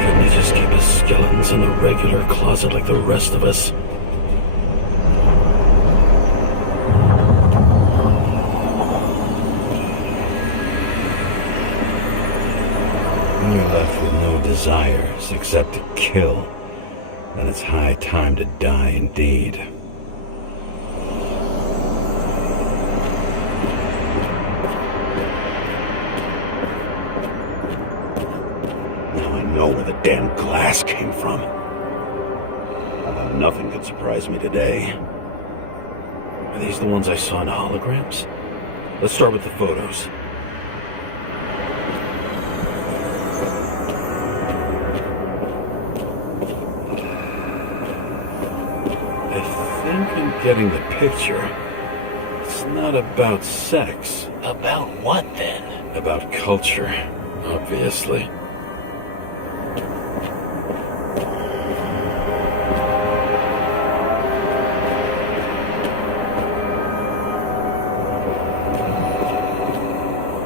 Couldn't he just keep his skeletons in the regular closet like the rest of us? You're left with no desires except to kill. Then it's high time to die indeed. Now I know where the damn glass came from. I thought nothing could surprise me today. Are these the ones I saw in holograms? Let's start with the photos. I'm getting the picture. It's not about sex. About what, then? About culture, obviously.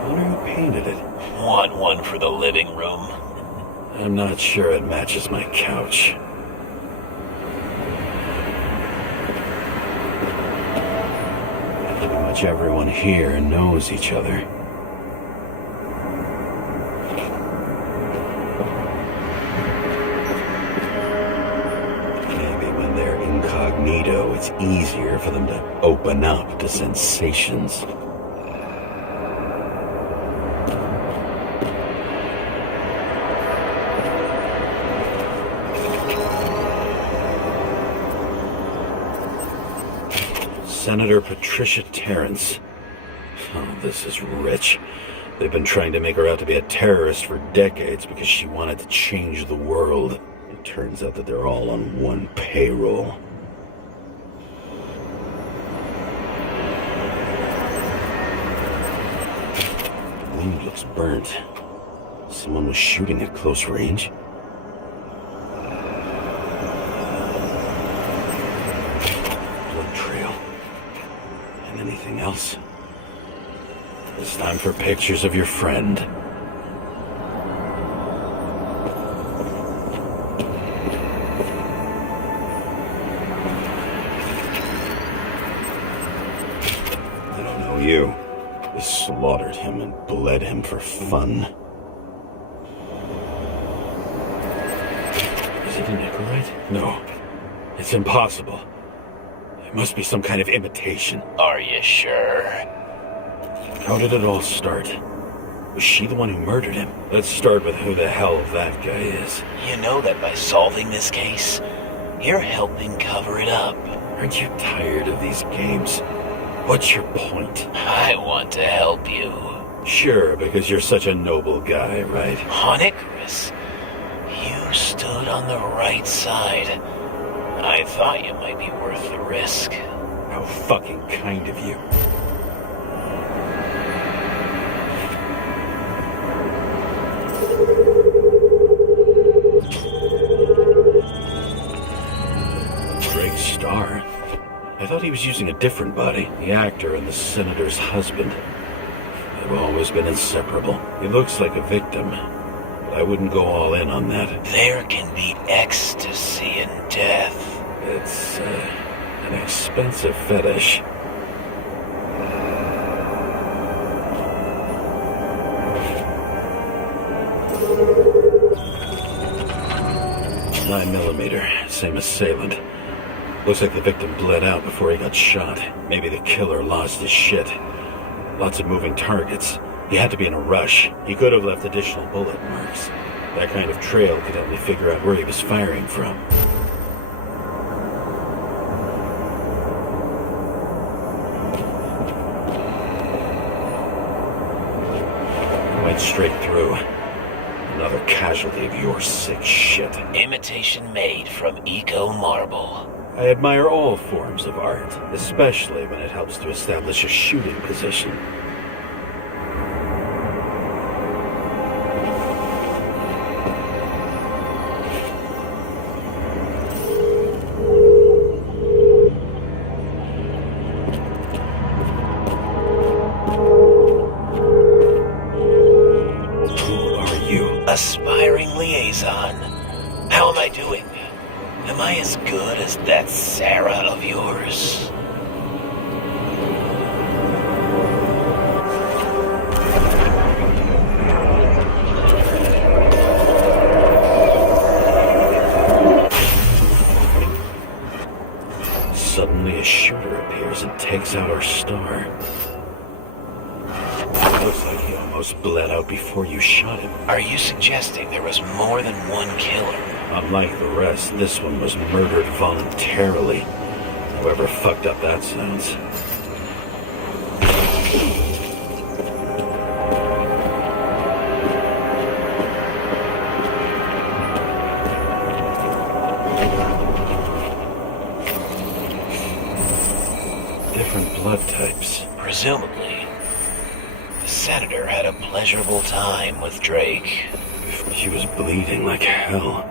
Who painted it? Want one for the living room? I'm not sure it matches my couch. Everyone here knows each other. Maybe when they're incognito, it's easier for them to open up to sensations. Senator Patricia Terrence. Oh, this is rich. They've been trying to make her out to be a terrorist for decades because she wanted to change the world. It turns out that they're all on one payroll. The wind looks burnt. Someone was shooting at close range. Blood trail. Anything else? It's time for pictures of your friend. I don't know you. They slaughtered him and bled him for fun. Is it an Icarite? No. It's impossible. It must be some kind of imitation. Are you sure? How did it all start? Was she the one who murdered him? Let's start with who the hell that guy is. You know that by solving this case, you're helping cover it up. Aren't you tired of these games? What's your point? I want to help you. Sure, because you're such a noble guy, right? On Icarus, you stood on the right side. I thought you might be worth the risk. How fucking kind of you. Great star. he was using a different body. The actor and the senator's husband. They've always been inseparable. He looks like a victim, but I wouldn't go all in on that. There can be ecstasy in death. It's an expensive fetish. .9mm, same assailant. Looks like the victim bled out before he got shot. Maybe the killer lost his shit. Lots of moving targets. He had to be in a rush. He could have left additional bullet marks. That kind of trail could help me figure out where he was firing from. Went straight through. Another casualty of your sick shit. Imitation made from eco marble. I admire all forms of art, especially when it helps to establish a shooting position. Who are you? Aspiring liaison. How am I doing? Am I as good as that Sara of yours? Suddenly a shooter appears and takes out our star. Looks like he almost bled out before you shot him. Are you suggesting there was more than one killer? Unlike the rest, this one was murdered voluntarily. However fucked up that sounds. Different blood types. Presumably, the senator had a pleasurable time with Drake. He was bleeding like hell.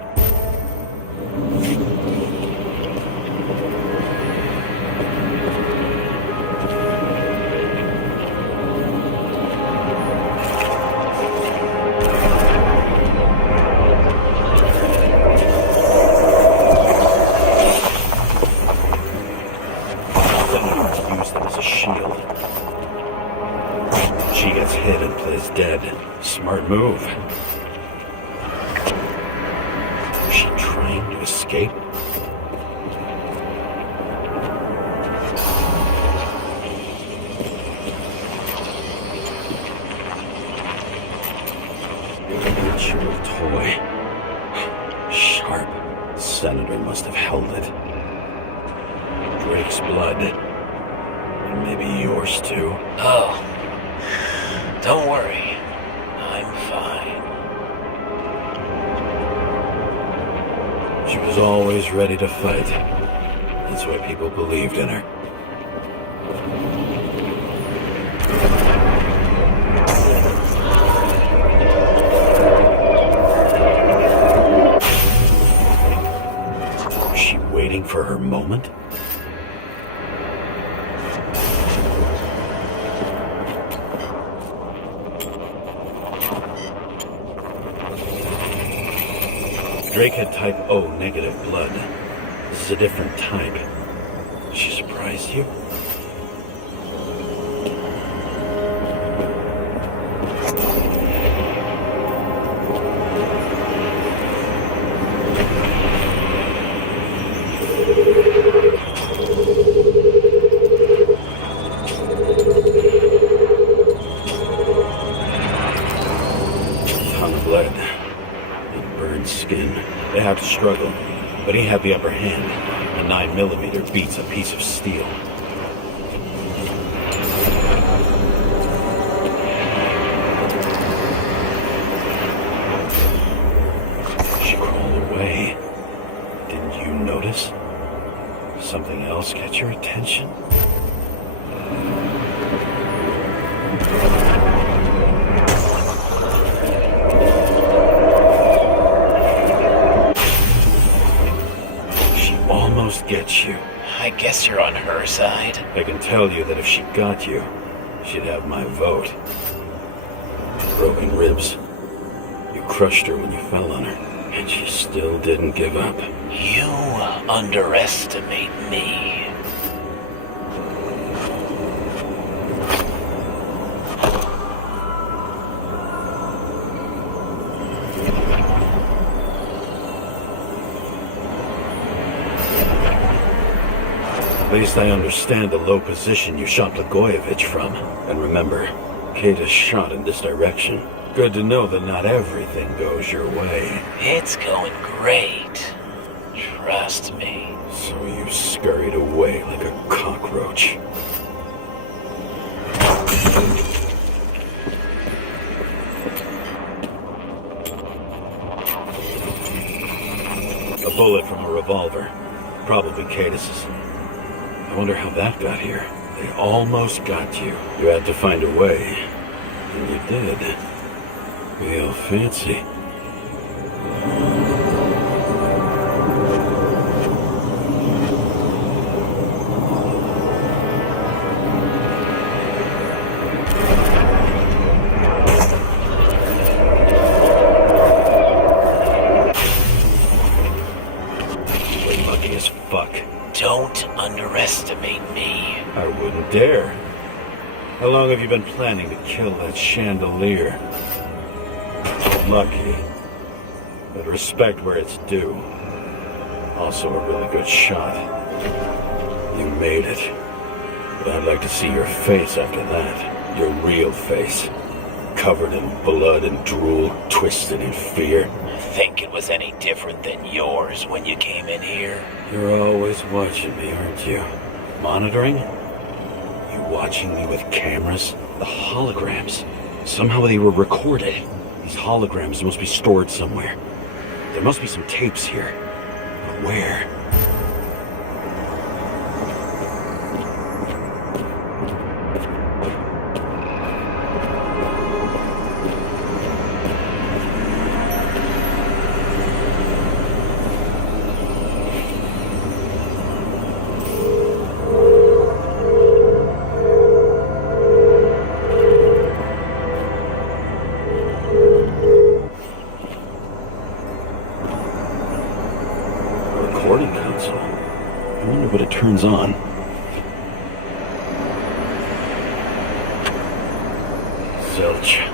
Use them as a shield. She gets hit and plays dead. Smart move. Was she trying to escape? Virtual toy. Sharp. Senator must have held it. Drake's blood. And maybe yours too. Oh, don't worry. I'm fine. She was always ready to fight. That's why people believed in her. Was she waiting for her moment? Drake had type O negative blood. This is a different type. She surprised you? Ton of blood. Burned skin. They have to struggle, but he had the upper hand. A 9mm beats a piece of steel. She crawled away. Didn't you notice? Something else catch your attention? Almost gets you. I guess you're on her side. I can tell you that if she got you, she'd have my vote. Broken ribs. You crushed her when you fell on her, and she still didn't give up. You underestimate me. At least I understand the low position you shot Blagojevich from. And remember, Kate is shot in this direction. Good to know that not everything goes your way. It's going great. Trust me. So you scurried away like a cockroach. A bullet from a revolver. Probably Cadis's. I wonder how that got here. They almost got you. You had to find a way. And you did. Real fancy. We're lucky as fuck. Don't underestimate me. I wouldn't dare. How long have you been planning to kill that chandelier? Lucky. But respect where it's due. Also a really good shot. You made it. But I'd like to see your face after that. Your real face. Covered in blood and drool, twisted in fear. Think it was any different than yours when you came in here? You're always watching me, aren't you? Monitoring? You watching me with cameras? The holograms. Somehow they were recorded. These holograms must be stored somewhere. There must be some tapes here. But where? Turns on. Zilch.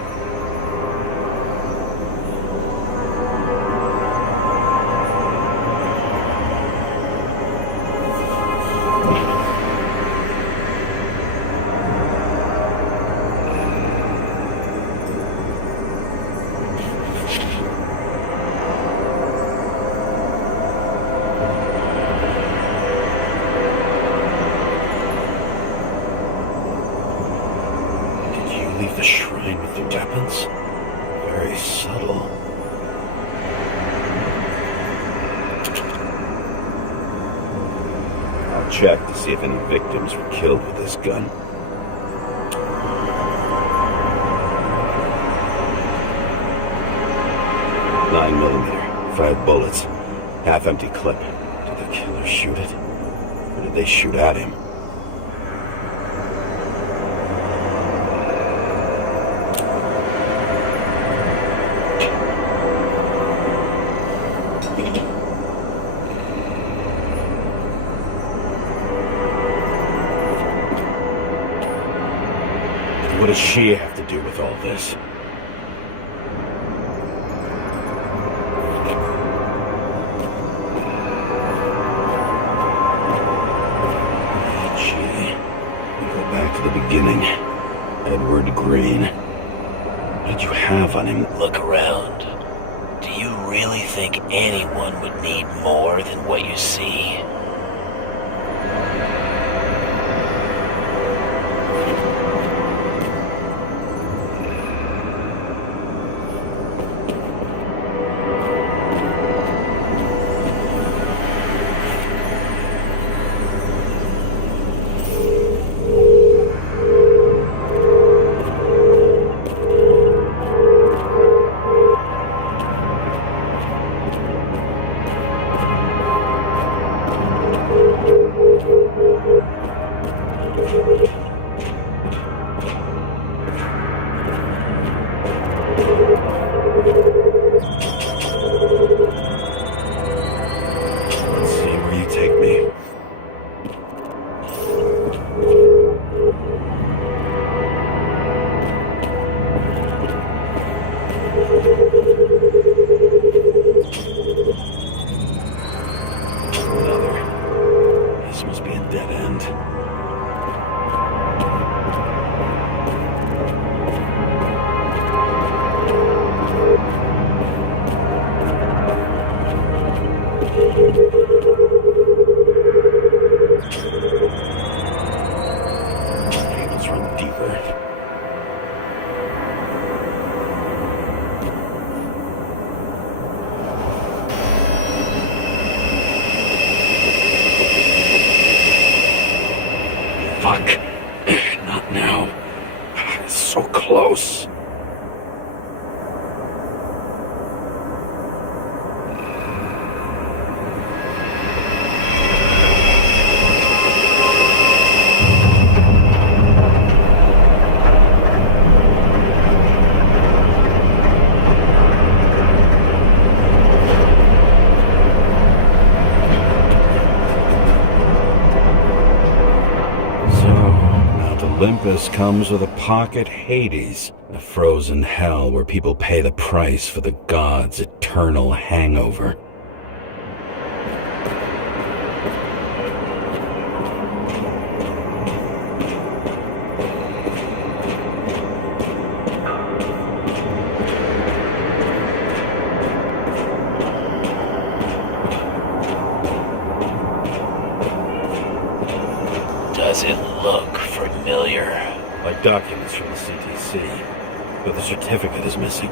The shrine with the weapons? Very subtle. I'll check to see if any victims were killed with this gun. .9mm, 5 bullets, half-empty clip. Did the killer shoot it? Or did they shoot at him? What does she have to do with all this? Gee, we go back to the beginning. Edward Green. What did you have on him? Look around. Do you really think anyone would need more than what you see? Olympus comes with a pocket Hades, a frozen hell where people pay the price for the gods' eternal hangover. Does it look familiar? Like documents from the CTC, but the certificate is missing.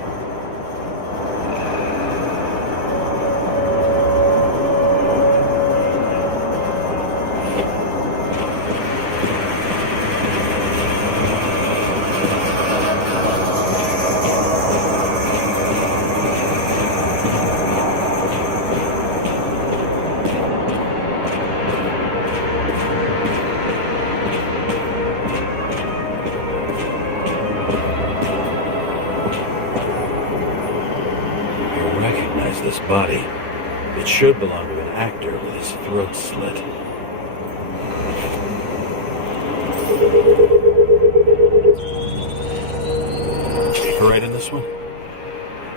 This body. It should belong to an actor with his throat slit. Paper right in this one?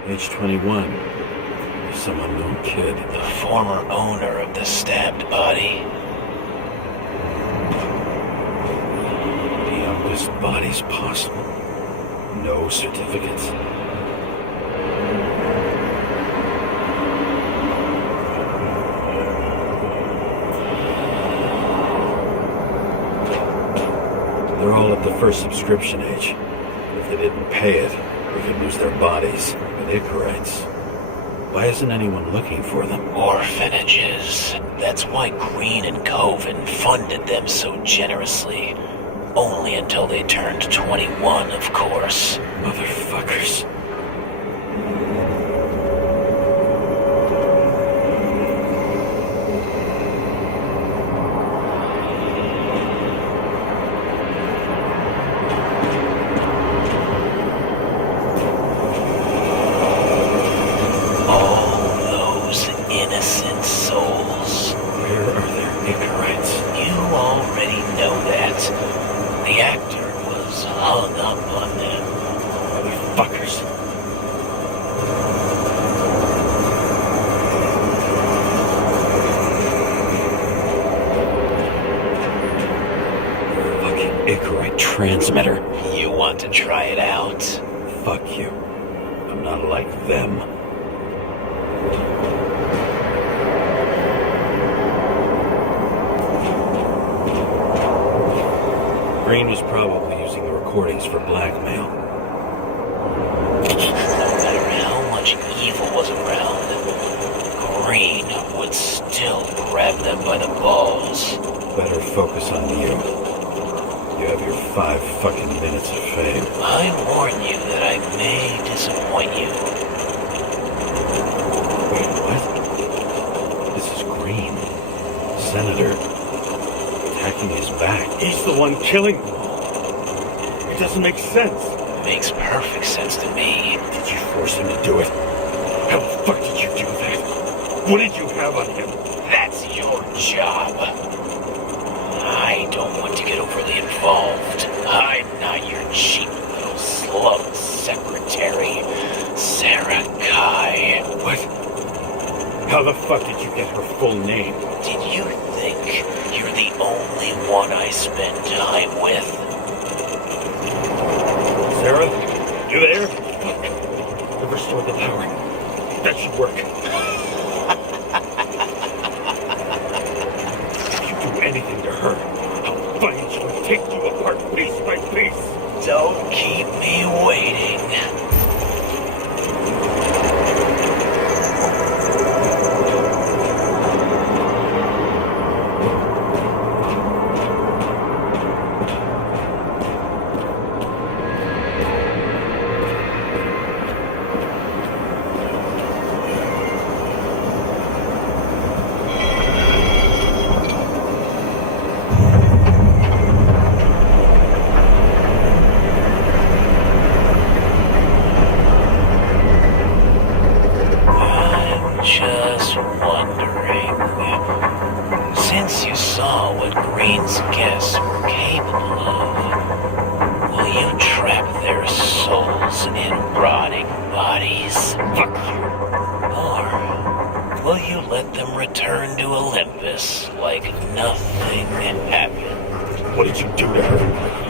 Age 21. Some unknown kid. The former owner of the stabbed body. The youngest bodies possible. No certificates. They're all at the first subscription age. If they didn't pay it, they could lose their bodies. But Icarites, why isn't anyone looking for them? Orphanages. That's why Green and Coven funded them so generously. Only until they turned 21, of course. Motherfuckers. Transmitter. You want to try it out? Fuck you. I'm not like them. Green was probably using the recordings for blackmail. No matter how much evil was around, Green would still grab them by the balls. Better focus on you. You have your 5 fucking minutes of fame. I warn you that I may disappoint you. Wait, what? This is Green. Senator. Attacking his back. He's the one killing them. It doesn't make sense. Makes perfect sense to me. Did you force him to do it? How the fuck did you do that? What did you have on him? That's your job. I don't want to get overly involved. I'm not your cheap little slug secretary, Sara Kai. What? How the fuck did you get her full name? Did you think you're the only one I spend time with? Sarah? You there? Fuck. I've restored the power. That should work. If you do anything to her, I'll find you and take you apart piece by piece. Don't keep me waiting. Since you saw what Green's guests were capable of, and rotting bodies? Fuck you. Or will you let them return to Olympus like nothing happened? What did you do to her?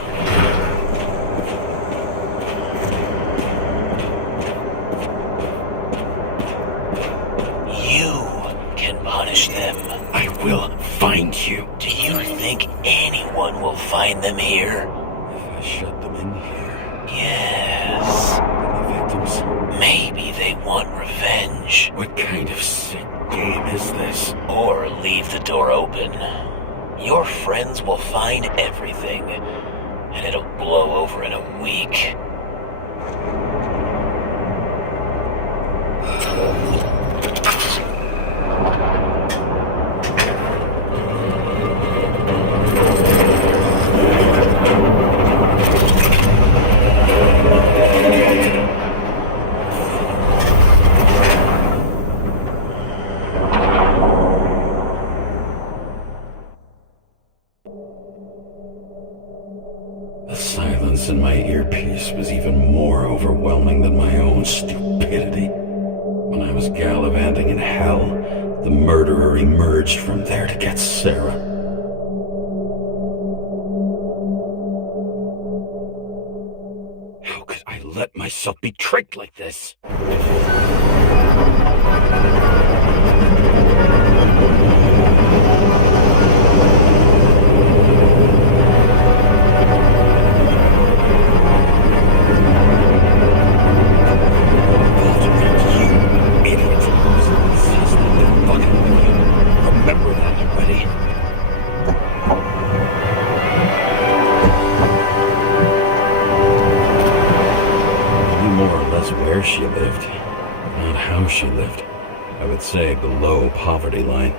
Punish them. I will find you. Do you think anyone will find them here? If I shut them in here, Yes. the victims. Maybe they want revenge. What kind of sick game is this? Or leave the door open. Your friends will find everything, and it'll blow over in a week. The silence in my earpiece was even more overwhelming than my own stupidity. When I was gallivanting in hell, the murderer emerged from there to get Sarah. How could I let myself be tricked like this? Remember that already. I knew more or less where she lived, not how she lived. I would say below poverty line,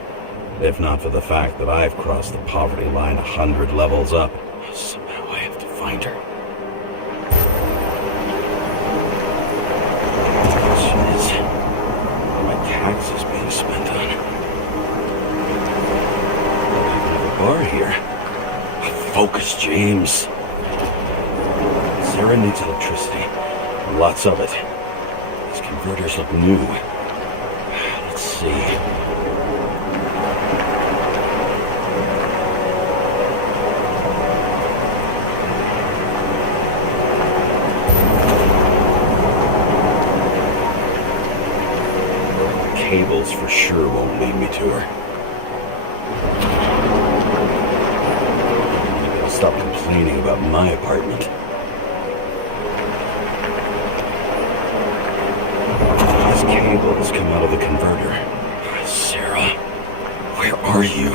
if not for the fact that I've crossed the poverty line 100 levels up. Somehow I have to find her. The question is, what are my taxes being spent on? Bar here. Focus, James. Sarah needs electricity. Lots of it. These converters look new. Let's see. The cables for sure won't lead me to her. Stop complaining about my apartment. These cables come out of the converter. Sarah, where are you?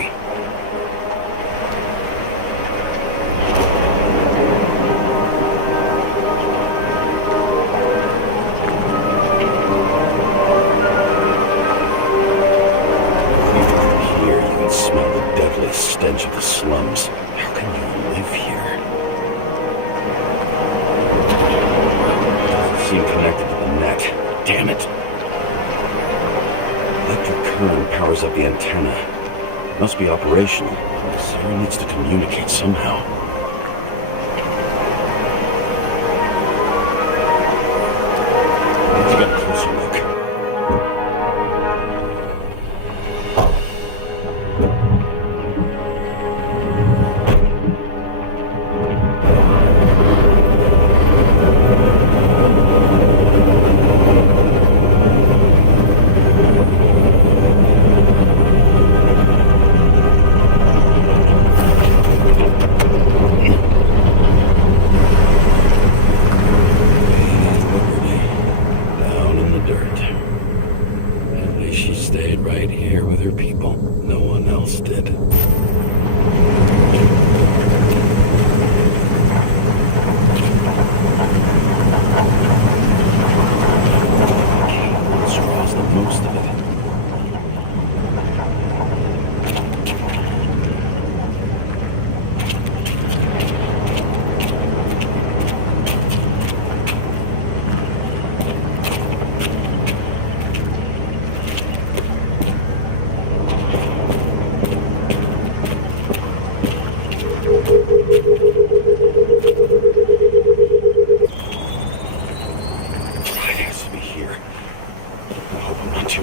From here, you can smell the deadly stench of the slums. How can you live here? Doesn't seem connected to the net. Damn it. Electric current powers up the antenna. It must be operational. Sarah needs to communicate somehow. Let's get a closer look.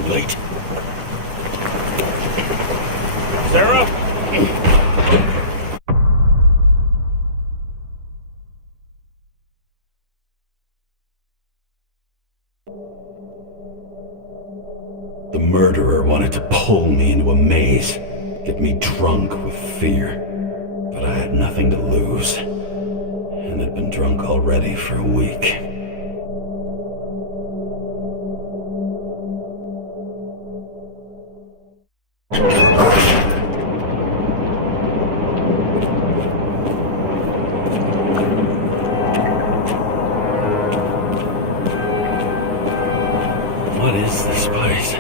late. Sarah? The murderer wanted to pull me into a maze, get me drunk with fear. But I had nothing to lose, and had been drunk already for a week. What is this place?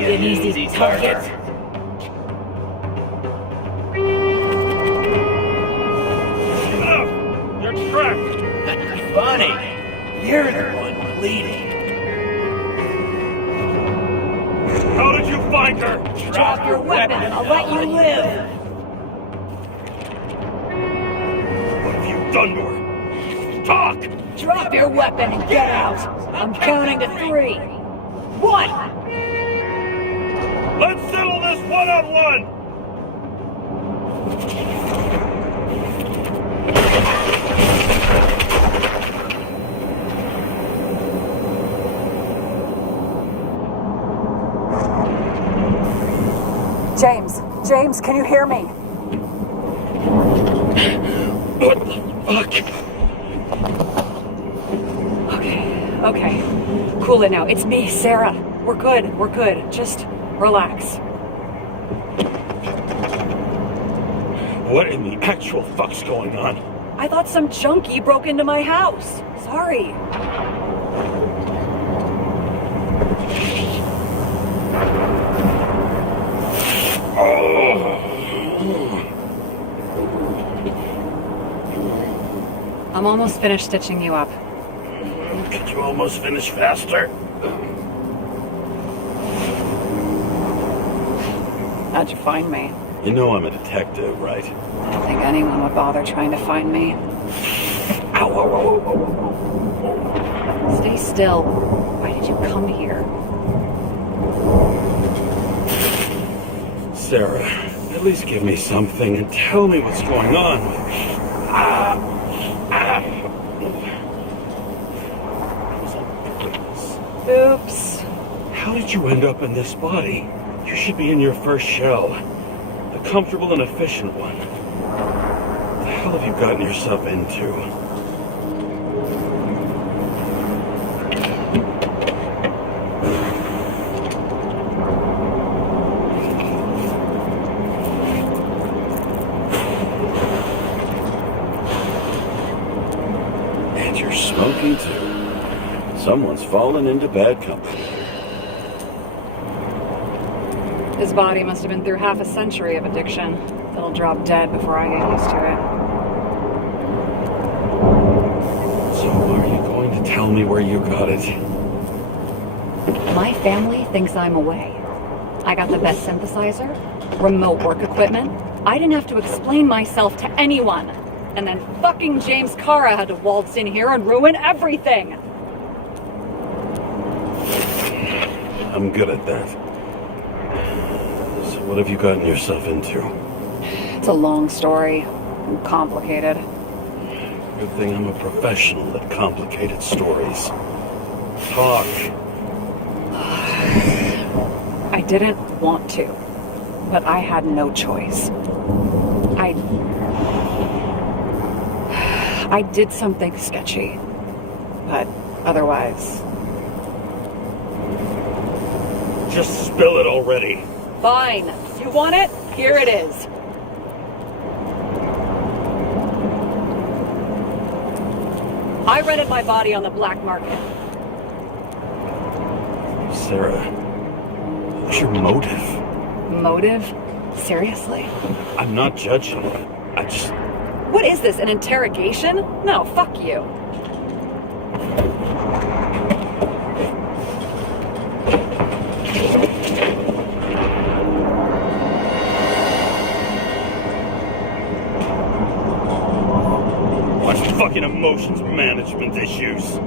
An easy target. You're trapped. Funny. You're the one bleeding. How did you find her? Drop your weapon and I'll let you live. What have you done to her? Talk! Drop your weapon and get out. I'm counting to 3. 1. Let's settle this one-on-one! James, can you hear me? What the fuck? Okay. Cool it now. It's me, Sarah. We're good. Just relax. What in the actual fuck's going on? I thought some junkie broke into my house. Sorry. I'm almost finished stitching you up. Could you almost finish faster? How'd you find me? You know I'm a detective, right? I don't think anyone would bother trying to find me. Ow, ow, ow, ow, ow. Stay still. Why did you come here? Sarah, at least give me something and tell me what's going on. Oops. How did you end up in this body? You should be in your first shell. The comfortable and efficient one. What the hell have you gotten yourself into? And you're smoking too. Someone's fallen into bad company. His body must have been through half a century of addiction. It'll drop dead before I get used to it. So are you going to tell me where you got it? My family thinks I'm away. I got the best synthesizer, remote work equipment. I didn't have to explain myself to anyone. And then fucking James Karra had to waltz in here and ruin everything. I'm good at that. So what have you gotten yourself into? It's a long story. Complicated. Good thing I'm a professional at complicated stories. Talk. I didn't want to, but I had no choice. I did something sketchy, but otherwise... Just spill it already. Fine. You want it? Here it is. I rented my body on the black market. Sarah, what's your motive? Motive? Seriously? I'm not judging. I just... What is this, an interrogation? No, fuck you. Watch fucking emotions management issues.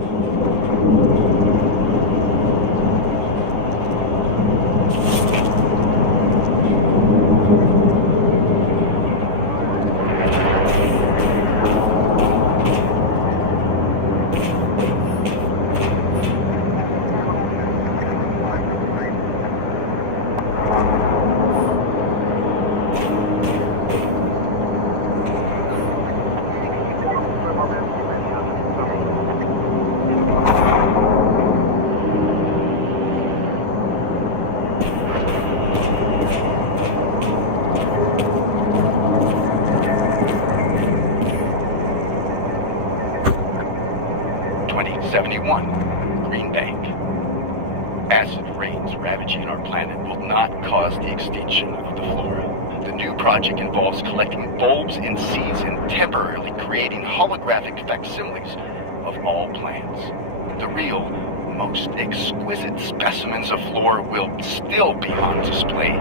Project involves collecting bulbs and seeds and temporarily creating holographic facsimiles of all plants. The real, most exquisite specimens of flora will still be on display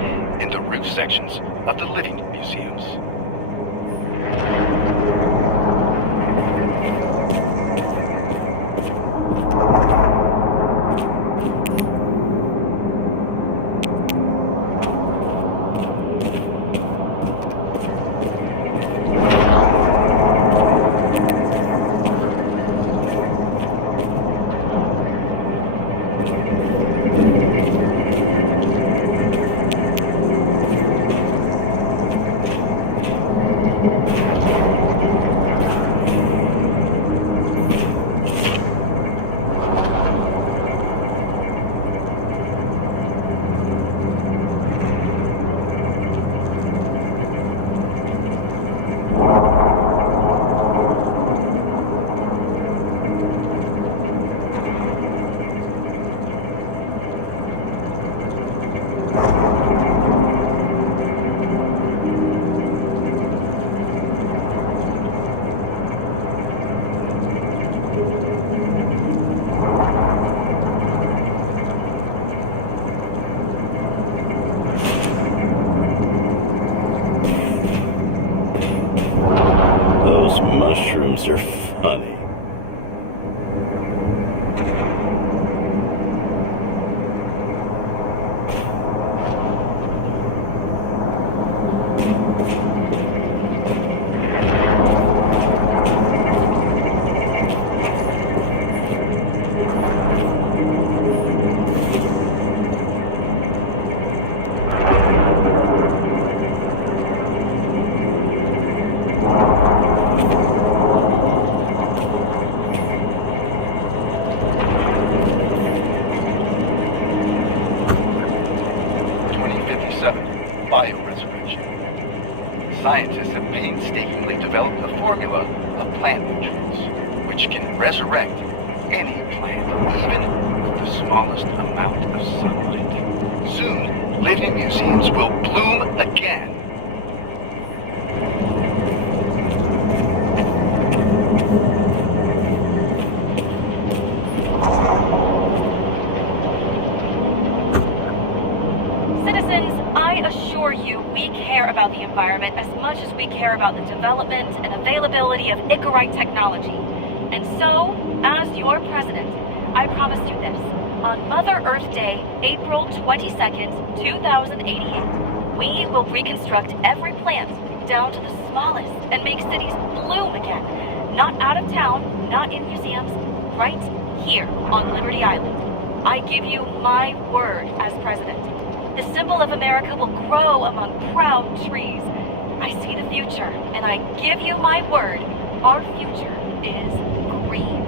in the roof sections of the living museums. Mushrooms are funny. 7, bioresurrection. Scientists have painstakingly developed a formula of plant nutrients, which can resurrect any plant, even with the smallest amount of sunlight. Soon, living museums will bloom again. Citizens, I assure you we care about the environment as much as we care about the development and availability of Icarite technology. And so, as your president, I promise you this. On Mother Earth Day, April 22nd, 2088, we will reconstruct every plant down to the smallest and make cities bloom again. Not out of town, not in museums, right here on Liberty Island. I give you my word as president. The symbol of America will grow among proud trees. I see the future, and I give you my word, our future is green.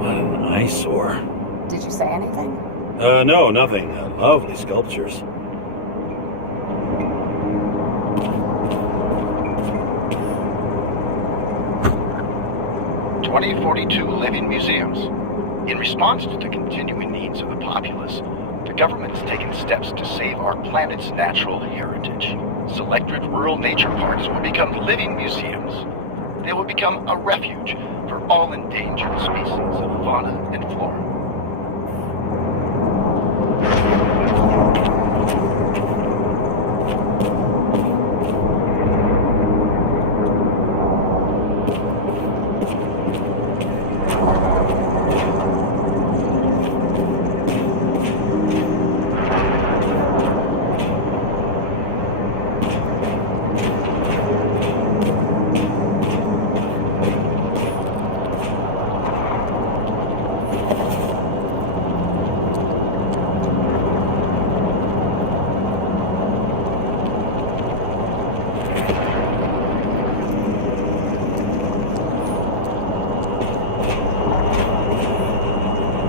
What an eyesore. Did you say anything? No, nothing. Lovely sculptures. "2042 living museums. In response to the continuing needs of the populace, the government has taken steps to save our planet's natural heritage. Selected rural nature parks will become living museums. They will become a refuge for all endangered species of fauna and flora.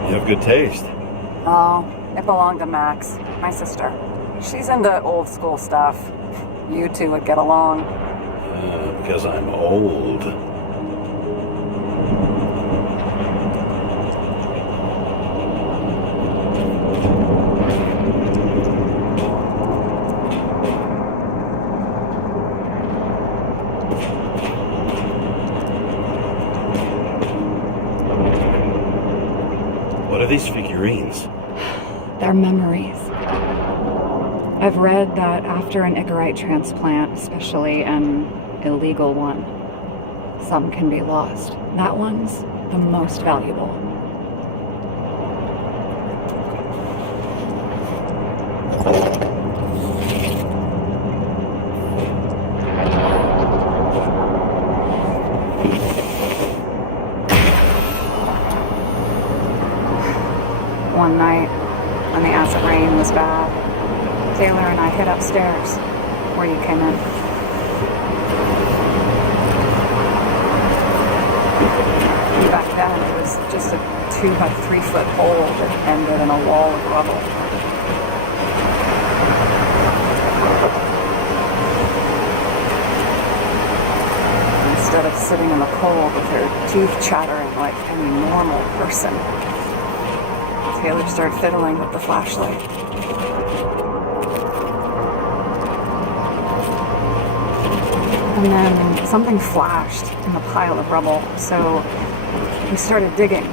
You have good taste. Oh, it belonged to Max, my sister. She's into old school stuff. You two would get along. Because I'm old. What are these figurines? They're memories. I've read that after an Icarite transplant, especially an illegal one, some can be lost. That one's the most valuable. One night, when the acid rain was bad, Taylor and I hid upstairs, where you came in. Back then, it was just a 2 by 3 foot hole that ended in a wall of rubble. Instead of sitting in the cold with her teeth chattering like any normal person, Taylor started fiddling with the flashlight. And then something flashed in the pile of rubble, so we started digging.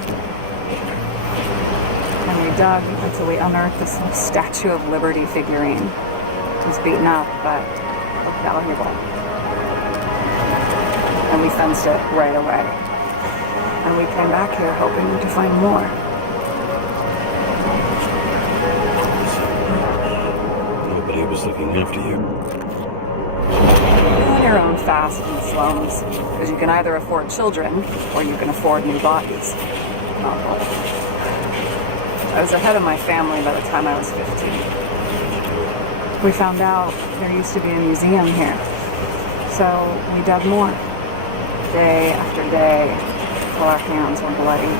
And we dug until we unearthed this Statue of Liberty figurine. It was beaten up, but looked valuable. And we fenced it right away. And we came back here hoping to find more. Nobody was looking after you. On your own fast in the slums, because you can either afford children or you can afford new bodies. Not both. I was ahead of my family by the time I was 15. We found out there used to be a museum here, so we dug more. Day after day, till our hands were bloody. We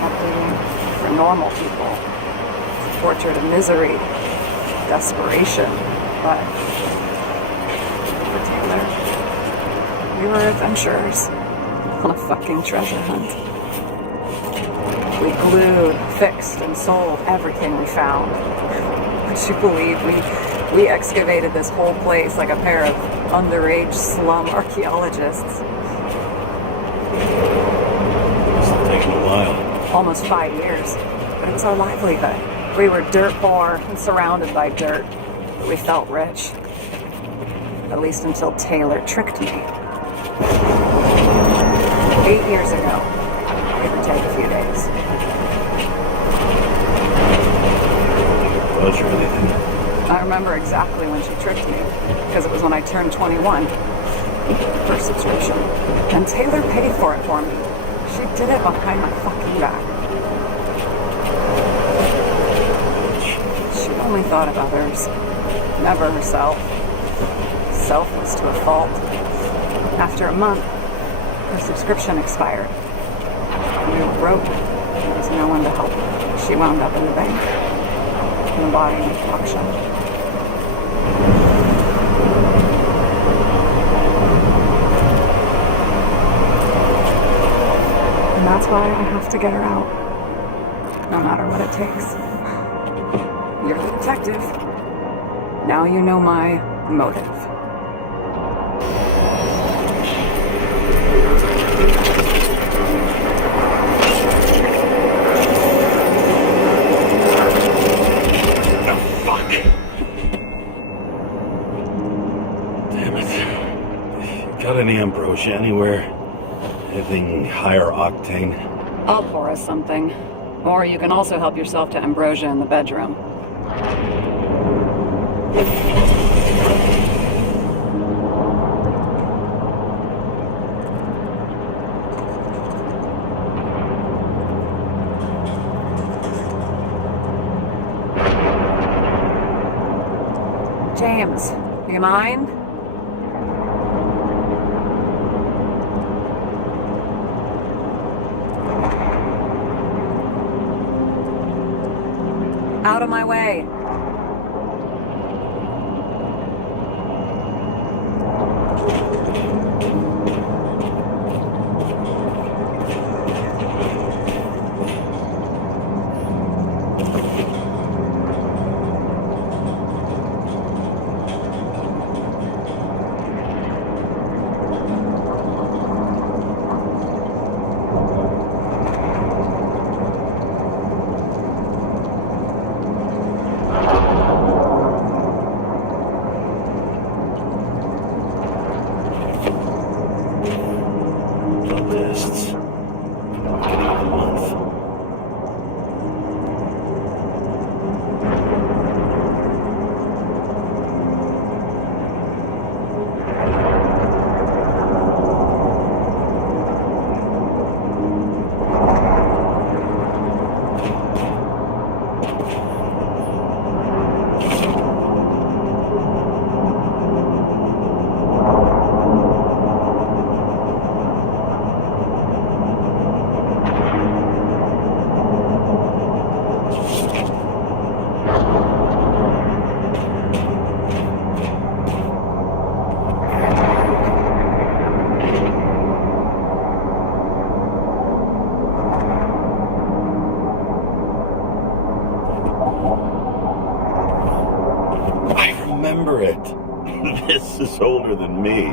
kept digging for normal people, tortured and misery, desperation, but for Taylor, we were adventurers on a fucking treasure hunt. We glued, fixed, and sold everything we found. Would you believe we excavated this whole place like a pair of underage slum archaeologists? Must have taken a while. Almost 5 years, but it was our livelihood. We were dirt poor and surrounded by dirt, but we felt rich. At least until Taylor tricked me. 8 years ago, give or take a few days. Grudge or anything? I remember exactly when she tricked me, because it was when I turned 21. First subscription. And Taylor paid for it for me. She did it behind my fucking back. She only thought of others, never herself. Selfless to a fault. After a month, her subscription expired. We were broke. There was no one to help her. She wound up in the bank. In the body auction. And that's why I have to get her out. No matter what it takes. You're the detective. Now you know my motive. Got any ambrosia anywhere? Anything higher octane? I'll pour us something. Or you can also help yourself to ambrosia in the bedroom. James, you mind? Out of my way. This is older than me.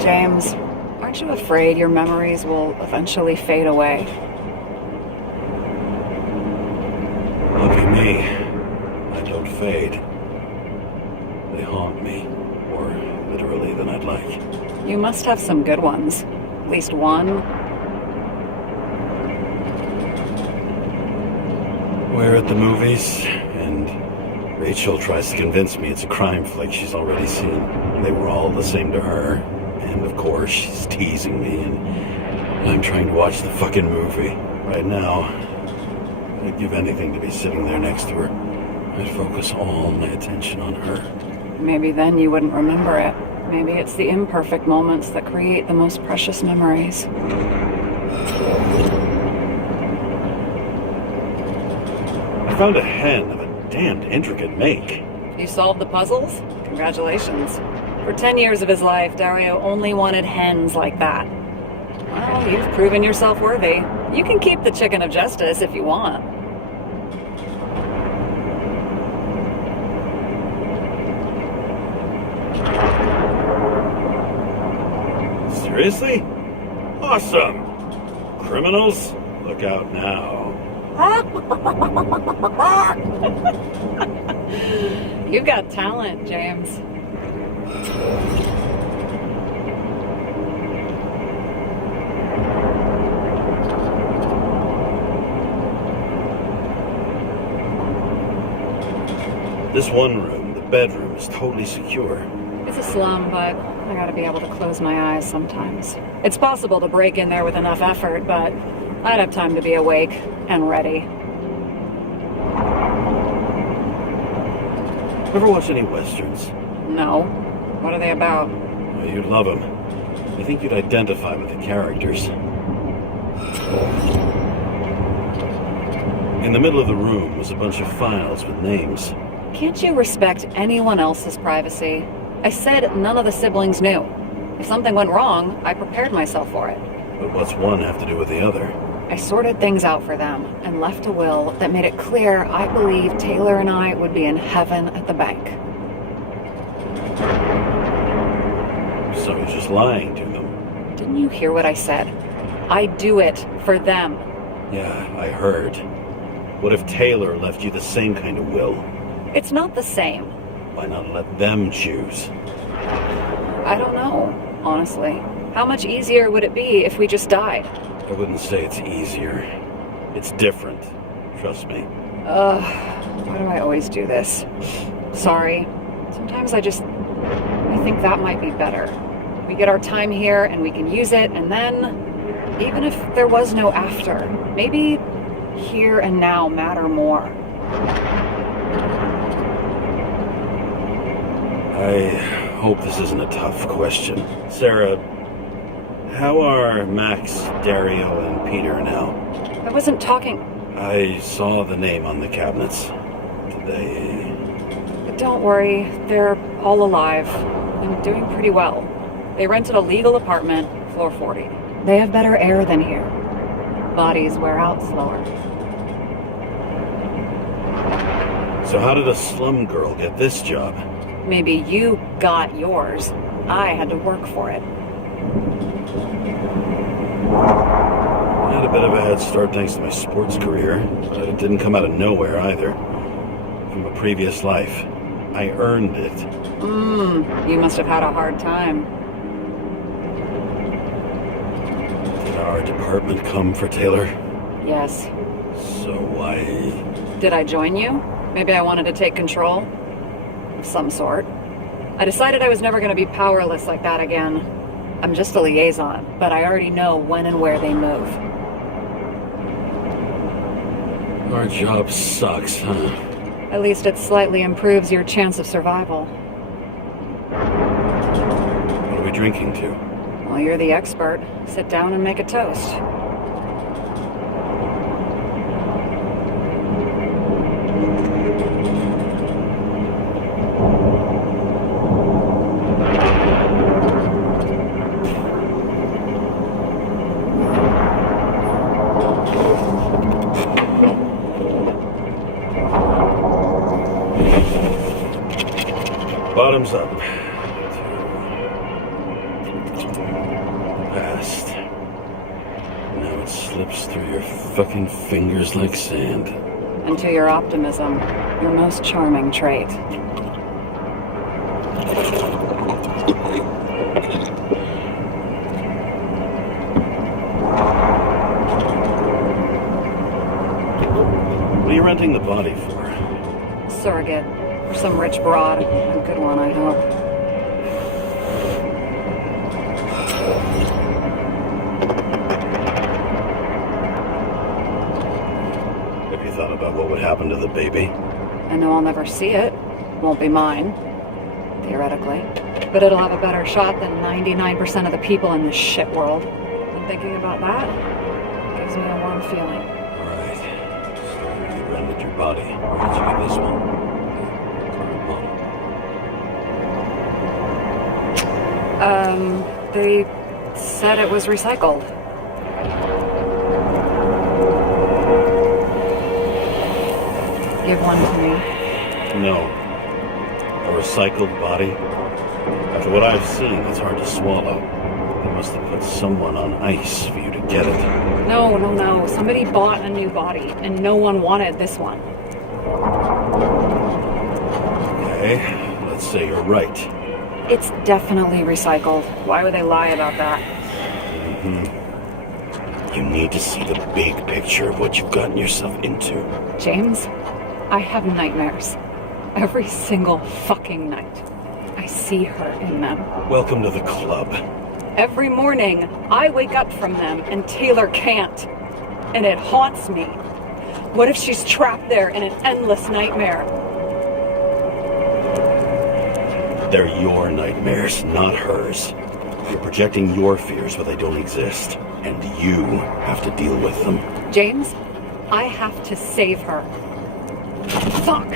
James, aren't you afraid your memories will eventually fade away? Lucky me, I don't fade. They haunt me, more literally than I'd like. You must have some good ones. At least one. We're at the movies, and Rachel tries to convince me it's a crime flick she's already seen. They were all the same to her. And of course, she's teasing me, and I'm trying to watch the fucking movie. Right now, I'd give anything to be sitting there next to her. I'd focus all my attention on her. Maybe then you wouldn't remember it. Maybe it's the imperfect moments that create the most precious memories. I found a hen of a damned intricate make. You solved the puzzles? Congratulations. For 10 years of his life, Dario only wanted hens like that. Well, you've proven yourself worthy. You can keep the chicken of justice if you want. Seriously? Awesome! Criminals, look out now. You've got talent, James. This one room, the bedroom, is totally secure. It's a slum, but I gotta be able to close my eyes sometimes. It's possible to break in there with enough effort, but I'd have time to be awake and ready. Ever watch any westerns? No. What are they about? Well, you'd love them. I think you'd identify with the characters. In the middle of the room was a bunch of files with names. Can't you respect anyone else's privacy? I said none of the siblings knew. If something went wrong, I prepared myself for it. But what's one have to do with the other? I sorted things out for them and left a will that made it clear I believe Taylor and I would be in heaven at the bank. So you're just lying to them? Didn't you hear what I said? I do it for them. Yeah, I heard. What if Taylor left you the same kind of will? It's not the same. Why not let them choose? I don't know, honestly. How much easier would it be if we just died? I wouldn't say it's easier. It's different. Trust me. Why do I always do this? Sorry. Sometimes I think that might be better. We get our time here and we can use it, and then, even if there was no after, maybe here and now matter more. I hope this isn't a tough question. Sarah, how are Max, Dario, and Peter now? I wasn't talking... I saw the name on the cabinets. Did they... Don't worry, they're all alive and doing pretty well. They rented a legal apartment, floor 40. They have better air than here. Bodies wear out slower. So how did a slum girl get this job? Maybe you got yours. I had to work for it. I had a bit of a head start thanks to my sports career, but it didn't come out of nowhere either. From a previous life. I earned it. You must have had a hard time. Did our department come for Taylor? Yes. So why... Did I join you? Maybe I wanted to take control? Of some sort. I decided I was never going to be powerless like that again. I'm just a liaison, but I already know when and where they move. Our job sucks, huh? At least it slightly improves your chance of survival. What are we drinking to? Well, you're the expert. Sit down and make a toast. Bottoms up. Past. Now it slips through your fucking fingers like sand. And to your optimism, your most charming trait. What are you renting the body for? Surrogate. For some rich broad. A good one, I hope. Have you thought about what would happen to the baby? I know I'll never see it. Won't be mine. Theoretically. But it'll have a better shot than 99% of the people in this shit world. And thinking about that gives me a warm feeling. Right. So you rented your body. Where did you get this one? They said it was recycled. Give one to me. No. A recycled body? After what I've seen, it's hard to swallow. They must have put someone on ice for you to get it. No. Somebody bought a new body, and no one wanted this one. Okay, let's say you're right. It's definitely recycled. Why would they lie about that? You need to see the big picture of what you've gotten yourself into. James, I have nightmares. Every single fucking night. I see her in them. Welcome to the club. Every morning, I wake up from them and Taylor can't. And it haunts me. What if she's trapped there in an endless nightmare? They're your nightmares, not hers. You're projecting your fears where they don't exist. And you have to deal with them. James, I have to save her. Fuck!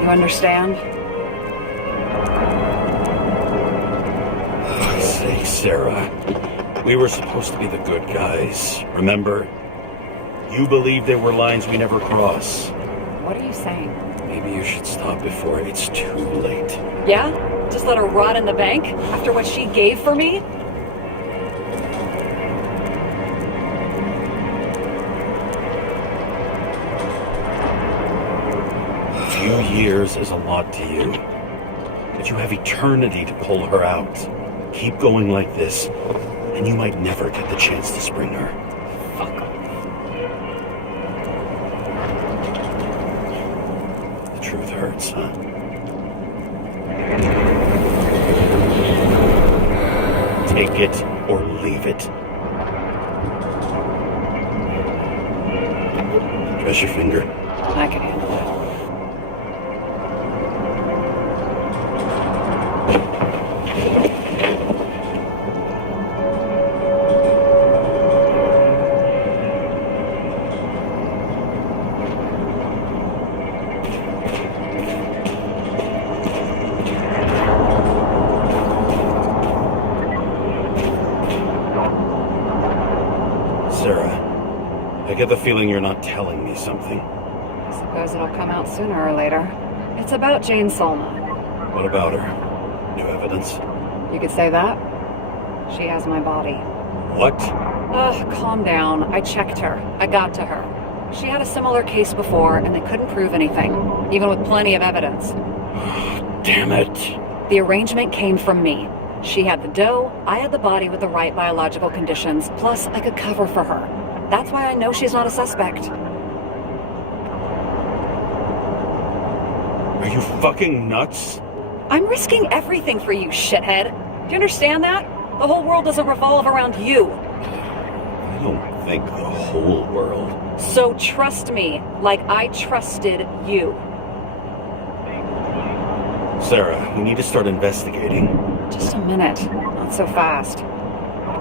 You understand? For God's sake, Sarah. We were supposed to be the good guys, remember? You believe there were lines we never cross. What are you saying? Maybe you should stop before it's too late. Yeah? Just let her rot in the bank? After what she gave for me? A few years is a lot to you. But you have eternity to pull her out. Keep going like this, and you might never get the chance to spring her. Fuck off. truth hurts, huh? Take it or leave it. Press your finger. I can handle it. I get the feeling you're not telling me something. I suppose it'll come out sooner or later. It's about Jane Solma. What about her? New evidence? You could say that. She has my body. What? Ugh, calm down. I checked her. I got to her. She had a similar case before, and they couldn't prove anything, even with plenty of evidence. Damn it. The arrangement came from me. She had the dough, I had the body with the right biological conditions, plus I could cover for her. That's why I know she's not a suspect. Are you fucking nuts? I'm risking everything for you, shithead. Do you understand that? The whole world doesn't revolve around you. I don't think the whole world. So trust me, like I trusted you. Sarah, we need to start investigating. Just a minute. Not so fast.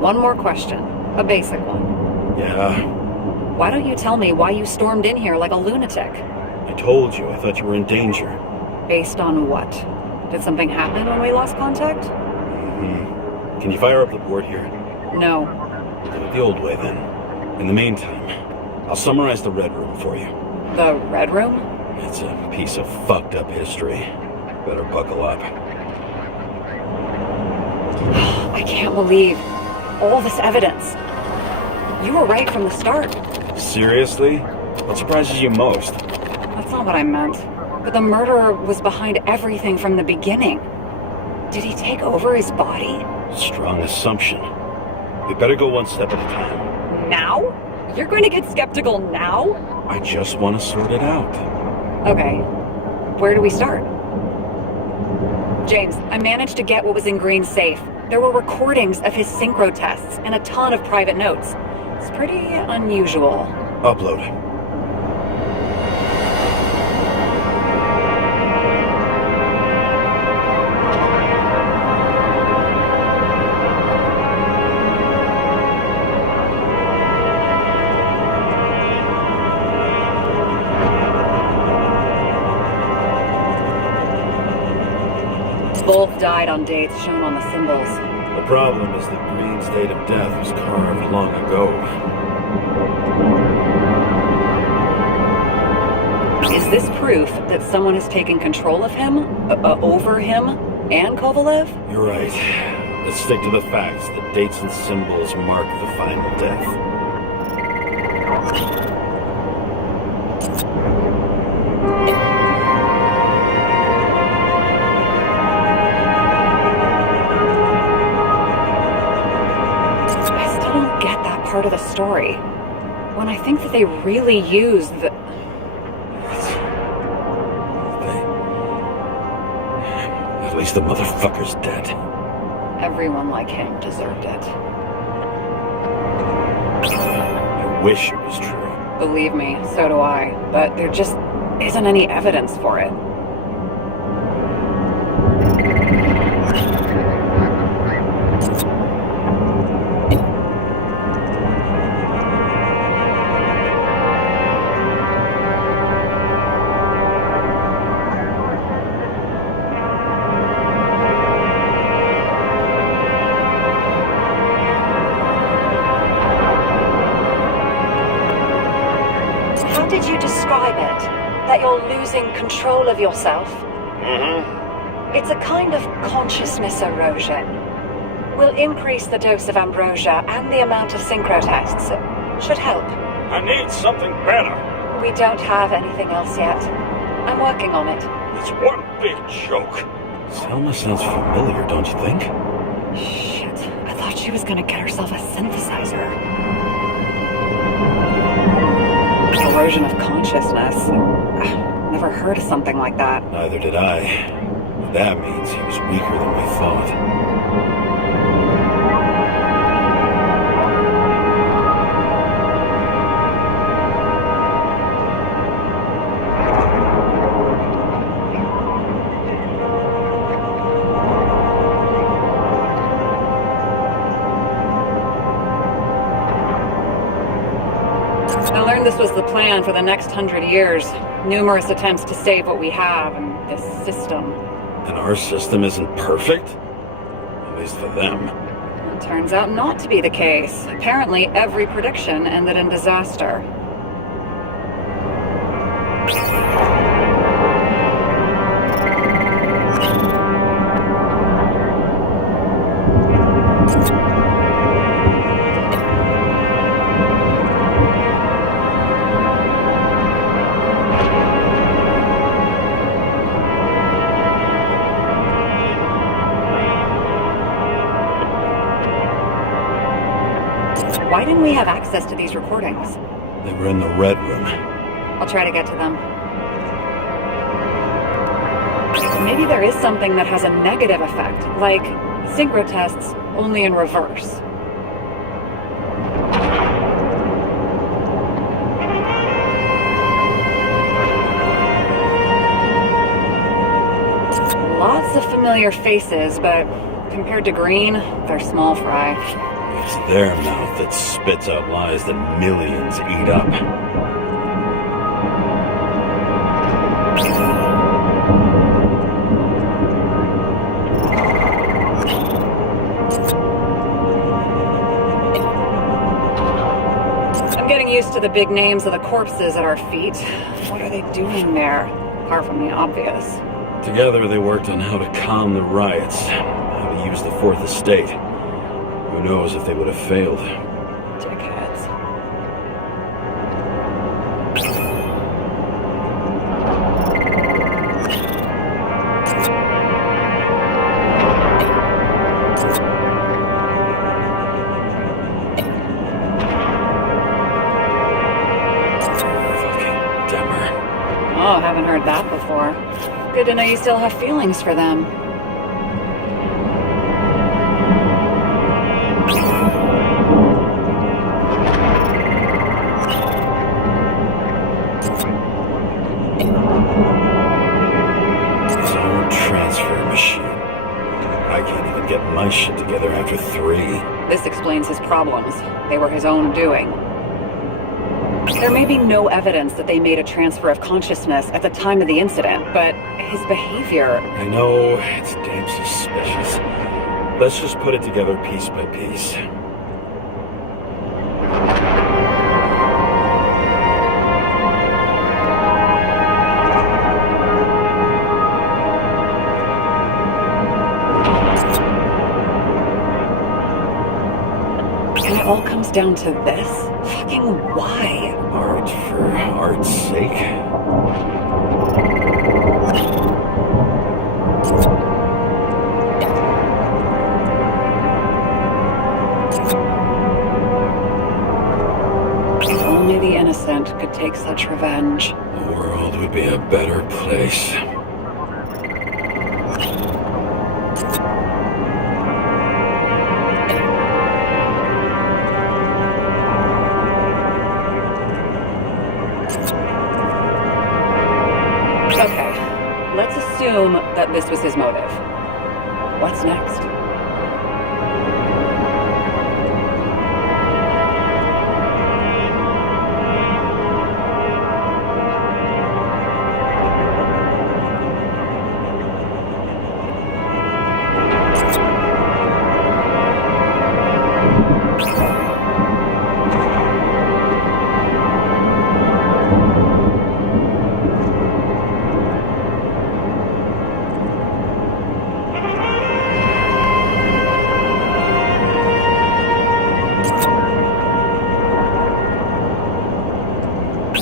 One more question. A basic one. Yeah? Why don't you tell me why you stormed in here like a lunatic? I told you, I thought you were in danger. Based on what? Did something happen when we lost contact? Mm-hmm. Can you fire up the board here? No. Do it the old way then. In the meantime, I'll summarize the Red Room for you. The Red Room? It's a piece of fucked up history. Better buckle up. I can't believe all this evidence. You were right from the start. Seriously? What surprises you most? That's not what I meant. But the murderer was behind everything from the beginning. Did he take over his body? Strong assumption. We better go one step at a time. Now? You're going to get skeptical now? I just want to sort it out. Okay. Where do we start? James, I managed to get what was in Green's safe. There were recordings of his synchro tests and a ton of private notes. It's pretty unusual. Upload. Both died on dates shown on the symbols. The problem is that Green's date of death was carved long ago. Is this proof that someone has taken control of him, over him, and Kovalev? You're right. Let's stick to the facts. The dates and symbols mark the final death. Part of the story. When I think that they really used the... At least the motherfucker's dead. Everyone like him deserved it. I wish it was true. Believe me, so do I. But there just isn't any evidence for it. That you're losing control of yourself. Mm-hmm. It's a kind of consciousness erosion. We'll increase the dose of ambrosia and the amount of synchro tests. Should help. I need something better. We don't have anything else yet. I'm working on it. It's one big joke. Selma sounds familiar, don't you think? Shit. I thought she was gonna get herself a synthesizer. Erosion of consciousness. Never heard of something like that. Neither did I. That means he was weaker than we thought. I learned this was the plan for the next 100 years. Numerous attempts to save what we have and this system. And our system isn't perfect? At least for them. It turns out not to be the case. Apparently, every prediction ended in disaster. Why didn't we have access to these recordings? They were in the Red Room. I'll try to get to them. Maybe there is something that has a negative effect, like synchro tests, only in reverse. Lots of familiar faces, but compared to Green, they're small fry. It's their mouth that spits out lies that millions eat up. I'm getting used to the big names of the corpses at our feet. What are they doing there, apart from the obvious? Together they worked on how to calm the riots, how to use the Fourth Estate. Who knows if they would have failed? Dickheads. Fucking Demmer. Oh, haven't heard that before. Good to know you still have feelings for them. My shit together after 3. This explains his problems. They were his own doing. There may be no evidence that they made a transfer of consciousness at the time of the incident, but his behavior... I know, it's damn suspicious. Let's just put it together piece by piece. It all comes down to this? Fucking why? Art for art's sake? If only the innocent could take such revenge. The world would be a better place. Let's assume that this was his motive. What's next?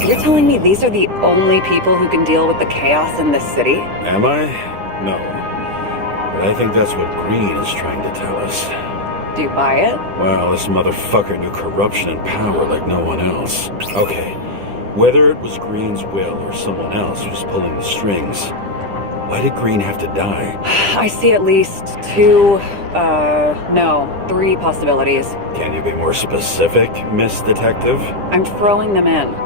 You're telling me these are the only people who can deal with the chaos in this city? Am I? No. But I think that's what Green is trying to tell us. Do you buy it? Well, this motherfucker knew corruption and power like no one else. Okay, Whether it was Green's will or someone else who's pulling the strings, why did Green have to die? I see at least 3 possibilities. Can you be more specific, Miss Detective? I'm throwing them in.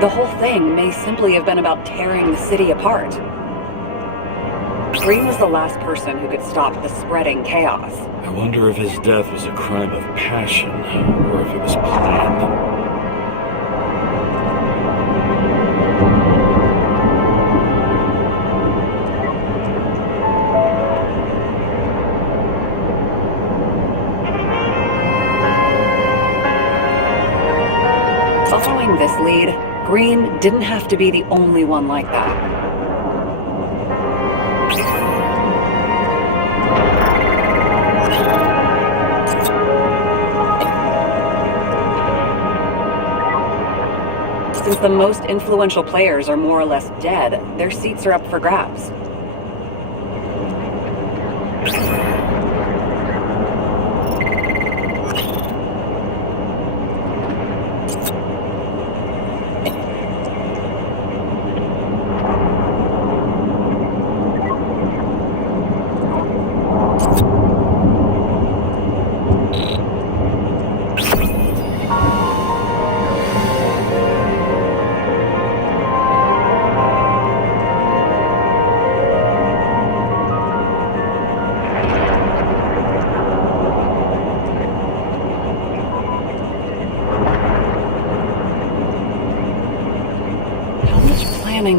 The whole thing may simply have been about tearing the city apart. Green was the last person who could stop the spreading chaos. I wonder if his death was a crime of passion, or if it was planned. Following this lead, Green didn't have to be the only one like that. Since the most influential players are more or less dead, their seats are up for grabs.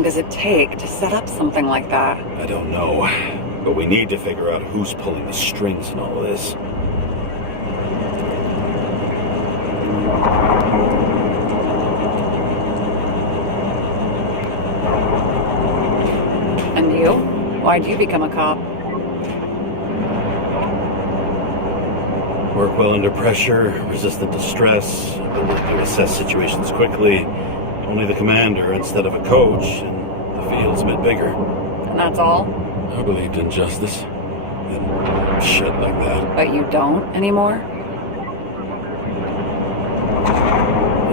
Does it take to set up something like that? I don't know, but we need to figure out who's pulling the strings in all of this. And you? Why'd you become a cop? Work well under pressure, resistant to stress, ability to assess situations quickly. Only the commander instead of a coach, and the field's a bit bigger. And that's all? I believed in justice. And shit like that. But you don't anymore?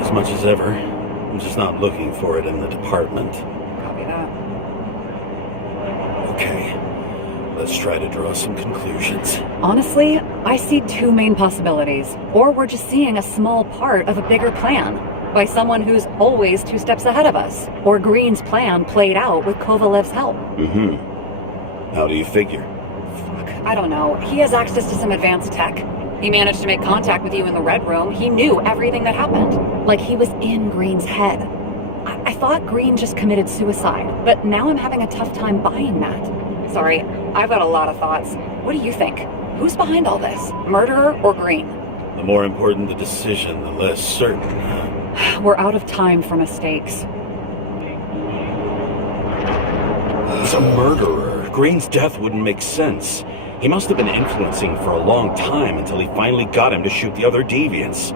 As much as ever. I'm just not looking for it in the department. Copy that. Okay. Let's try to draw some conclusions. Honestly, I see 2 main possibilities. Or we're just seeing a small part of a bigger plan. By someone who's always 2 steps ahead of us. Or Green's plan played out with Kovalev's help. How do you figure? Fuck, I don't know. He has access to some advanced tech. He managed to make contact with you in the Red Room. He knew everything that happened. Like he was in Green's head. I thought Green just committed suicide, but now I'm having a tough time buying that. Sorry, I've got a lot of thoughts. What do you think? Who's behind all this? Murderer or Green? The more important the decision, the less certain. We're out of time for mistakes. He's a murderer. Green's death wouldn't make sense. He must have been influencing for a long time until he finally got him to shoot the other deviants.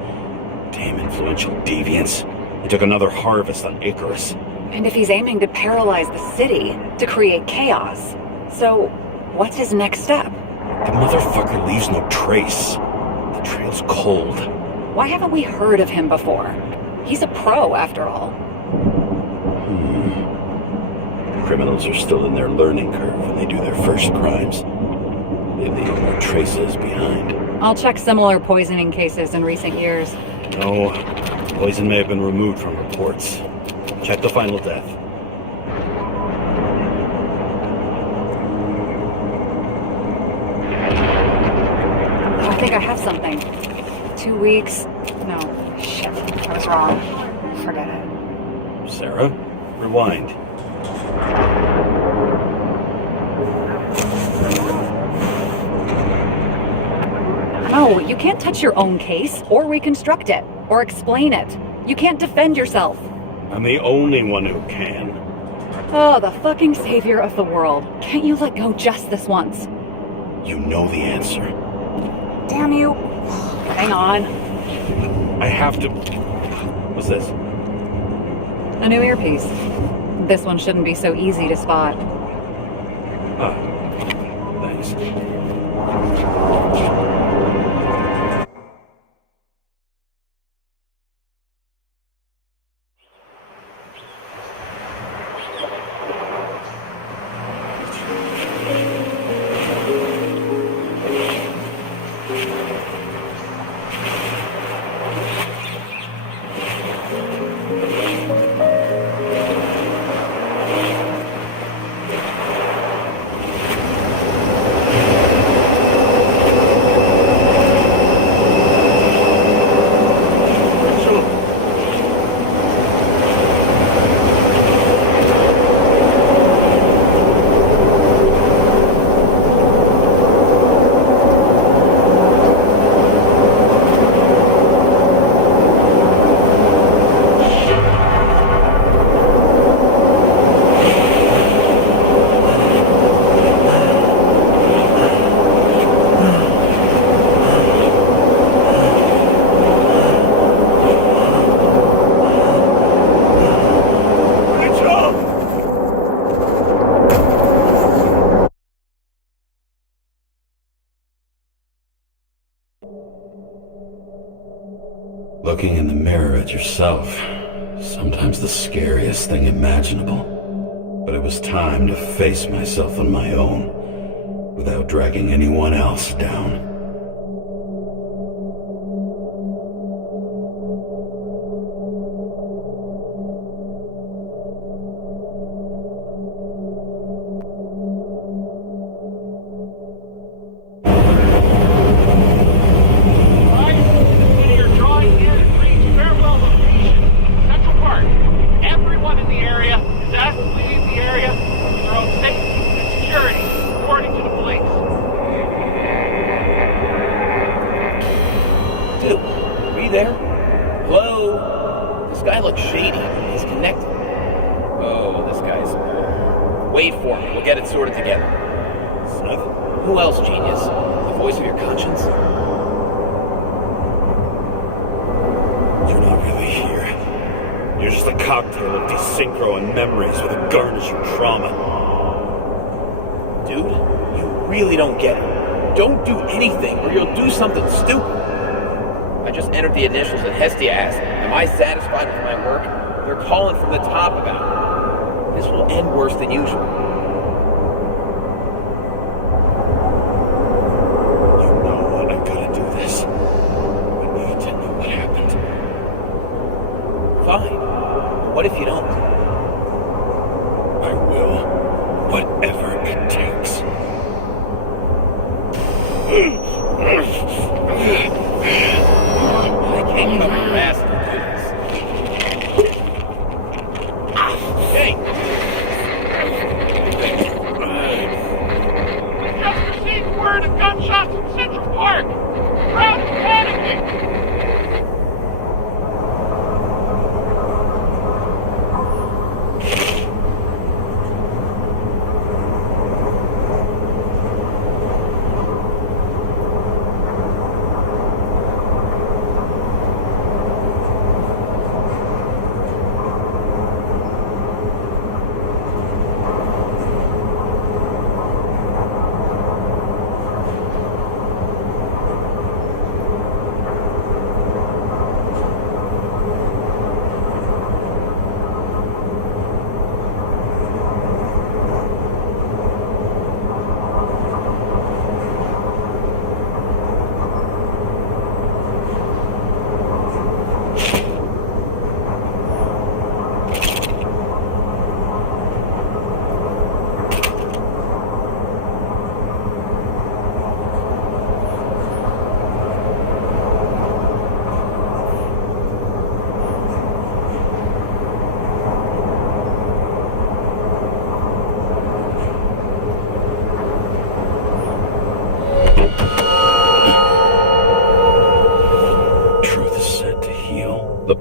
Damn influential deviants. He took another harvest on Icarus. And if he's aiming to paralyze the city, to create chaos, so what's his next step? The motherfucker leaves no trace. The trail's cold. Why haven't we heard of him before? He's a pro, after all. Criminals are still in their learning curve when they do their first crimes. They leave no traces behind. I'll check similar poisoning cases in recent years. No, poison may have been removed from reports. Check the final death. I think I have something. 2 weeks. No, shit. I was wrong. Forget it. Sarah, rewind. No, you can't touch your own case, or reconstruct it, or explain it. You can't defend yourself. I'm the only one who can. Oh, the fucking savior of the world. Can't you let go just this once? You know the answer. Damn you. Hang on. I have to... What's this? A new earpiece. This one shouldn't be so easy to spot. Ah, thanks. Looking in the mirror at yourself, sometimes the scariest thing imaginable. But it was time to face myself on my own, without dragging anyone else down. The initials and Hestia asked, am I satisfied with my work? They're calling from the top about it. This will end worse than usual. You know I gotta do this. I need to know what happened. Fine. But what if you don't? I will. Whatever it takes. Can't cover your ass to do this. Hey! Just received word of gunshots in Central Park! Crowd is panicking!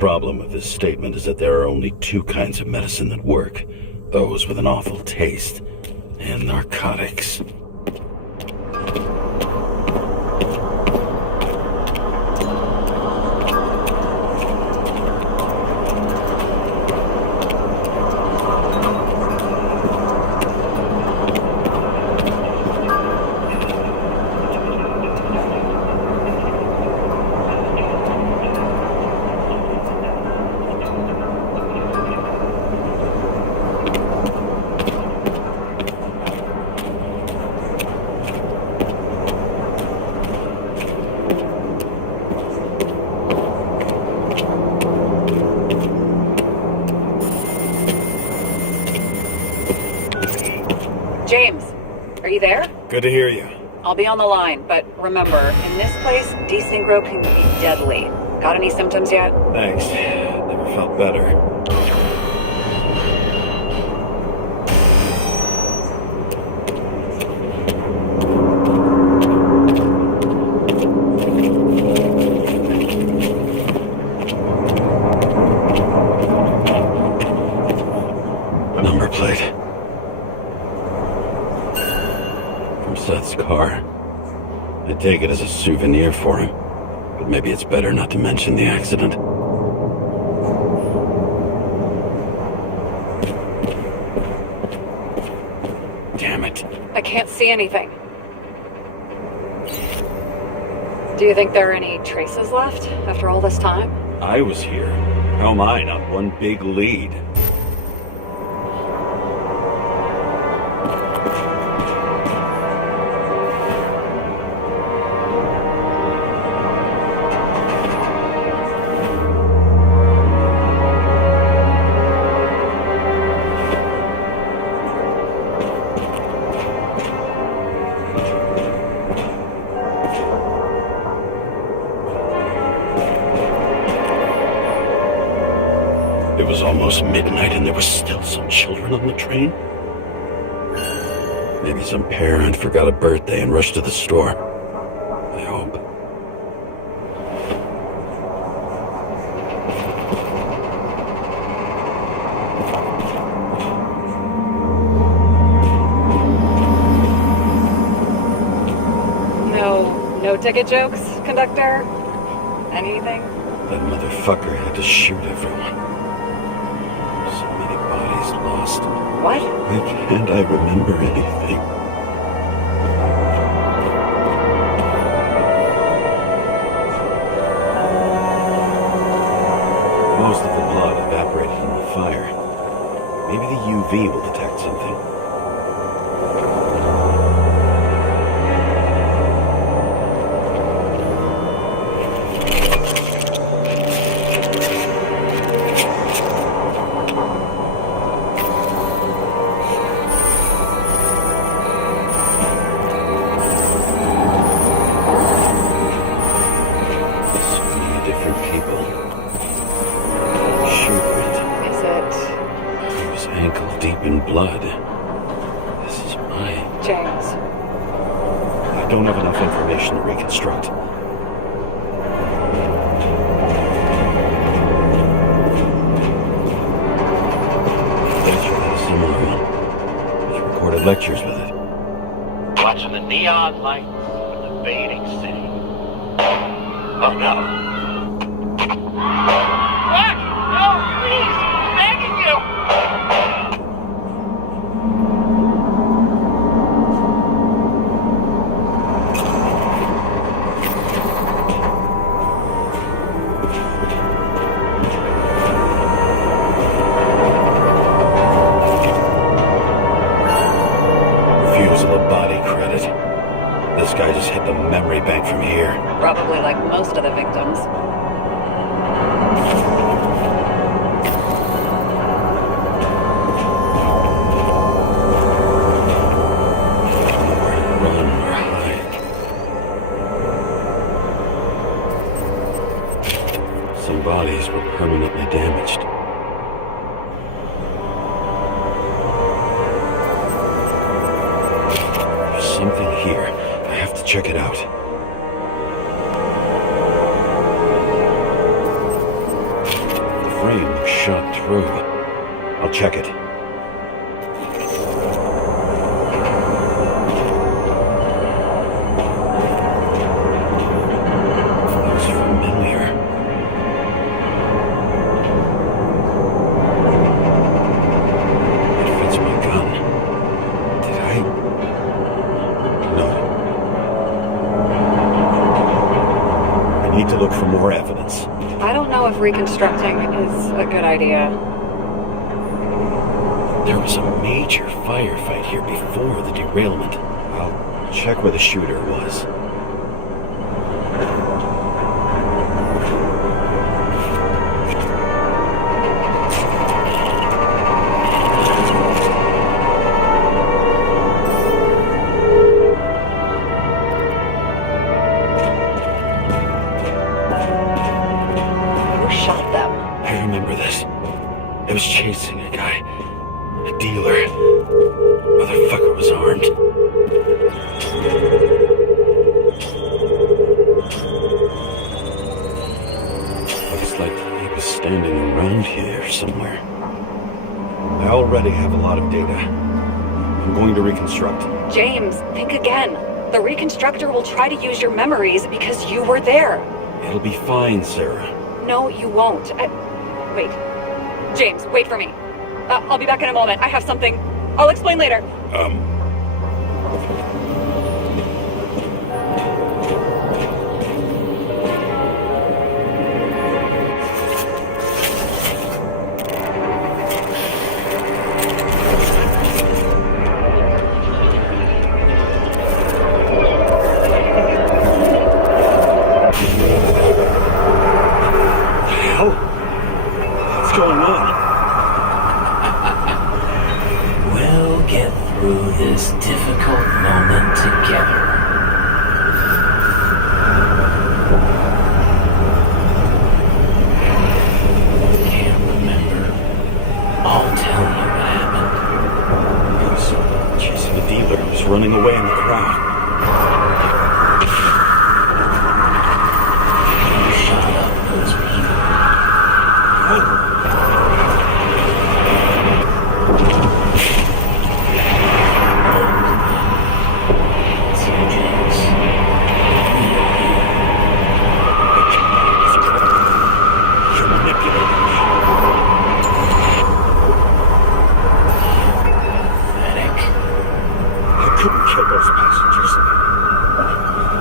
problem with this statement is that there are only two kinds of medicine that work. Those with an awful taste, and narcotics. James, are you there? Good to hear you. I'll be on the line, but remember, in this place, desynchro can be deadly. Got any symptoms yet? Thanks. Never felt better. Number plate. From Seth's car. I take it as a souvenir for him. But maybe it's better not to mention the accident. Damn it. I can't see anything. Do you think there are any traces left after all this time? I was here. How am I not one big lead? It was almost midnight and there were still some children on the train. Maybe some parent forgot a birthday and rushed to the store. I hope. No ticket jokes, conductor? Anything? That motherfucker had to shoot everyone. So many bodies lost. What? Why can't I remember anything? Most of the blood evaporated in the fire. Maybe the UV will detect something. Blood. This is mine. James. I don't have enough information to reconstruct. This had a similar one. She recorded lectures with it. Watching the neon lights of the fading city. Oh no. What? No, please! I'm begging you! This guy just hit the memory bank from here. Probably like most of the victims. Nowhere to run or hide. Some bodies were permanently damaged. There's something here. I have to check it out. through. I'll check it. Looks familiar. It fits my gun. Did I? No. I need to look for more evidence. I don't know if reconstructing is a good idea. There was a major firefight here before the derailment. I'll check where the shooter was. Who shot them? I remember this. I was chasing a guy. A dealer. Motherfucker was armed. Looks like he was standing around here somewhere. I already have a lot of data. I'm going to reconstruct. James, think again. The reconstructor will try to use your memories because you were there. It'll be fine, Sarah. No, you won't. Wait. James, wait for me. I'll be back in a moment. I have something. I'll explain later. What's going on? We'll get through this difficult moment together. Can't remember. I'll tell you what happened. He was chasing a dealer who was running away in the crowd. Shut up those people. What?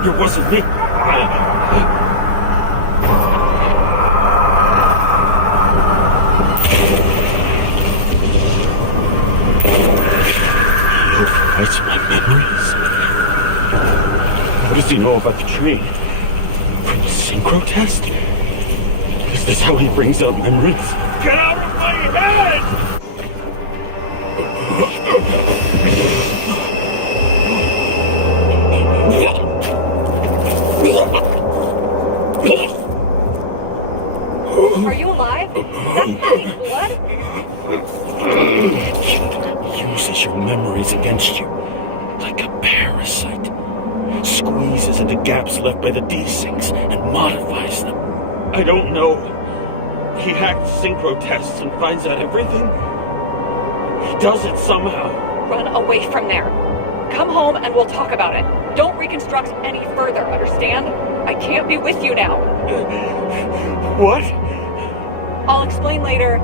It wasn't me. He overwrites my memories? What does he know about the train? From the synchro test? Is this how he brings out memories? Get out of my head! Are you alive? That's Eddie's blood? It uses your memories against you, like a parasite. Squeezes into gaps left by the desyncs and modifies them. I don't know. He hacked synchro tests and finds out everything. He does it somehow. Run away from there. Come home and we'll talk about it. Don't reconstruct any further, understand? I can't be with you now. What? I'll explain later.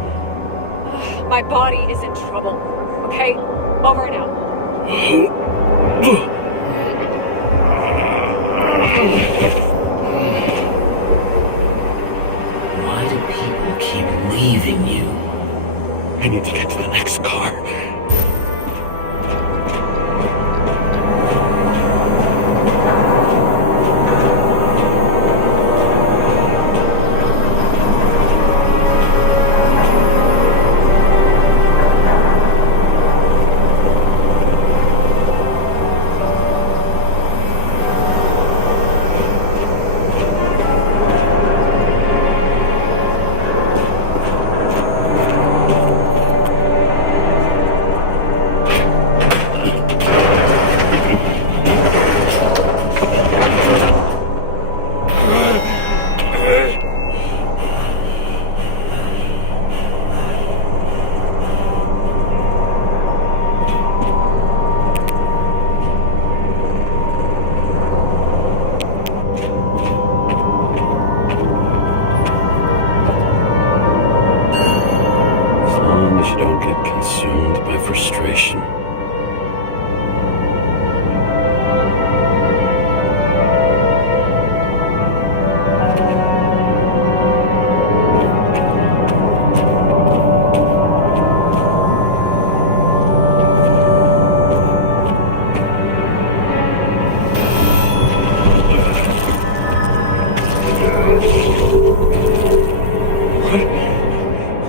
My body is in trouble. Okay? Over and out. Why do people keep leaving you? I need to get to the next car. don't get consumed by frustration.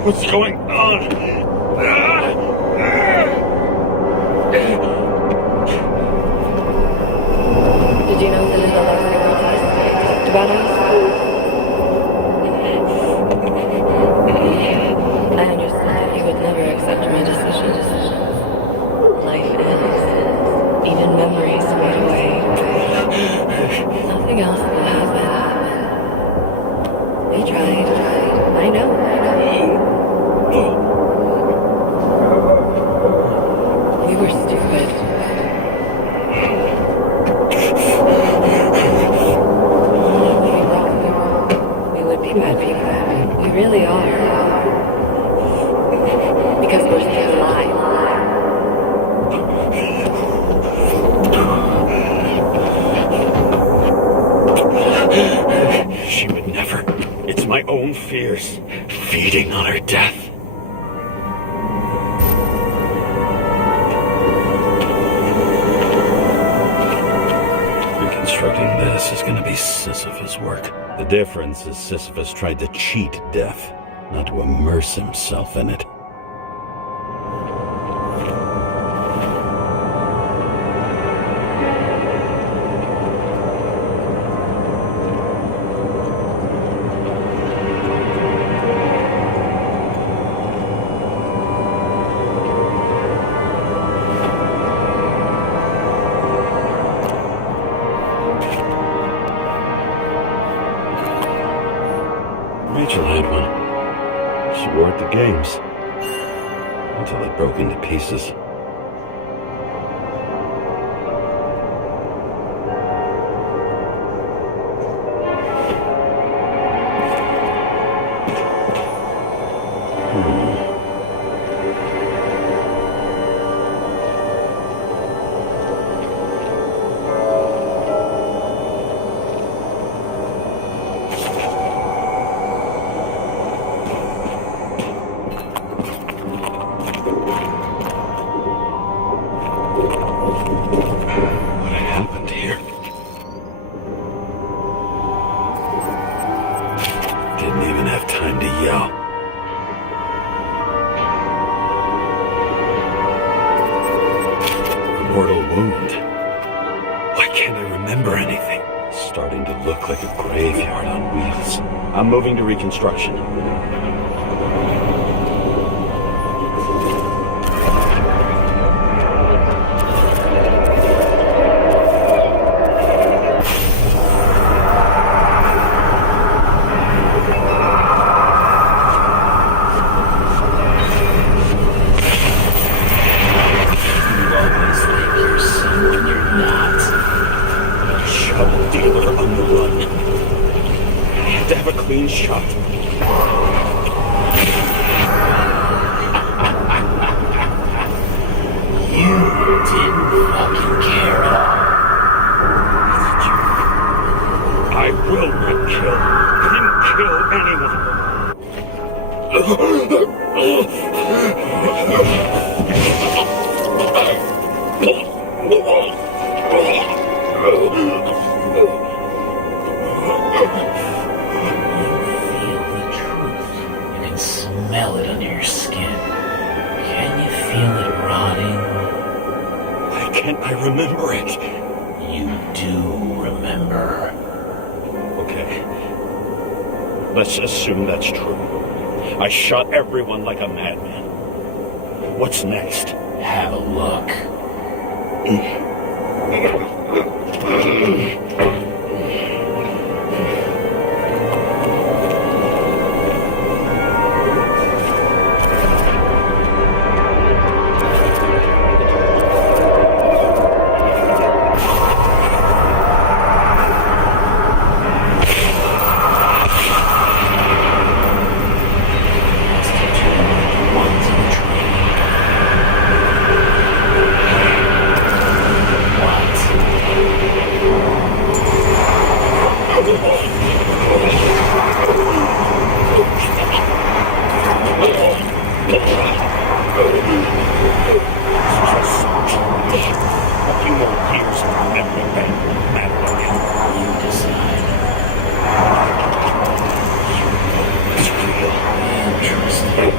What's going on? Did you know that in the last few weeks I talked about us? I understood that he would never accept my decisions. Life ends. Even memories fade away. Nothing else will happen. We tried. I know. We were stupid. We would be bad people. We really are. Because we're still alive. She would never. It's my own fears feeding on her death. Reconstructing this is going to be Sisyphus work. The difference is Sisyphus tried to cheat death, not to immerse himself in it. Rachel had one. She wore it to games. Until it broke into pieces. Mortal wound. Why can't I remember anything? It's starting to look like a graveyard on wheels. I'm moving to reconstruction. Clean shot. You didn't fucking care at all. I will not kill. I didn't kill anyone. Smell it under your skin. Can you feel it rotting? Why can't I remember it? You do remember. Okay. Let's assume that's true. I shot everyone like a madman. What's next? Have a look. Quantum train. A few more years of memory bank will matter to him. You decide. You know what's real. Interesting.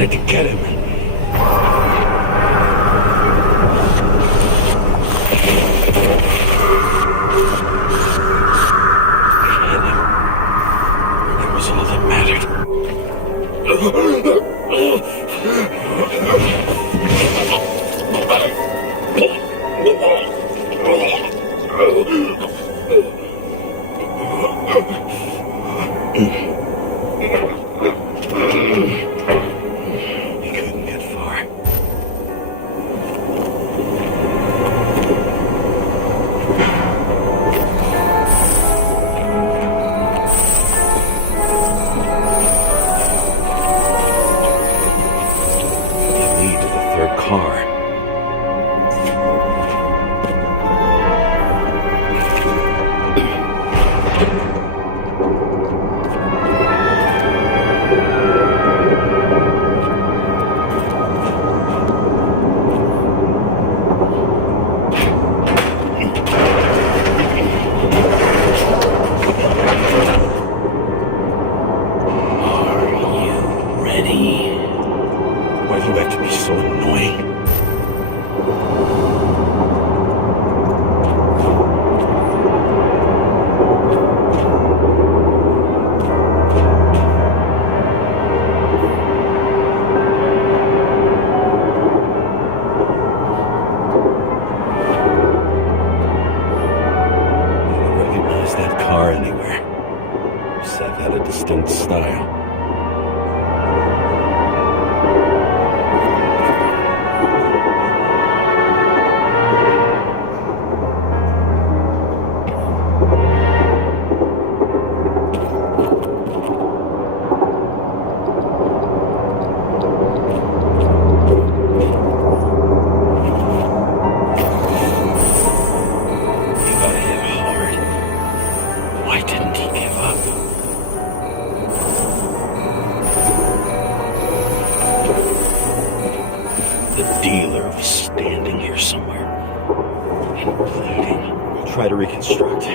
To get him. That was all that mattered. Try to reconstruct.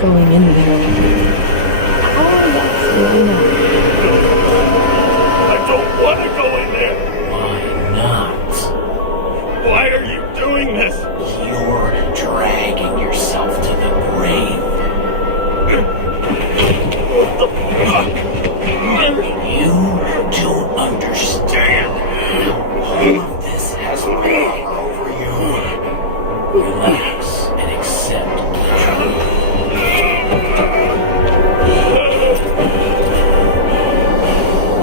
going in there. How else do I know? I don't want to go in there. Why not? Why are you doing this? You're dragging yourself to the grave. What the fuck? You don't understand. All of this has hung over you. Relax and accept the truth.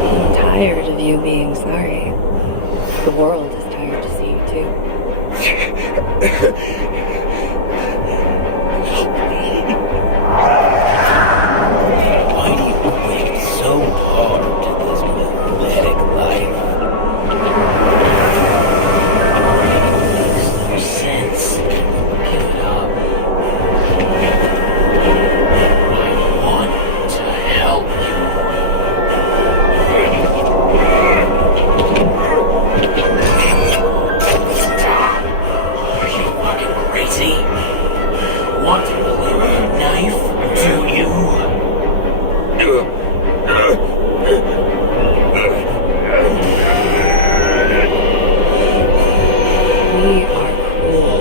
I'm tired of you being sorry. The world is tired to see you too. Why do you cling so hard to this pathetic life? It makes no sense. Give it up. I want to help you. Are you fucking crazy? Want to play with a knife, do you? We are cruel.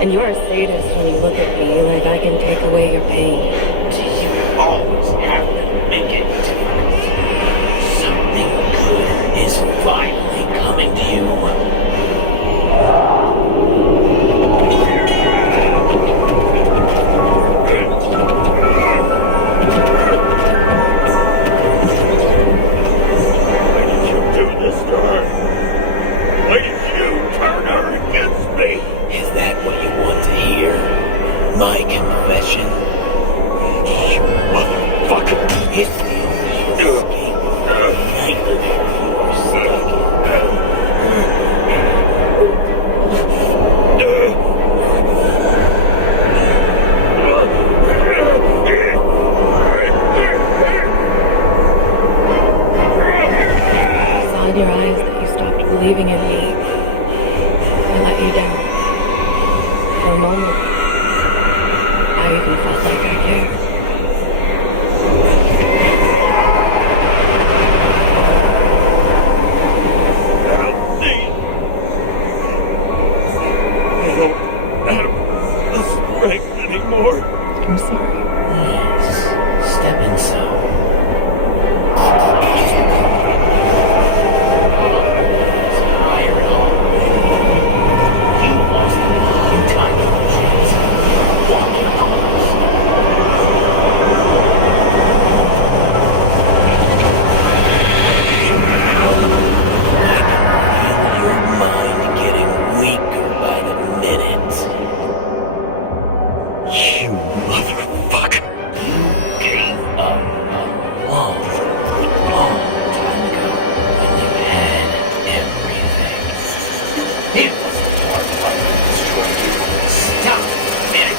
And you're a sadist when you look at me like I can take away your pain. Do you always have to make it difficult? Something good is finally coming to you. Do this to her. Why did you turn her against me? Is that what you want to hear? My confession? You motherfucker. It's the only escape nightmare you are stuck I saw in your eyes that you stopped believing in me. I let you down. For a moment, I even felt like I cared. Help me. I don't have the strength anymore. I'm sorry. Yes, step inside. Higher at all. You lost a long time of chance. Walking close. I can feel your mind getting weaker by the minute. You motherfucker. You gave up a long, long time ago when you had everything. It was the dark light that destroyed you. Stop it!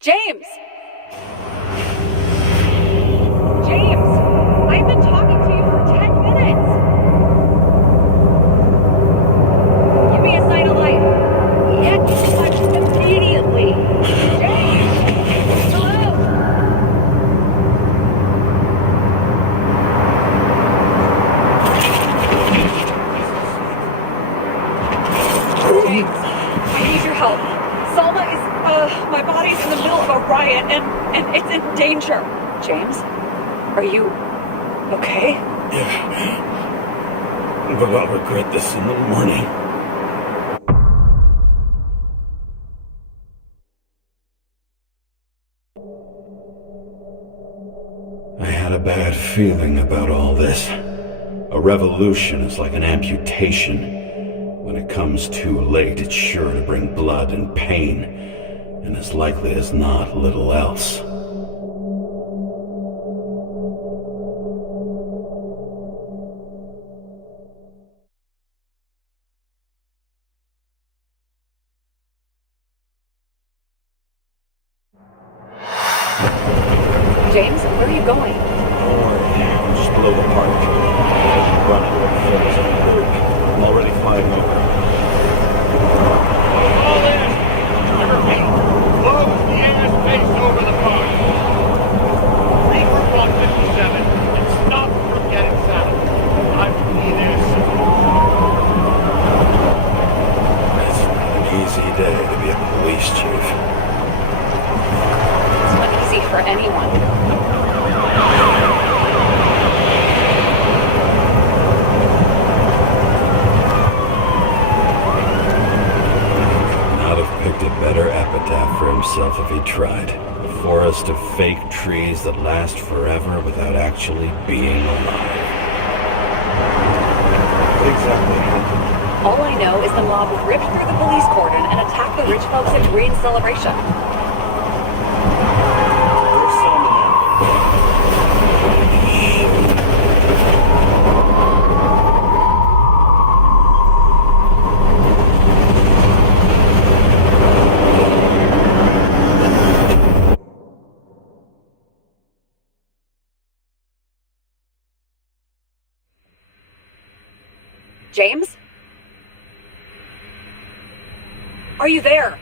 James! James! I've been talking to you for 10 minutes! Give me a sign of life. Get in touch immediately. James! Hello? James, I need your help. Salma is, my body's in the middle of a riot and it's in danger. James, are you okay? Yeah. But I'll regret this in the morning. I had a bad feeling about all this. A revolution is like an amputation. When it comes too late, it's sure to bring blood and pain, and as likely as not, little else. James, where are you going? Don't worry, I'm just below the park. Running. I'm already flying over. All in! of fake trees that last forever without actually being alive. What exactly happened? All I know is the mob ripped through the police cordon and attacked the rich folks at Green's celebration. There's some in there. James? Are you there?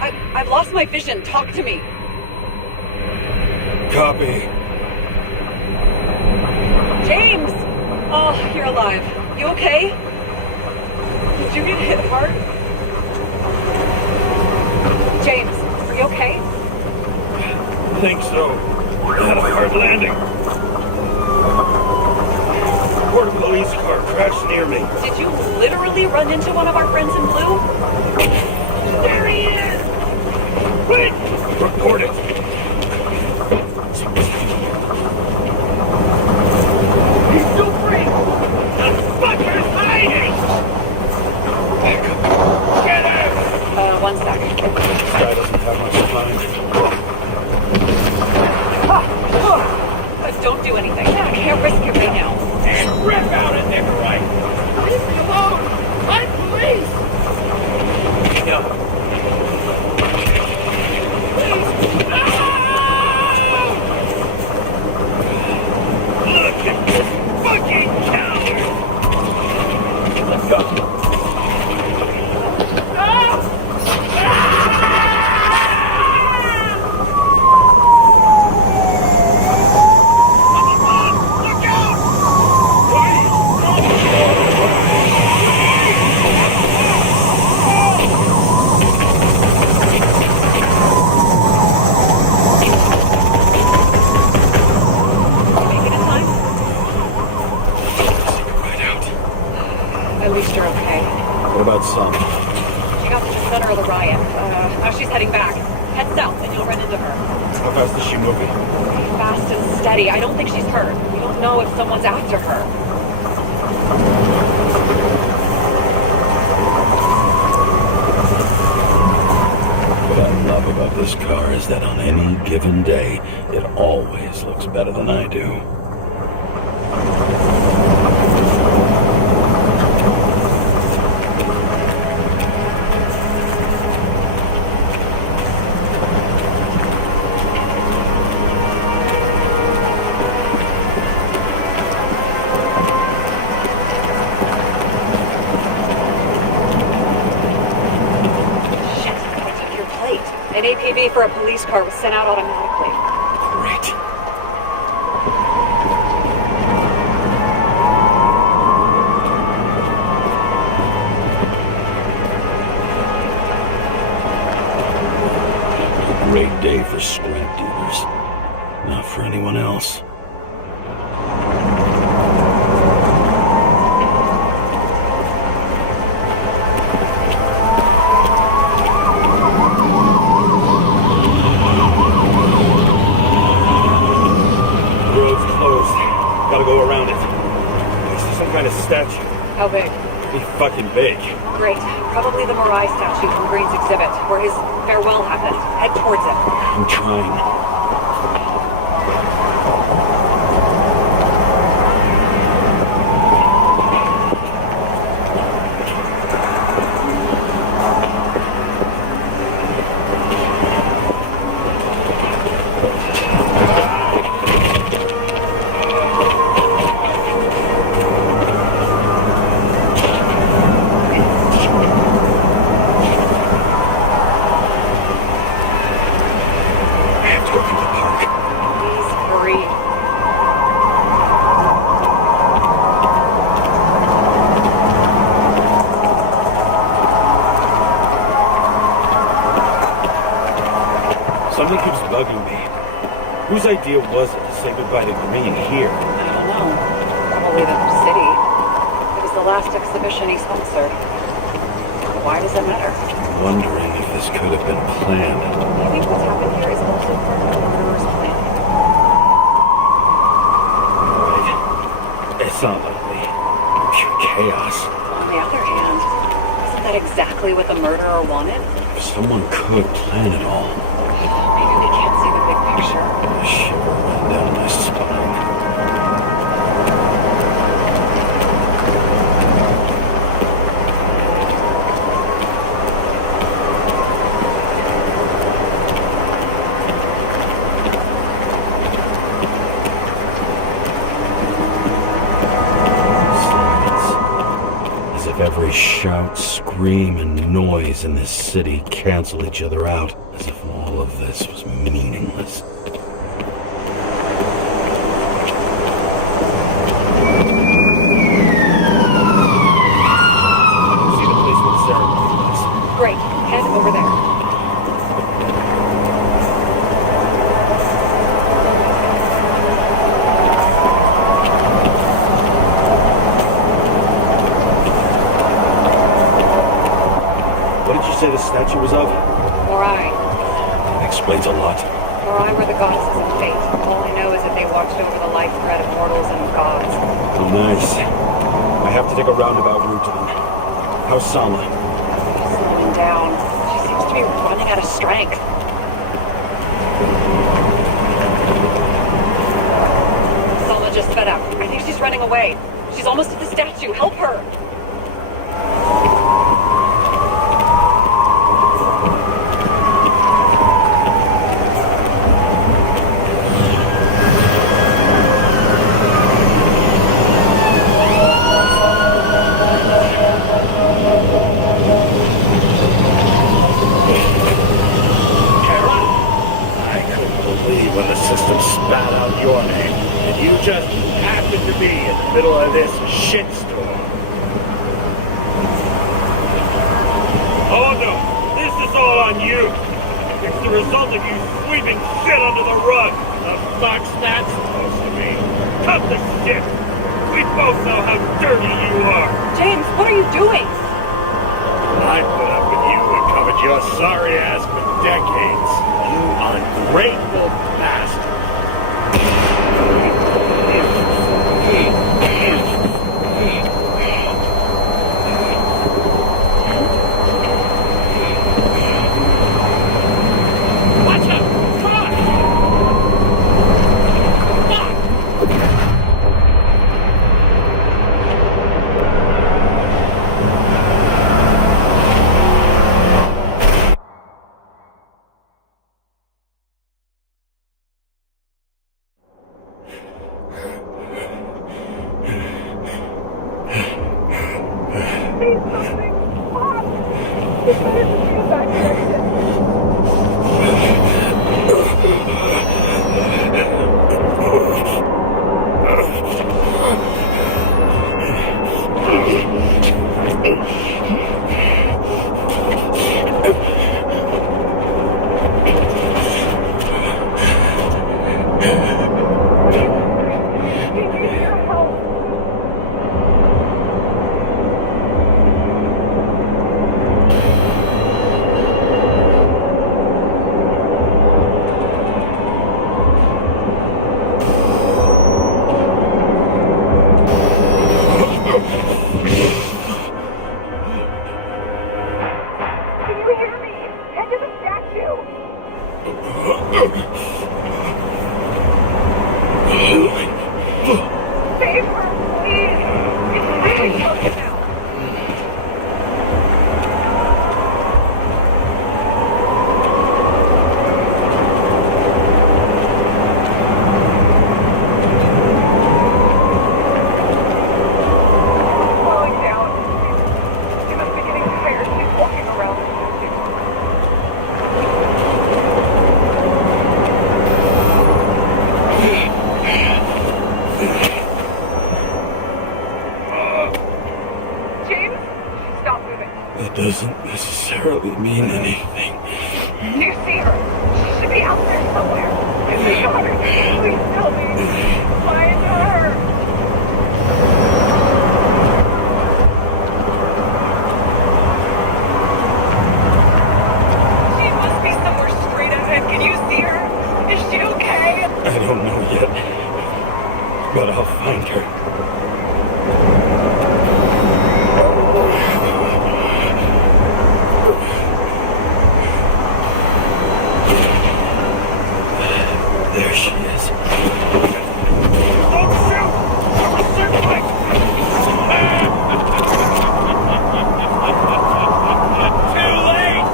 I've lost my vision. Talk to me. Copy. James! Oh, you're alive. You okay? Did you get hit hard? James, are you okay? I think so. I had a hard landing. A police car crashed near me. Did you literally run into one of our friends in blue? There he is! Wait! Report it. He's still free! The fucker's hiding! Back up. Get him! 1 second. This guy doesn't have much time. Don't do anything. I can't risk it right now. And rip out a Nicorite! Leave me alone! I'm police! No. Please! No! Look at this fucking coward! Let's go. What about Sun? She got to the center of the riot. Now she's heading back. Head south and you'll run into her. How fast is she moving? Fast and steady. I don't think she's hurt. We don't know if someone's after her. What I love about this car is that on any given day, it always looks better than I do. An APB for a police car was sent out automatically. Great. A great day for scrap dealers. Not for anyone else. Statue. How big? Be fucking big. Great. Probably the Mirai statue from Green's exhibit, where his farewell happened. Head towards it. I'm trying. Something keeps bugging me. Whose idea was it to say goodbye to Green here? I don't know. Probably the city. It was the last exhibition he sponsored. why does that matter? Wondering if this could have been planned. I think what's happened here is also part of the murderer's plan. Right. It's not likely. Pure chaos. On the other hand, isn't that exactly what the murderer wanted? Someone could plan it all. Maybe we can't see the big picture. A shiver ran down my spine. Every shout, scream, and noise in this city cancel each other out, as if all of this was meaningless. See the place where the ceremony was. Great, head over there. Say the statue was of? Morai. That explains a lot. Morai were the goddesses of fate. All I know is that they watched over the life thread of mortals and gods. Oh, nice. I have to take a roundabout route to them. How's Sama? She's slowing down. She seems to be running out of strength. Sama just sped up. I think she's running away. She's almost at the statue. Help her! When the system spat out your name, and you just happened to be in the middle of this shitstorm. Oh no, this is all on you. It's the result of you sweeping shit under the rug. The fuck's that supposed to mean? Cut the shit. We both know how dirty you are. James, what are you doing? I put up with you and covered your sorry ass for decades. You ungrateful bastard. Watch out! Come on! Doesn't necessarily mean anything. Do you see her? She should be out there somewhere. Is she coming? Please tell me. Find her. But I'll find her. There she is. Don't shoot! Certainly! Too late!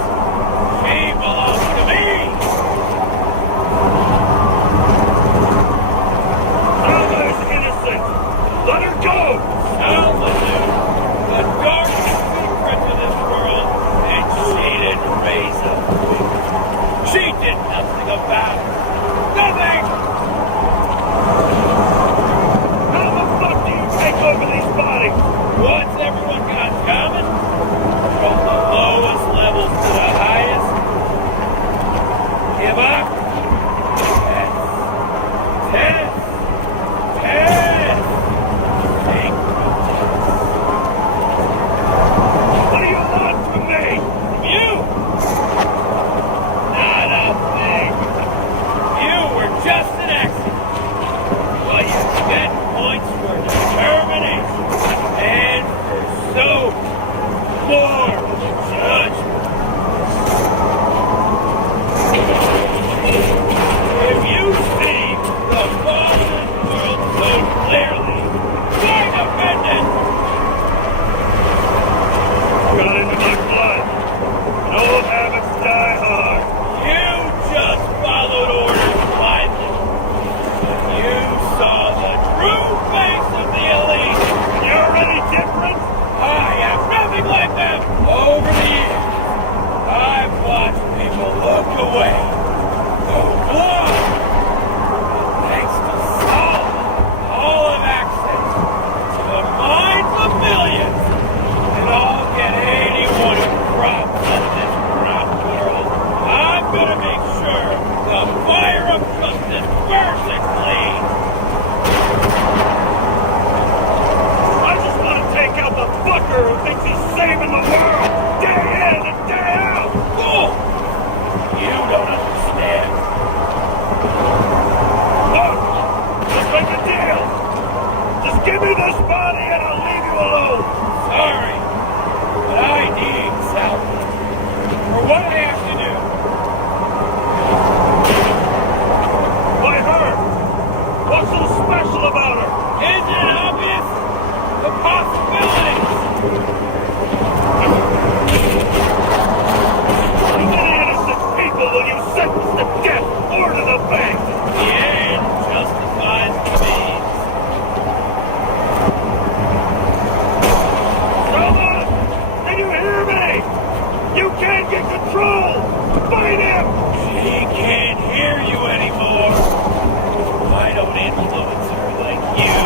She belongs to me! Alma's innocent! Let her go! Alma knew the darkest secrets of this world, and she didn't raise a finger. She did nothing about it. Nothing! How the fuck do you take over these bodies? What's everyone got coming? From the lowest levels to the highest? Give up? Test! Take What do you want from me? you! Not a thing! You were just an accident! But you get points for determination and for so more judgment. If you see the fallen world so clearly, find a vengeance! Got into my blood. And old habits die hard. You just followed orders blindly. You saw the true face of the elite. You're already different? I am nothing like them. Over the years, I've watched people look away, go blind. Thanks to Solomon, all have access to the minds of millions. And I'll get anyone who crops up this corrupt world. I'm gonna make sure the fire of justice burns it clean. I just want to take out the fucker who thinks he's saving the world, day in and day out. Fool! You don't understand. Look, let's make a deal. Just give me this body and I'll leave you alone. Sorry, but I need help for what I have to do. Why her? What's so special about her? Isn't it obvious? The possibilities. How many innocent people will you sentence to death or to the bank? The end justifies the means. Someone, can you hear me? You can't get control. Fight him. She can't hear you anymore. I don't influence her like you,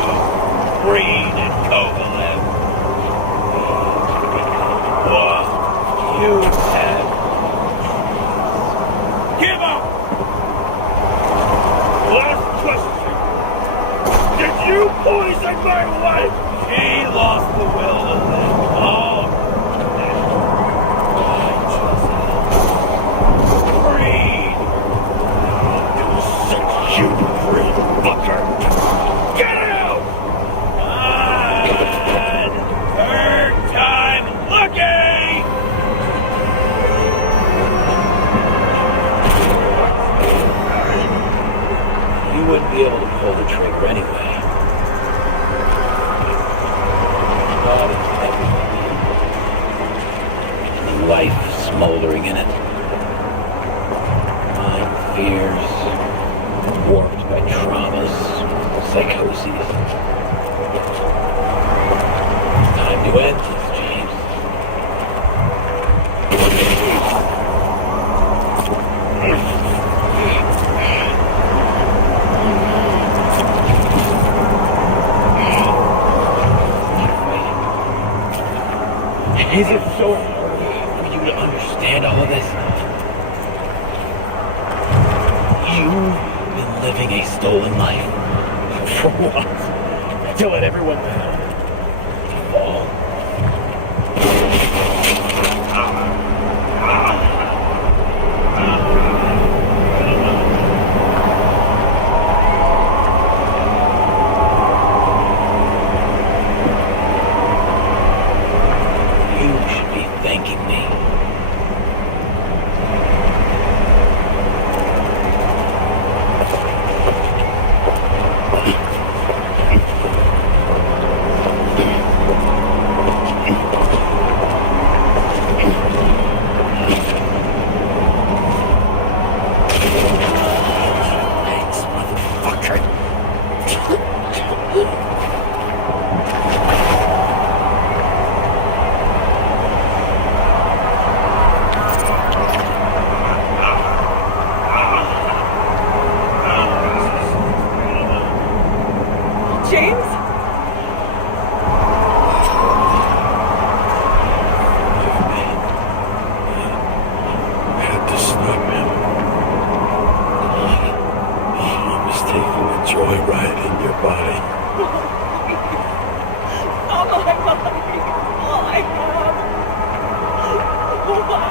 Breed and Kovalev. What you have. Give up! Last question. Did you poison my wife? She lost the will to live long. I just Breed. You real fucker. Get out! On third time looking! You wouldn't be able to pull the trigger anyway. God is everything. And life smoldering in it. Mind fears, warped by traumas, psychoses. Time to end this, James. Is it so hard for you to understand all of this? You've been living a stolen life. For what? To let everyone down. To fall. James? I had to stop him. He was taking a joyride in your body. Oh my body! All I have! Why?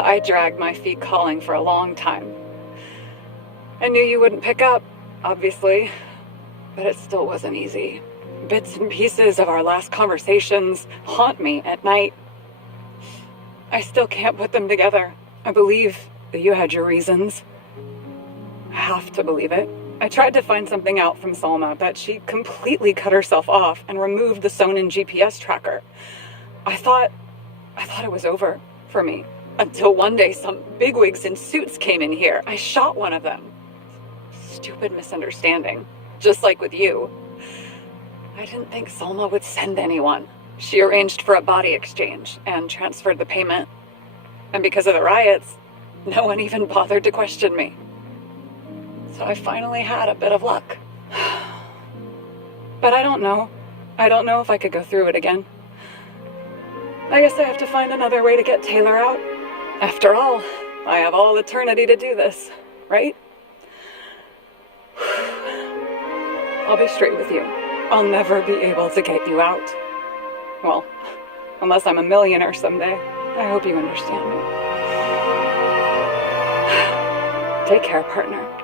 I dragged my feet calling for a long time. I knew you wouldn't pick up, obviously, but it still wasn't easy. Bits and pieces of our last conversations haunt me at night. I still can't put them together. I believe that you had your reasons. I have to believe it. I tried to find something out from Salma, but she completely cut herself off and removed the Sonin GPS tracker. I thought it was over for me. Until one day some bigwigs in suits came in here. I shot one of them. Stupid misunderstanding. Just like with you. I didn't think Salma would send anyone. She arranged for a body exchange and transferred the payment. And because of the riots, no one even bothered to question me. So I finally had a bit of luck. But I don't know. I don't know if I could go through it again. I guess I have to find another way to get Taylor out. After all, I have all eternity to do this, right? I'll be straight with you. I'll never be able to get you out. Well, unless I'm a millionaire someday. I hope you understand me. Take care, partner.